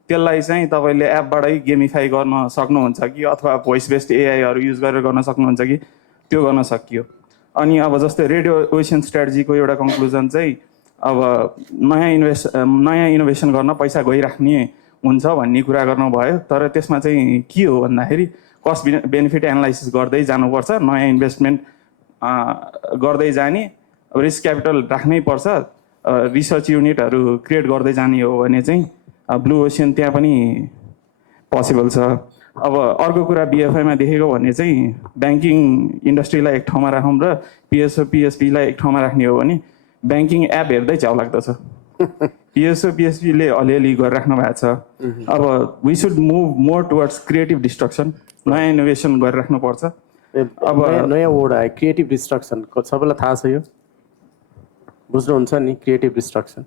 त्यसलाई चाहिँ तपाईँले एपबाटै गेमिफाई गर्न सक्नुहुन्छ कि अथवा भोइस बेस्ड एआईहरू युज गरेर गर्न सक्नुहुन्छ कि त्यो गर्न सकियो। अनि अब जस्तै रेडियो ओसन स्ट्राटेजीको एउटा कन्क्लुजन चाहिँ अब नयाँ इनोभेसन गर्न पैसा गइराख्ने हुन्छ भन्ने कुरा गर्नुभयो। तर त्यसमा चाहिँ के हो भन्दाखेरि कस्ट बेनिफिट एनालाइसिस गर्दै जानुपर्छ, नयाँ इन्भेस्टमेन्ट गर्दै जाने, रिस्क क्यापिटल राख्नै पर्छ, रिसर्च युनिटहरू क्रिएट गर्दै जाने हो भने चाहिँ ब्लू ओसन त्यहाँ पनि पोसिबल छ। अब अर्को कुरा बिएफआईमा देखेको भने चाहिँ ब्याङ्किङ इन्डस्ट्रीलाई एक ठाउँमा राखौँ र पिएसपीलाई एक ठाउँमा राख्ने हो भने ब्याङ्किङ एप हेर्दै च्याउ लाग्दछ। पिएसपीले अलिअलि गरिराख्नु भएको छ। अब we should move more towards creative destruction, नयाँ इनोभेसन गरिराख्नुपर्छ। अब नयाँ वर्ड आयो क्रिएटिभ डिस्ट्रक्सन, सबैलाई थाहा छ यो, बुझ्नुहुन्छ नि क्रिएटिभ डिस्ट्रक्सन?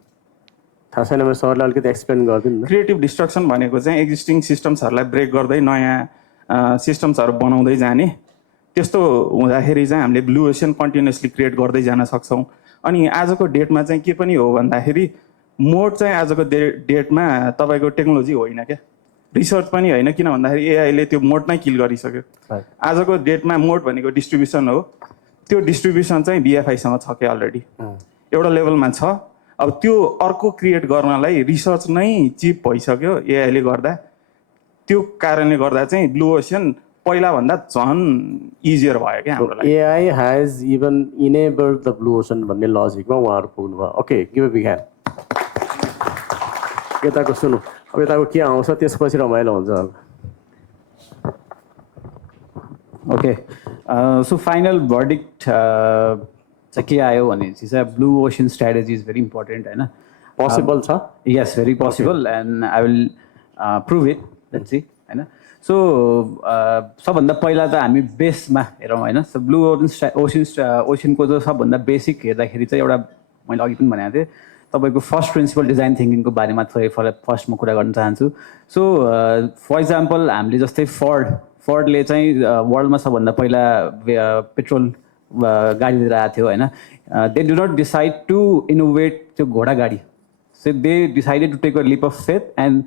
थाहा छैन मैले सरलाई अलिकति एक्सप्लेन गरिदिनु न। क्रिएटिभ डिस्ट्रक्सन भनेको चाहिँ एक्जिस्टिङ सिस्टम्सहरूलाई ब्रेक गर्दै नयाँ सिस्टम्सहरू बनाउँदै जाने। त्यस्तो हुँदाखेरि चाहिँ हामीले ब्लू ओसन कन्टिन्युसली क्रिएट गर्दै जान सक्छौँ। अनि आजको डेटमा चाहिँ के पनि हो भन्दाखेरि मोड चाहिँ आजको डेटमा तपाईँको टेक्नोलोजी होइन क्या, रिसर्च पनि होइन, किन भन्दाखेरि एआईले त्यो मोड नै किल गरिसक्यो। आजको डेटमा मोड भनेको डिस्ट्रिब्युसन हो। त्यो डिस्ट्रिब्युसन चाहिँ बिएफआईसँग छ क्या अलरेडी, एउटा लेभलमा छ। अब त्यो अर्को क्रिएट गर्नलाई रिसर्च नै चिप भइसक्यो एआईले गर्दा। त्यो कारणले गर्दा चाहिँ ब्लू ओसन पहिलाभन्दा झन् इजियर भयो क्या हाम्रो लागि। AI has even enabled the blue ocean भन्ने लजिकमा उहाँहरू पुग्नुभयो। Okay, give a big hand. यताको सुनौँ, अब यताको के आउँछ त्यसपछि रमाइलो हुन्छ। ओके, सो फाइनल भर्डिक्ट चाहिँ के आयो भने चाहिँ blue ocean strategy is very important होइन। पोसिबल छ? Yes, very possible and I will prove it, let's see होइन। सो सबभन्दा पहिला त हामी बेसमा हेरौँ होइन। सो ब्लू ओसनको जो सबभन्दा बेसिक हेर्दाखेरि चाहिँ एउटा मैले अघि पनि भनेको थिएँ तपाईँको फर्स्ट प्रिन्सिपल डिजाइन थिङ्किङको बारेमा फर्स्ट म कुरा गर्न चाहन्छु। सो फर इक्जाम्पल हामीले जस्तै फोर्डले चाहिँ वर्ल्डमा सबभन्दा पहिला पेट्रोल गाडी लिएर आएको थियो होइन। They do not decide to innovate त्यो घोडा गाडी। So they decided to take a leap of faith and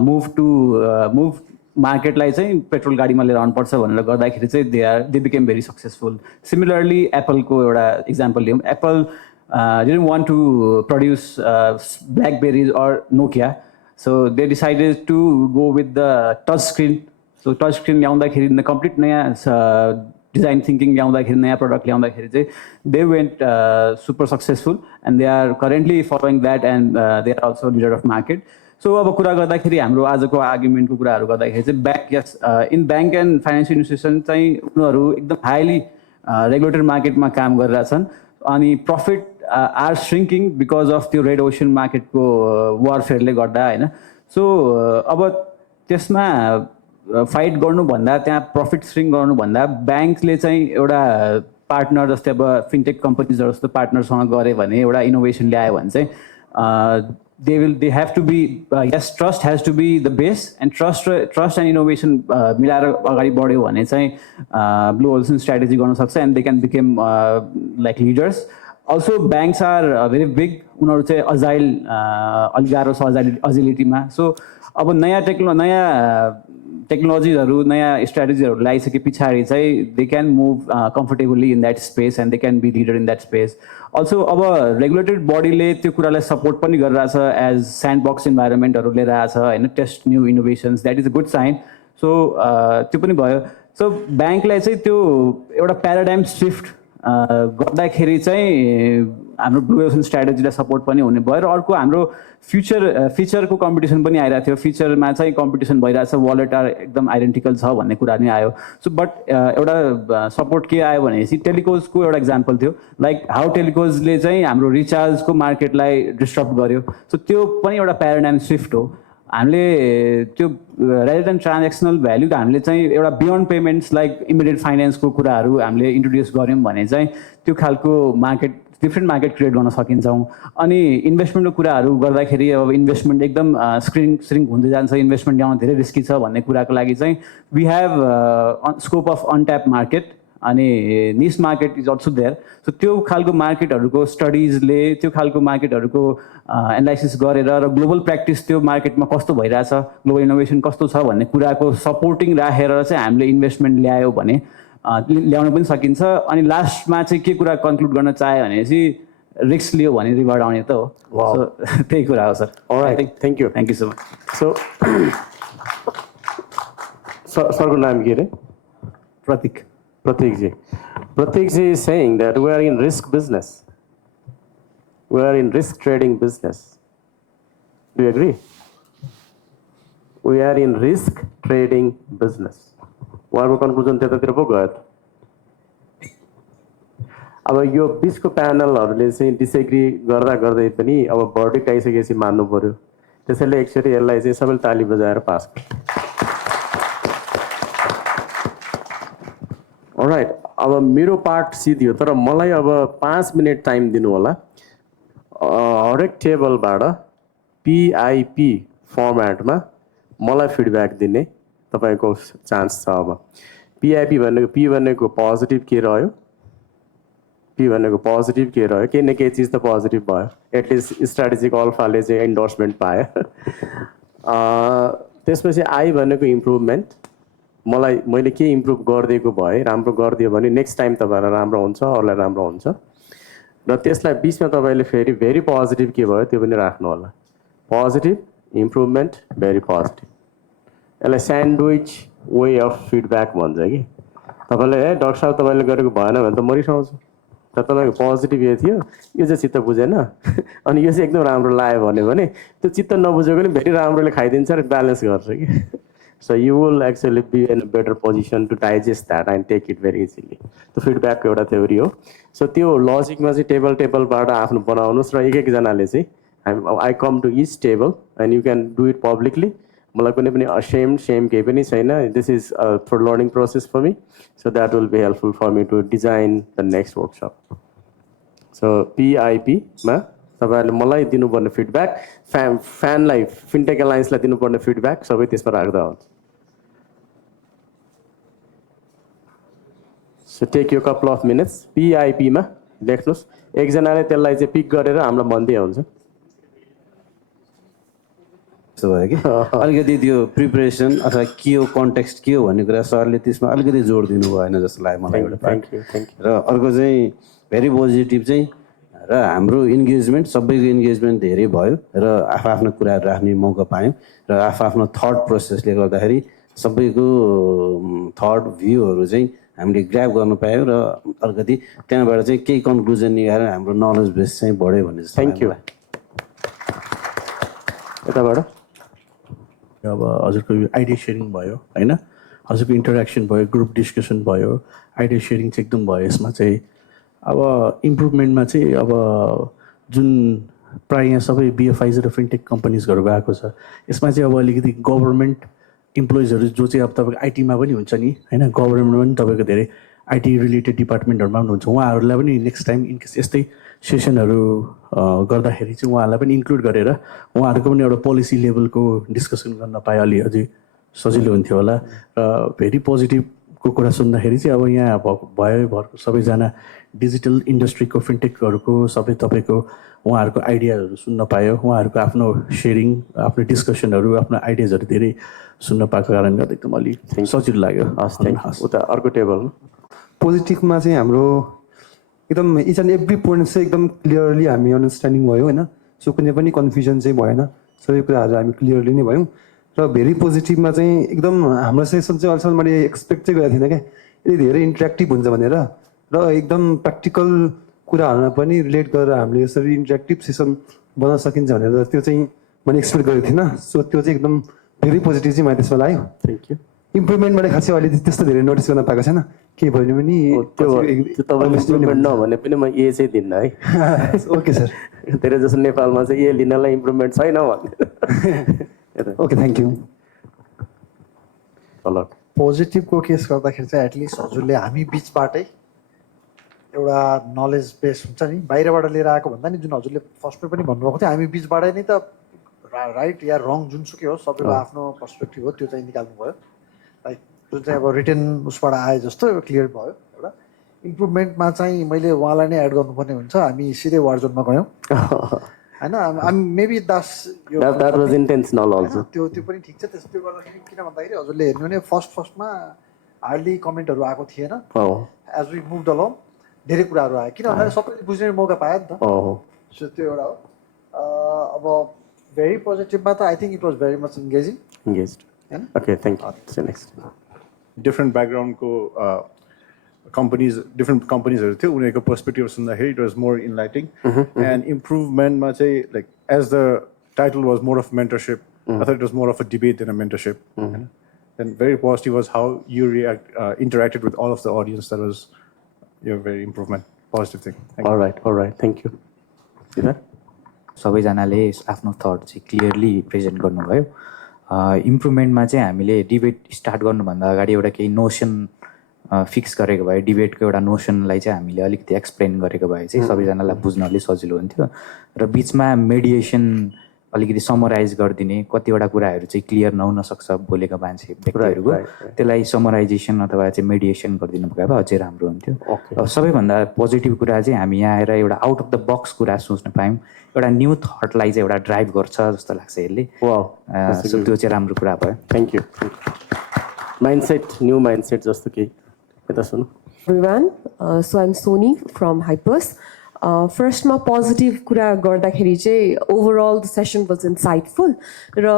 move मार्केटलाई चाहिँ पेट्रोल गाडीमा लिएर आउनुपर्छ भनेर गर्दाखेरि चाहिँ they became very successful. Similarly एप्पलको एउटा इक्जाम्पल लियौँ। Apple didn't want to produce Blackberries or Nokia, so they decided to go with the touch screen. So touch screen ल्याउँदाखेरि the complete नयाँ design thinking ल्याउँदाखेरि नयाँ product ल्याउँदाखेरि चाहिँ they went super successful and they are currently following that and they are also leader of market. So अब कुरा गर्दाखेरि हाम्रो आजको आर्गुमेन्टको कुराहरू गर्दाखेरि चाहिँ in bank and financial institution चाहिँ उनीहरू एकदम हाइली रेगुलेटेड मार्केटमा काम गरिरहेछन् अनि प्रफिट आर श्रिङ्किङ बिकज अफ त्यो रेड ओसन मार्केटको वारफेयरले गर्दा होइन। सो अब त्यसमा फाइट गर्नुभन्दा त्यहाँ प्रफिट श्रिङ्क गर्नुभन्दा ब्याङ्कले चाहिँ एउटा पार्टनर जस्तै अब फिनटेक कम्पनीजहरू जस्तो पार्टनरसँग गऱ्यो भने एउटा इनोभेसन ल्यायो भने चाहिँ they have to be yes, trust has to be the base and trust and innovation मिलाएर अगाडि बढ्यो भने चाहिँ ब्लू ओसन स्ट्राटेजी गर्न सक्छ and they can become like leaders. Also banks are very big, उनीहरू चाहिँ अजाइल अलिक गाह्रो छ अजिलिटीमा। सो अब नयाँ टेक्नोलोजीहरू नयाँ स्ट्राटेजीहरू ल्याइसके पछाडि चाहिँ they can move comfortably in that space and they can be leader in that space. Also अब रेगुलेटेड बडीले त्यो कुरालाई सपोर्ट पनि गरिरहेछ एज स्यान्ड बक्स इन्भाइरोमेन्टहरू लिएर आएको छ होइन, test new innovations, that is a good sign. So त्यो पनि भयो। सो ब्याङ्कलाई चाहिँ त्यो एउटा प्याराडाइम सिफ्ट गर्दाखेरि चाहिँ हाम्रो ब्लू ओसन स्ट्राटेजीलाई सपोर्ट पनि हुने भयो र अर्को हाम्रो फिचरको कम्पिटिसन पनि आइरहेको थियो। फिचरमा चाहिँ कम्पिटिसन भइरहेछ, वालेट आर एकदम आइडेन्टिकल छ भन्ने कुरा नै आयो। सो बट एउटा सपोर्ट के आयो भनेपछि टेलिकोजको एउटा इक्जाम्पल थियो, लाइक हाउ टेलिकोजले चाहिँ हाम्रो रिचार्जको मार्केटलाई डिस्टर्ब गर्यो। सो त्यो पनि एउटा प्याराडाइम सिफ्ट हो। हामीले त्यो रेदर देन ट्रान्जेक्सनल भ्याल्यु त हामीले चाहिँ एउटा बियोन्ड पेमेन्ट्स लाइक इमिडिएट फाइनेन्सको कुराहरू हामीले इन्ट्रोड्युस गऱ्यौँ भने चाहिँ त्यो खालको मार्केट डिफ्रेन्ट मार्केट क्रिएट गर्न सकिन्छौँ। अनि इन्भेस्टमेन्टको कुराहरू गर्दाखेरि अब इन्भेस्टमेन्ट एकदम श्रिङ्क हुँदै जान्छ, इन्भेस्टमेन्ट ल्याउन धेरै रिस्की छ भन्ने कुराको लागि चाहिँ we have scope of untap market अनि niche market is also there. So त्यो खालको मार्केटहरूको स्टडिजले त्यो खालको मार्केटहरूको एनालाइसिस गरेर र ग्लोबल प्र्याक्टिस त्यो मार्केटमा कस्तो भइरहेछ, ग्लोबल इनोभेसन कस्तो छ भन्ने कुराको सपोर्टिङ राखेर चाहिँ हामीले इन्भेस्टमेन्ट ल्यायो भने ल्याउन पनि सकिन्छ। अनि लास्टमा चाहिँ के कुरा कन्क्लुड गर्न चाह्यो भनेपछि रिस्क लियो भने रिवार्ड आउने त हो। सो त्यही कुरा हो sir. Thank you so much. So सरको नाम के अरे? प्रतीक जी is saying that we are in risk business. We are in risk trading business. Do you agree? We are in risk trading business. उहाँको कन्क्लुजन त्यतातिर पो गयो त। अब यो बिचको प्यानलहरूले चाहिँ डिसएग्री गर्दा गर्दै पनि अब भर्डिक्ट आइसकेपछि मान्नु पर्यो। त्यसैले एकचोटि यसलाई चाहिँ सबैले ताली बजाएर पास गर्छ। अलराइट, अब मेरो पार्ट सिधियो, तर मलाई अब 5 मिनट टाइम दिनु होला। हरेक टेबलबाट PIP फर्मेटमा मलाई फिडब्याक दिने तपाईँको चान्स छ। अब PIP भनेको P भनेको पोजिटिभ के रह्यो, P भनेको पोजिटिभ के रह्यो, केही न केही चिज त पोजिटिभ भयो, एटलिस्ट स्ट्राटेजिक अल्फाले चाहिँ इन्डोर्समेन्ट पायो। त्यसपछि I भनेको इम्प्रुभमेन्ट, मैले के इम्प्रुभ गरिदिएको भए, राम्रो गरिदियो भने नेक्स्ट टाइम तपाईँहरूलाई राम्रो हुन्छ, अरूलाई राम्रो हुन्छ। र त्यसलाई बिचमा तपाईँले फेरि भेरी पोजिटिभ के भयो त्यो पनि राख्नु होला। Positive, improvement, very positive. यसलाई स्यान्डविच वे अफ फिडब्याक भन्छ कि। तपाईँले डाक्टर साहब तपाईँले गरेको भएन भने त मरिसाउँछु, तर तपाईँको पोजिटिभ यो थियो, यो चाहिँ चित्त बुझेन अनि यो चाहिँ एकदम राम्रो लाग्यो भने त्यो चित्त नबुझेको पनि भेरी राम्रोले खाइदिन्छ र ब्यालेन्स गर्छ कि। So you will actually be in a better position to digest that and take it very easily. त्यो फिडब्याकको एउटा थ्योरी हो। सो त्यो लजिकमा चाहिँ टेबलबाट आफ्नो बनाउनुहोस् र एकजनाले चाहिँ I come to each table and you can do it publicly. मलाई कुनै पनि सेम केही पनि छैन। This is for learning process for me, so that will be helpful for me to design the next workshop. So PIPमा तपाईँहरूले मलाई दिनुपर्ने फिडब्याक, फ्यानलाई फिन्टेक एलायन्सलाई दिनुपर्ने फिडब्याक सबै त्यसमा राख्दा हुन्छ। सो टेक यो कपल अफ मिनट्स, PIPमा लेख्नुहोस्। एकजनाले त्यसलाई चाहिँ पिक गरेर हामीलाई भन्दै हुन्छ। त्यस्तो भयो कि अलिकति त्यो प्रिपरेसन अथवा के हो, कन्टेक्स्ट के हो भन्ने कुरा सरले त्यसमा अलिकति जोड दिनु भएन जस्तो लाग्यो मलाई एउटा पार्ट। र अर्को चाहिँ भेरी पोजिटिभ चाहिँ र हाम्रो इन्गेजमेन्ट, सबैको इन्गेजमेन्ट धेरै भयो र आफ्नो कुराहरू राख्ने मौका पायौँ र आफ्नो थट प्रोसेसले गर्दाखेरि सबैको थट भ्यूहरू चाहिँ हामीले ग्राब गर्नु पायौँ र अलिकति त्यहाँबाट चाहिँ केही कन्क्लुजन निकालेर हाम्रो नलेज बेस चाहिँ बढ्यो भन्ने जस्तो। Thank you. यताबाट अब हजुरको आइडिया सेयरिङ भयो होइन, हजुरको इन्टरेक्सन भयो, ग्रुप डिस्कसन भयो, आइडिया सेयरिङ चाहिँ एकदम भयो यसमा चाहिँ। अब इम्प्रुभमेन्टमा चाहिँ अब जुन प्रायः यहाँ सबै BFIs र फिन्टेक कम्पनीजहरू गएको छ, यसमा चाहिँ अब अलिकति गभर्मेन्ट इम्प्लोइजहरू जो चाहिँ अब तपाईँको आइटीमा पनि हुन्छ नि होइन, गभर्मेन्टमा पनि तपाईँको धेरै IT रिलेटेड डिपार्टमेन्टहरूमा पनि हुन्छ, उहाँहरूलाई पनि नेक्स्ट टाइम इनकेस यस्तै सेसनहरू गर्दाखेरि चाहिँ उहाँहरूलाई पनि इन्क्लुड गरेर उहाँहरूको पनि एउटा पोलिसी लेभलको डिस्कसन गर्न पाए अलि अझै सजिलो हुन्थ्यो होला। र भेरी पोजिटिभको कुरा सुन्दाखेरि चाहिँ अब यहाँ भरको सबैजना डिजिटल इन्डस्ट्रीको फिन्टेकहरूको सबै तपाईँको उहाँहरूको आइडियाहरू सुन्न पायो, उहाँहरूको आफ्नो सेयरिङ, आफ्नो डिस्कसनहरू, आफ्नो आइडियाजहरू धेरै सुन्न पाएको कारणले गर्दा एकदम अलिक सजिलो लाग्यो। उता अर्को टेबल पोजिटिभमा चाहिँ हाम्रो एकदम इच एन्ड एभ्री पोइन्ट चाहिँ एकदम क्लियरली हामी अन्डरस्ट्यान्डिङ भयो होइन। सो कुनै पनि कन्फ्युजन चाहिँ भएन, सबै कुराहरू हामी क्लियरली नै भयौँ। र भेरी पोजिटिभमा चाहिँ एकदम हाम्रो सेसन चाहिँ अहिलेसम्म मैले एक्सपेक्ट चाहिँ गरेको थिइनँ क्या, यति धेरै इन्ट्रेक्टिभ हुन्छ भनेर। र एकदम प्र्याक्टिकल कुराहरूमा पनि रिलेट गरेर हामीले यसरी इन्ट्रेक्टिभ सेसन बनाउन सकिन्छ भनेर त्यो चाहिँ मैले एक्सपेक्ट गरेको थिइनँ। सो त्यो चाहिँ एकदम भेरी पोजिटिभ चाहिँ मैले त्यसमा लाग्यो। Thank you. इम्प्रुभमेन्ट मैले खासै अहिले त्यस्तो धेरै नोटिस गर्न पाएको छैन, के भयो भने त्यो इम्प्रुभमेन्ट नभने पनि म ए चाहिँ दिन्न है। Okay sir. धेरै जसो नेपालमा चाहिँ ए लिनलाई इम्प्रुभमेन्ट छैन भन्ने। Okay thank you. पोजिटिभको केस गर्दाखेरि चाहिँ एटलिस्ट हजुरले हामी बिचबाटै एउटा नलेज बेस हुन्छ नि, बाहिरबाट लिएर आएको भन्दा नि जुन हजुरले फर्स्टमै पनि भन्नुभएको थियो हामी बिचबाटै नै त राइट या रङ जुनसुकै हो सबैको आफ्नो पर्सपेक्टिभ हो त्यो चाहिँ निकाल्नु भयो। लाइक जुन चाहिँ अब रिटेन उसबाट आए जस्तो क्लियर भयो एउटा। इम्प्रुभमेन्टमा चाहिँ मैले उहाँलाई नै एड गर्नुपर्ने हुन्छ हामी सिधै वार्जनमा गयौँ होइन maybe that was intentional also. त्यो पनि ठिक छ त्यसले गर्दाखेरि किन भन्दाखेरि हजुरले हेर्नु भने फर्स्टमा हार्डली कमेन्टहरू आएको थिएन एज वी मुभ अलङ धेरै कुराहरू आयो किन भन्दाखेरि सबैले बुझ्ने मौका पायो नि त सो त्यो एउटा हो अब भेरी पोजिटिभमा त I think it was very much engaged okay thank you so next different ब्याकग्राउन्डको डिफ्रेन्ट कम्पनीजहरू थियो उनीहरूको पर्सपेक्टिभ सुन्दाखेरि it was more enlightening and इम्प्रुभमेन्टमा चाहिँ like as the title was more of mentorship अथवा it was more of a debate than a mentorship होइन then very positive was how you interacted with all of the audience that was यो very improvement positive thing alright thank you सबैजनाले आफ्नो thought चाहिँ clearly present गर्नुभयो इम्प्रुभमेन्टमा चाहिँ हामीले debate start गर्नुभन्दा अगाडि एउटा केही नोसन फिक्स गरेको भए डिबेटको एउटा नोसनलाई चाहिँ हामीले अलिकति एक्सप्लेन गरेको भए चाहिँ सबैजनालाई बुझ्न अलिक सजिलो हुन्थ्यो र बिचमा मेडिएसन अलिकति समराइज गरिदिने कतिवटा कुराहरू चाहिँ क्लियर नहुन सक्छ बोलेको मान्छे व्यक्तिहरूको त्यसलाई समराइजेसन अथवा चाहिँ मेडिएसन गरिदिनु भयो भए अझै राम्रो हुन्थ्यो सबैभन्दा पोजिटिभ कुरा चाहिँ हामी यहाँ आएर एउटा आउट अफ द बक्स कुरा सोच्न पायौँ एउटा न्यू थटलाई चाहिँ एउटा ड्राइभ गर्छ जस्तो लाग्छ यसले सो त्यो चाहिँ राम्रो कुरा भयो thank you mindset new mindset जस्तो केही यता सुन everyone so I'm Soni from Hypers फर्स्टमा पोजिटिभ कुरा गर्दाखेरि चाहिँ overall the session was insightful र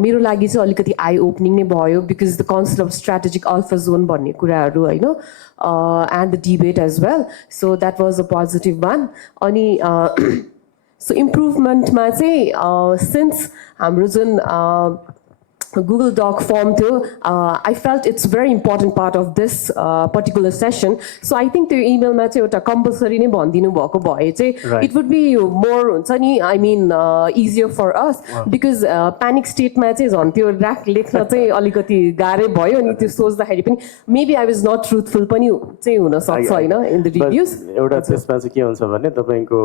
मेरो लागि चाहिँ अलिकति आई ओपनिङ नै भयो because the concept of strategic alpha zone भन्ने कुराहरू होइन and the debate as well so that was a positive one अनि सो इम्प्रुभमेन्टमा चाहिँ सिन्स हाम्रो जुन Google Doc form थियो I felt it's very important part of this particular session so I think त्यो इमेलमा चाहिँ एउटा कम्पलसरी नै भनिदिनु भएको भए चाहिँ it would be more हुन्छ नि I mean easier for us because panic stateमा चाहिँ झन् त्यो ऱ्याक लेख्न चाहिँ अलिकति गाह्रै भयो अनि त्यो सोच्दाखेरि पनि maybe I was not truthful पनि चाहिँ हुन सक्छ होइन in the reviews एउटा त्यसमा चाहिँ के हुन्छ भने तपाईँको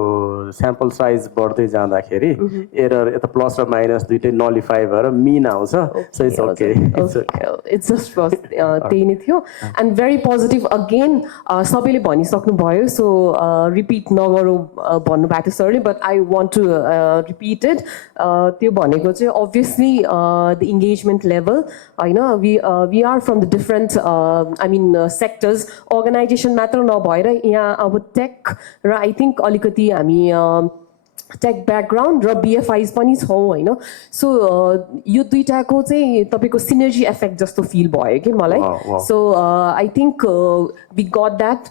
स्याम्पल साइज बढ्दै जाँदाखेरि एरर यता प्लस र माइनस दुइटै नलिफाई भएर मिन आउँछ so it's okay. It's just was त्यही नै थियो and very positive again सबैले भनिसक्नु भयो so repeat नगरौँ भन्नुभएको थियो सरले but I want to repeat it त्यो भनेको चाहिँ obviously the engagement level होइन we are from the different I mean sectors organization मात्र नभएर यहाँ अब tech र I think अलिकति हामी टेक ब्याकग्राउन्ड र बिएफआइज पनि छौँ होइन सो यो दुइटाको चाहिँ तपाईँको सिनर्जी इफेक्ट जस्तो फिल भयो कि मलाई so I think we got that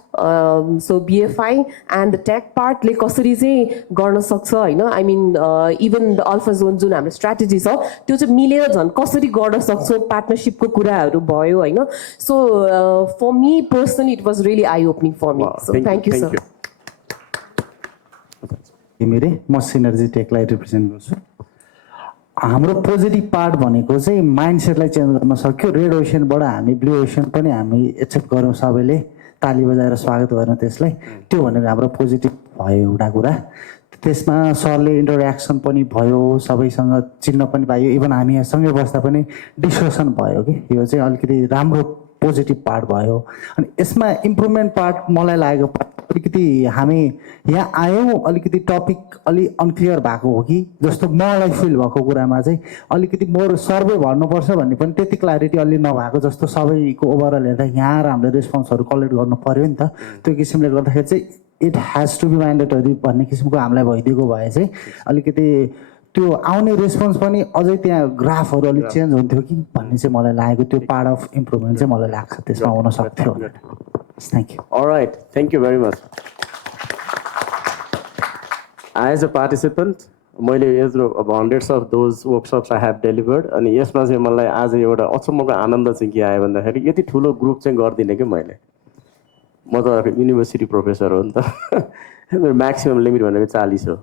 so BFI and the tech पार्टले कसरी चाहिँ गर्न सक्छ होइन I mean even the alpha zone जुन हाम्रो स्ट्राटेजी छ त्यो चाहिँ मिलेर झन् कसरी गर्न सक्छौँ पार्टनरसिपको कुराहरू भयो होइन so for me personally it was really eye opening for me so thank you sir मेरै म सिनर्जी टेकलाई रिप्रेजेन्ट गर्छु हाम्रो पोजिटिभ पार्ट भनेको चाहिँ माइन्डसेटलाई चेन्ज गर्न सक्यो रेड ओसनबाट हामी ब्लू ओसन पनि हामी एक्सेप्ट गरौँ सबैले ताली बजाएर स्वागत गरौँ त्यसलाई त्यो भनेको हाम्रो पोजिटिभ भयो एउटा कुरा त्यसमा सरले इन्टरेक्सन पनि भयो सबैसँग चिन्न पनि पायो इभन हामी यहाँ सँगै बस्दा पनि डिस्कसन भयो कि यो चाहिँ अलिकति राम्रो पोजिटिभ पार्ट भयो अनि यसमा इम्प्रुभमेन्ट पार्ट मलाई लागेको अलिकति हामी यहाँ आयौँ अलिकति टपिक अलि अनक्लियर भएको हो कि जस्तो मलाई फिल भएको कुरामा चाहिँ अलिकति मोर सर्वे भन्नुपर्छ भन्ने पनि त्यति क्ल्यारिटी अलि नभएको जस्तो सबैको ओभरअल हेर्दा यहाँ आएर हामीले रेस्पोन्सहरू कलेक्ट गर्नु पऱ्यो नि त त्यो किसिमले गर्दाखेरि चाहिँ it has to be mandatory भन्ने किसिमको हामीलाई भइदिएको भए चाहिँ अलिकति त्यो आउने रेस्पोन्स पनि अझै त्यहाँ ग्राफहरू अलिक चेन्ज हुन्थ्यो कि भन्ने चाहिँ मलाई लागेको त्यो पार्ट अफ इम्प्रुभमेन्ट चाहिँ मलाई लाग्छ त्यसमा हुन सक्थ्यो thank you alright thank you very much as a participant मैले यत्रो अब hundreds of those workshops I have delivered अनि यसमा चाहिँ मलाई आज एउटा अचम्मको आनन्द चाहिँ के आयो भन्दाखेरि यति ठुलो ग्रुप चाहिँ गर्दिनँ कि मैले म त युनिभर्सिटी प्रोफेसर हो नि त मेरो म्याक्सिमम् लिमिट भनेको 40 हो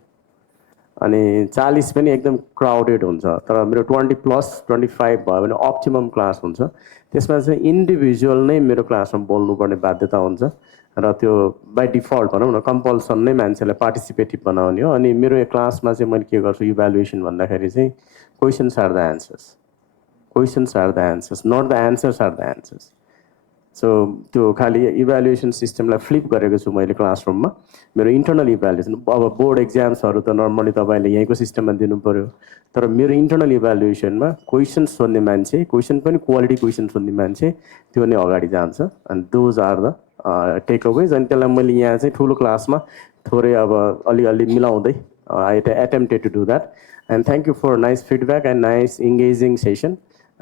अनि 40 पनि एकदम क्राउडेड हुन्छ तर मेरो 20+ 25 भयो भने अप्टिमम क्लास हुन्छ त्यसमा चाहिँ इन्डिभिजुअल नै मेरो क्लासमा बोल्नुपर्ने बाध्यता हुन्छ र त्यो बाई डिफल्ट भनौँ न कम्पल्सन नै मान्छेलाई पार्टिसिपेटिभ बनाउने हो अनि मेरो क्लासमा चाहिँ मैले के गर्छु इभ्यालुएसन भन्दाखेरि चाहिँ questions are the answers not the answers are the answers so त्यो खालि इभ्यालुएसन सिस्टमलाई फ्लिप गरेको छु मैले क्लासरुममा मेरो इन्टर्नल इभ्यालुएसन अब बोर्ड एक्जाम्सहरू त नर्मली तपाईँले यहीँको सिस्टममा दिनु पऱ्यो तर मेरो इन्टर्नल इभ्यालुएसनमा क्वेसन सोध्ने मान्छे क्वेसन पनि क्वालिटी क्वेसन सोध्ने मान्छे त्यो नै अगाडि जान्छ and those are the takeaways अनि त्यसलाई मैले यहाँ चाहिँ ठुलो क्लासमा थोरै अब अलिअलि मिलाउँदै I attempted to do that and thank you for nice feedback and nice engaging session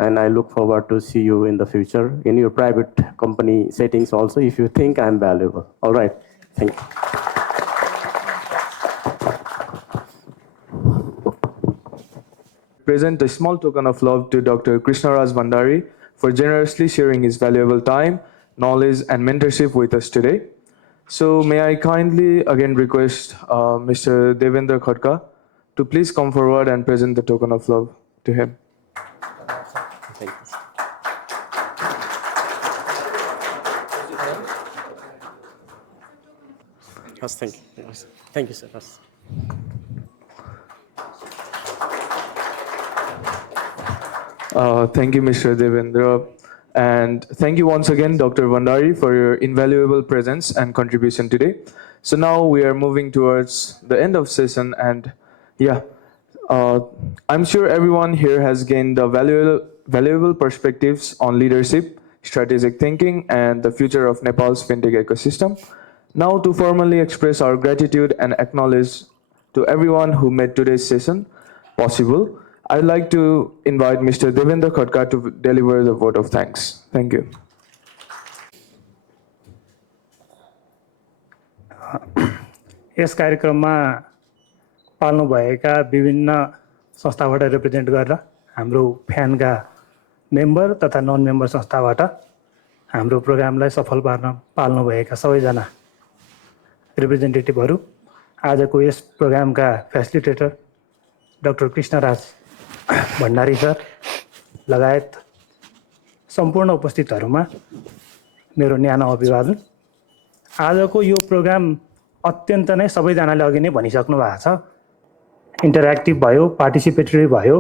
and I look forward to see you in the future in your private company settings also if you think I'm valuable. All right, thank you. Present a small token of love to Dr. Krishnaraj Bhandari for generously sharing his valuable time, knowledge and mentorship with us today. So may I kindly again request Mr. Devendra Khadka to please come forward and present the token of love to him. Thank you. Yes, thank you. Yes. Thank you, sir. Yes. Thank you, Mr. Devendra. And thank you once again, Dr. Bhandari, for your invaluable presence and contribution today. So now we are moving towards the end of session and I'm sure everyone here has gained a valuable perspectives on leadership, strategic thinking, and the future of Nepal's fintech ecosystem. Now, to formally express our gratitude and acknowledge to everyone who made today's session possible, I'd like to invite Mr. Devendra Khadka to deliver the vote of thanks. Thank you. यस कार्यक्रममा पाल्नुभएका विभिन्न संस्थाबाट represent गरेर हाम्रो फ्यानका member तथा non member संस्थाबाट हाम्रो प्रोग्रामलाई सफल पाल्नुभएका सबैजना रिप्रेजेन्टेटिभहरू आजको यस प्रोग्रामका facilitator doctor Krishnaraj Bhandari sir लगायत सम्पूर्ण उपस्थितहरूमा मेरो न्यानो अभिवादन। आजको यो प्रोग्राम अत्यन्त नै सबैजनाले अघि नै भनिसक्नु भएको छ, इन्टरेक्टिभ भयो, पार्टिसिपेटरी भयो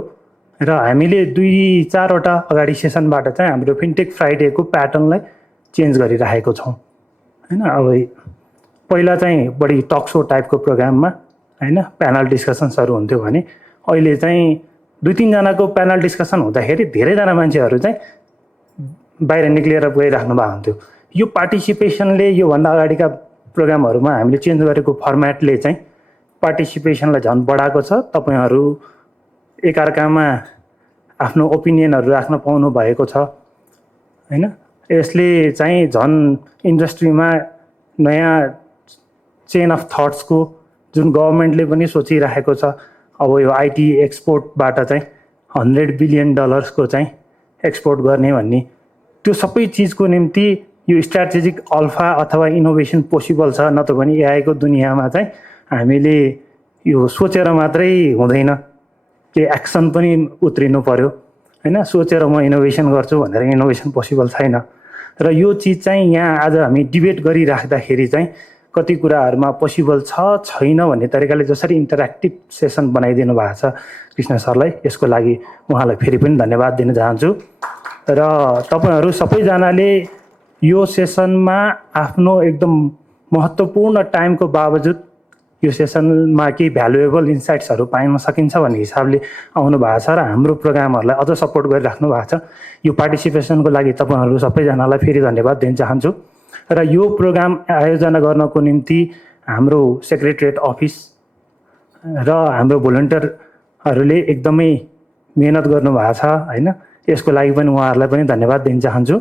र हामीले 2-4वटा अगाडि सेसनबाट चाहिँ हाम्रो फिन्टेक फ्राइडेको प्याटर्नलाई चेन्ज गरिराखेको छौँ हैन। अब पहिला चाहिँ बढी टक सो टाइपको प्रोग्राममा हैन प्यानल डिस्कसन्सहरू हुन्थ्यो भने अहिले चाहिँ 2-3 जनाको प्यानल डिस्कसन हुँदाखेरि धेरैजना मान्छेहरू चाहिँ बाहिर निक्लिएर गइराख्नु भएको हुन्थ्यो। यो पार्टिसिपेसनले योभन्दा अगाडिका प्रोग्रामहरूमा हामीले चेन्ज गरेको फर्मेटले चाहिँ पार्टिसिपेसनलाई झन् बढाएको छ। तपाईहरू एकअर्कामा आफ्नो ओपिनियनहरू राख्न पाउनु भएको छ हैन। यसले चाहिँ झन् इन्डस्ट्रीमा नयाँ चेन अफ थट्सको जुन गभर्मेन्टले पनि सोचिराखेको छ, अब यो आइटी एक्सपोर्टबाट चाहिँ $100 बिलियन को चाहिँ एक्सपोर्ट गर्ने भन्ने, त्यो सबै चिजको निम्ति यो स्ट्राटेजिक अल्फा अथवा इनोभेसन पोसिबल छ। नत्र भने एआईको दुनियाँमा चाहिँ हामीले यो सोचेर मात्रै हुँदैन, के एक्सन पनि उत्रिनु पर्यो हैन। सोचेर म इनोभेसन गर्छु भनेर इनोभेसन पोसिबल छैन। र यो चिज चाहिँ यहाँ आज हामी डिबेट गरिराख्दाखेरि चाहिँ कति कुराहरूमा पोसिबल छ छैन भन्ने तरिकाले जसरी इन्टरेक्टिभ सेसन बनाइदिनु भएको छ कृष्ण सरलाई, यसको लागि उहाँलाई फेरि पनि धन्यवाद दिन चाहन्छु। र तपाईहरू सबैजनाले यो सेसनमा आफ्नो एकदम महत्त्वपूर्ण टाइमको बावजुद यो सेसनमा केही भ्यालुएबल इन्साइट्सहरू पाइन सकिन्छ भन्ने हिसाबले आउनु भएको छ र हाम्रो प्रोग्रामहरूलाई अझ सपोर्ट गरिराख्नु भएको छ। यो पार्टिसिपेसनको लागि तपाईहरू सबैजनालाई फेरि धन्यवाद दिन चाहन्छु। र यो प्रोग्राम आयोजना गर्नको निम्ति हाम्रो सेक्रेटरिएट अफिस र हाम्रो भोलिन्टियरहरूले एकदमै मेहनत गर्नुभएको छ हैन। यसको लागि पनि उहाँहरूलाई पनि धन्यवाद दिन चाहन्छु।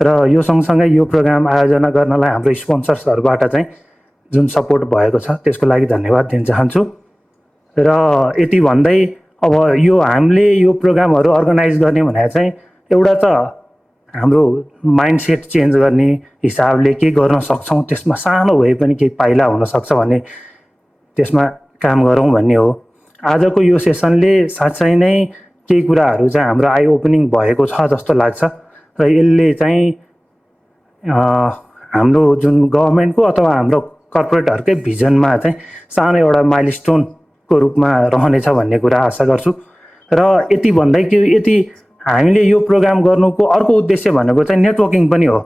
र यो सँगसँगै यो प्रोग्राम आयोजना गर्नलाई हाम्रो स्पोन्सर्सहरूबाट चाहिँ जुन सपोर्ट भएको छ त्यसको लागि धन्यवाद दिन चाहन्छु। र यति भन्दै अब यो हामीले यो प्रोग्रामहरू अर्गनाइज गर्ने भने चाहिँ एउटा त हाम्रो माइन्डसेट चेन्ज गर्ने हिसाबले के गर्न सक्छौँ, त्यसमा सानो भए पनि केही पाइला हुनसक्छ भने त्यसमा काम गरौँ भन्ने हो। आजको यो सेसनले साँच्चै नै केही कुराहरू चाहिँ हाम्रो आई ओपनिङ भएको छ जस्तो लाग्छ र यसले चाहिँ हाम्रो जुन गभर्मेन्टको अथवा हाम्रो कर्पोरेटहरूकै भिजनमा चाहिँ सानो एउटा माइलस्टोनको रूपमा रहनेछ भन्ने कुरा आशा गर्छु। र यति भन्दै कि यति हामीले यो प्रोग्राम गर्नुको अर्को उद्देश्य भनेको चाहिँ नेटवर्किङ पनि हो।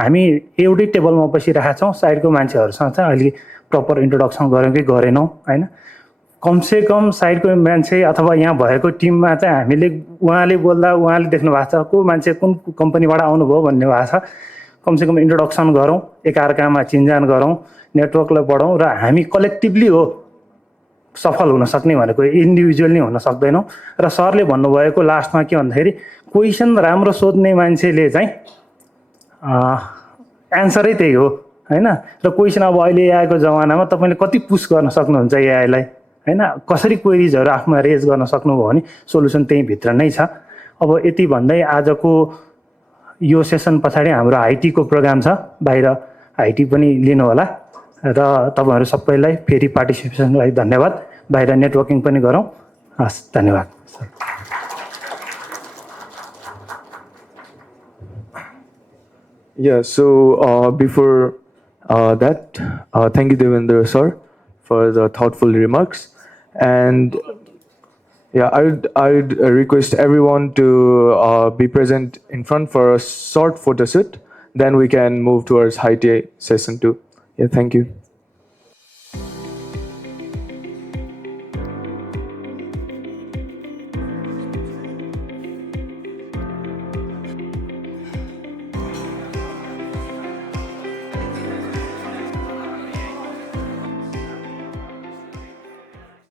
हामी एउटै टेबलमा बसिरहेका छौँ, साइडको मान्छेहरूसँग चाहिँ अहिले प्रपर इन्ट्रोडक्सन गऱ्यौँ कि गरेनौँ होइन। कमसेकम साइडको मान्छे अथवा यहाँ भएको टिममा चाहिँ हामीले उहाँले बोल्दा उहाँले देख्नु भएको छ को मान्छे कुन कम्पनीबाट आउनुभयो भन्ने भएको छ, कमसेकम इन्ट्रोडक्सन गरौँ, एकअर्कामा चिनजान गरौँ, नेटवर्कलाई बढाउँ र हामी कलेक्टिभली हो सफल हुन सक्ने भनेको इन्डिभिजुअली हुन सक्दैनौँ। र सरले भन्नुभएको लास्टमा के भन्दाखेरि क्वेसन राम्रो सोध्ने मान्छेले चाहिँ एन्सरै त्यही हो होइन। र क्वेसन अब अहिले एआईको जमानामा तपाईँले कति पुस गर्न सक्नुहुन्छ एआईलाई होइन, कसरी क्वेरिजहरू आफूमा रेज गर्न सक्नुभयो भने सोल्युसन त्यही भित्र नै छ। अब यति भन्दै आजको यो सेसन पछाडि हाम्रो आइटीको प्रोग्राम छ, बाहिर आइटी पनि लिनु होला र तपाईँहरू सबैलाई फेरि पार्टिसिपेसनलाई धन्यवाद। बाहिर नेटवर्किङ पनि गरौँ। हस्, धन्यवाद। Yeah, so before that, thank you, Devendra sir, for the thoughtful remarks. And yeah, I would request everyone to be present in front for a short photo shoot. Then we can move towards high tea session 2. Yeah, thank you.